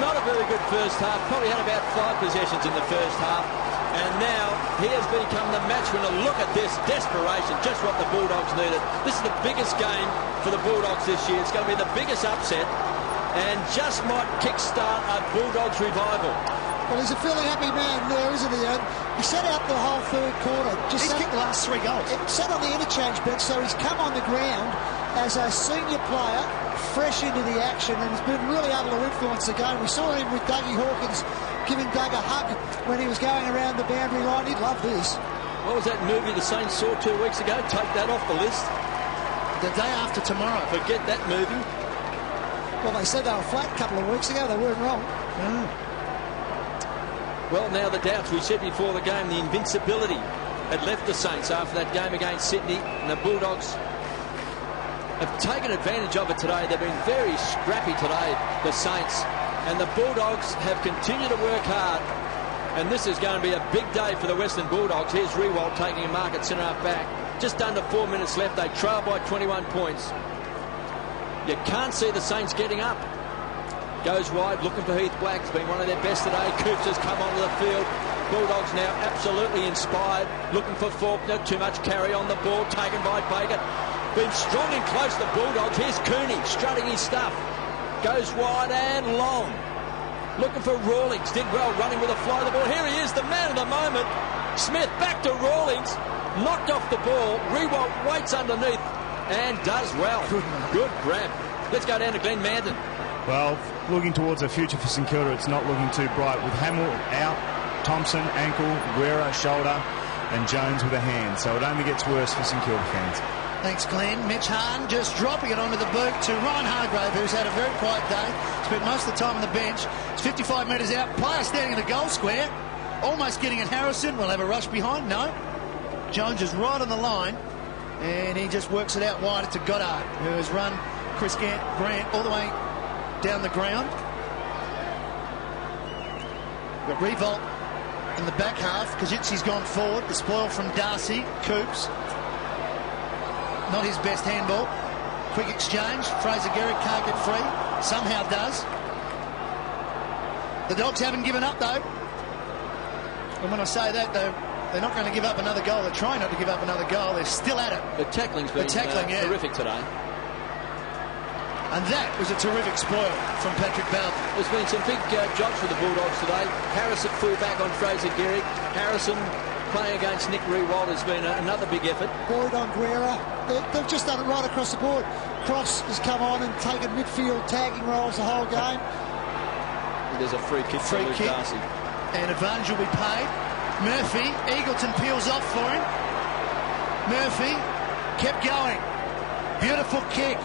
Not a very good first half. Probably had about 5 possessions in the first half. And now he has become the match winner. Look at this desperation, just what the Bulldogs needed. This is the biggest game for the Bulldogs this year. It's going to be the biggest upset and just might kickstart a Bulldogs revival. Well, he's a fairly happy man there, isn't he? He sat out the whole third quarter. He's kicked the last 3 goals. Sat on the interchange bench, so he's come on the ground as a senior player, fresh into the action, and has been really able to influence the game. We saw him with Dougie Hawkins giving Doug a hug when he was going around the boundary line. He'd love this. What was that movie the Saints saw 2 weeks ago? Take that off the list. The day after tomorrow. Forget that movie. Well, they said they were flat a couple of weeks ago. They weren't wrong. Mm. Well, now the doubts. We said before the game the invincibility had left the Saints after that game against Sydney, and the Bulldogs have taken advantage of it today. They've been very scrappy today, the Saints, and the Bulldogs have continued to work hard And this is going to be a big day for the Western Bulldogs. Here's Rewalt taking a mark at centre half back. Just under 4 minutes left. They trail by 21 points. You can't see the Saints getting up. Goes wide, looking for Heath Black. It's been one of their best today. Coops has come onto the field. Bulldogs now absolutely inspired. Looking for Faulkner. Too much carry on the ball. Taken by Baker. Been strong and close to Bulldogs. Here's Cooney strutting his stuff. Goes wide and long. Looking for Rawlings. Did well running with a fly of the ball. Here he is, the man of the moment. Smith back to Rawlings. Knocked off the ball. Rewalt waits underneath and does well. Good grab. Let's go down to Glenn Manton. Well, looking towards a future for St Kilda, it's not looking too bright. With Hamill out, Thompson, ankle, Guerra, shoulder, and Jones with a hand. So it only gets worse for St Kilda fans. Thanks, Glenn. Mitch Hahn just dropping it onto the boot to Ryan Hargrave, who's had a very quiet day. Spent most of the time on the bench. It's 55 metres out. Player standing in the goal square. Almost getting at Harrison. We'll have a rush behind. No. Jones is right on the line. And he just works it out wide to Goddard, who has run Chris Grant all the way down the ground. We've got Revolt in the back half. Kajitzi's gone forward. The spoil from Darcy. Coops. Not his best handball. Quick exchange. Fraser Garrick can't get free. Somehow does. The Dogs haven't given up, though. And when I say that, they're not going to give up another goal. They're trying not to give up another goal. They're still at it. The tackling's been terrific today. And that was a terrific spoil from Patrick Bell. There's been some big jobs for the Bulldogs today. Harris at full-back on Fraser Garrick. Harrison playing against Nick Rewalt has been another big effort. Boyd on Guerra. They've just done it right across the board. Cross has come on and taken midfield tagging roles the whole game. There's a free kick for Luke Darcy. And advantage will be paid. Murphy, Eagleton peels off for him. Murphy kept going. Beautiful kick.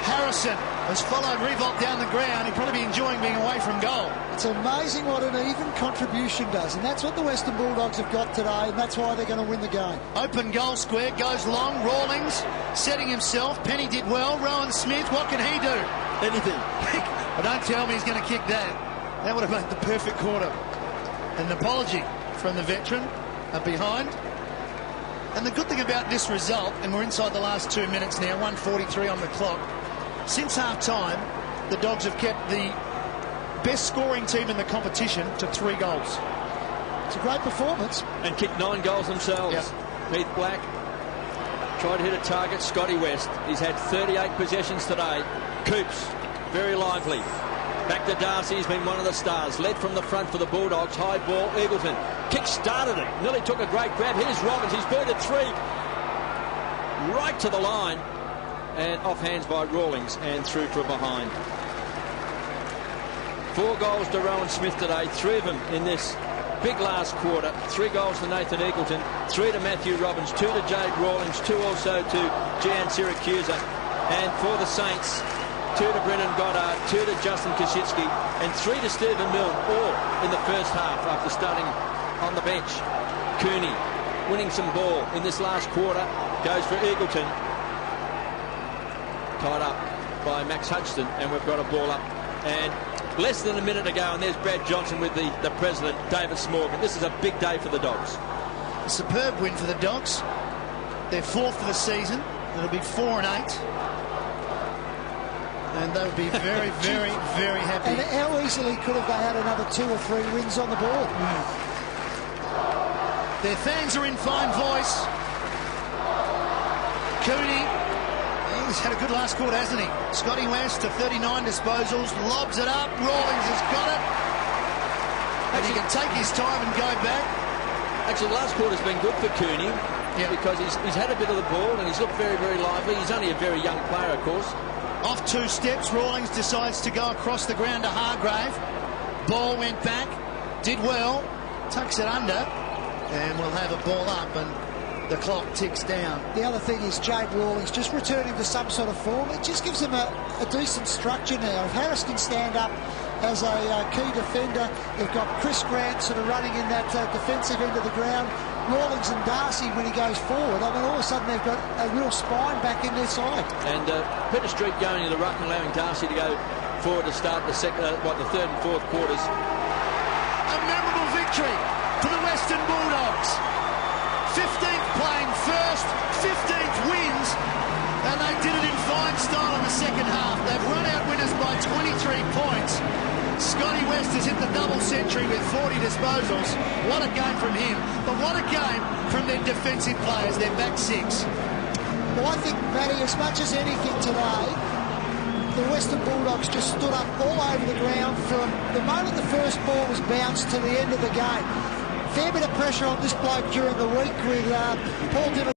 Harrison has followed Revolt down the ground. He'd probably be enjoying being away from goal. It's amazing what an even contribution does, and that's what the Western Bulldogs have got today, and that's why they're going to win the game. Open goal square, goes long. Rawlings setting himself. Penny did well. Rowan Smith, what can he do? Anything. But don't tell me he's going to kick that. That would have made the perfect quarter. An apology from the veteran behind. And the good thing about this result, and we're inside the last 2 minutes now, 1:43 on the clock. Since half-time, the Dogs have kept the best scoring team in the competition to 3 goals. It's a great performance. And kicked 9 goals themselves. Yep. Heath Black tried to hit a target. Scotty West. He's had 38 possessions today. Coops, very lively. Back to Darcy. He's been one of the stars. Led from the front for the Bulldogs. High ball. Eagleton kick-started it. Nearly took a great grab. Here's Robbins. He's burned at 3. Right to the line. And off hands by Rawlings and through to behind. 4 goals to Rowan Smith today. 3 of them in this big last quarter. 3 goals to Nathan Eagleton. 3 to Matthew Robbins. 2 to Jade Rawlings. 2 also to Jan Siracusa. And for the Saints, 2 to Brennan Goddard. 2 to Justin Koschitzky. And 3 to Stephen Milne. All in the first half after starting on the bench. Cooney winning some ball in this last quarter. Goes for Eagleton. Tied up by Max Hudson, and we've got a ball up. And less than a minute to go, and there's Brad Johnson with the president, David Smorgan. This is a big day for the Dogs. A superb win for the Dogs. They're 4th for the season. It'll be 4 and 8. And they'll be very, very, very happy. And how easily could have they had another 2 or 3 wins on the board? Their fans are in fine voice. Cooney, he's had a good last quarter, hasn't he? Scotty West to 39 disposals, lobs it up. Rawlings has got it. And he can take his time and go back. Actually, the last quarter's been good for Cooney. Yeah. Because he's had a bit of the ball and he's looked very, very lively. He's only a very young player, of course. Off 2 steps, Rawlings decides to go across the ground to Hargrave. Ball went back, did well, tucks it under, and we'll have a ball up, and the clock ticks down. The other thing is Jade Rawlings just returning to some sort of form. It just gives them a decent structure now. If Harris can stand up as a key defender, they've got Chris Grant sort of running in that defensive end of the ground. Rawlings and Darcy, when he goes forward, I mean, all of a sudden they've got a real spine back in their side. And Peter Street going to the ruck and allowing Darcy to go forward to start the 3rd and 4th quarters. a memorable victory for the Western Bulldogs. 15th playing first, 15th wins, and they did it in fine style in the second half. They've run out winners by 23 points. Scotty West has hit the double century with 40 disposals. What a game from him, but what a game from their defensive players, their back six. Well, I think, Matty, as much as anything today, the Western Bulldogs just stood up all over the ground from the moment the first ball was bounced to the end of the game. Fair bit of pressure on this bloke during the week with Paul Dimmock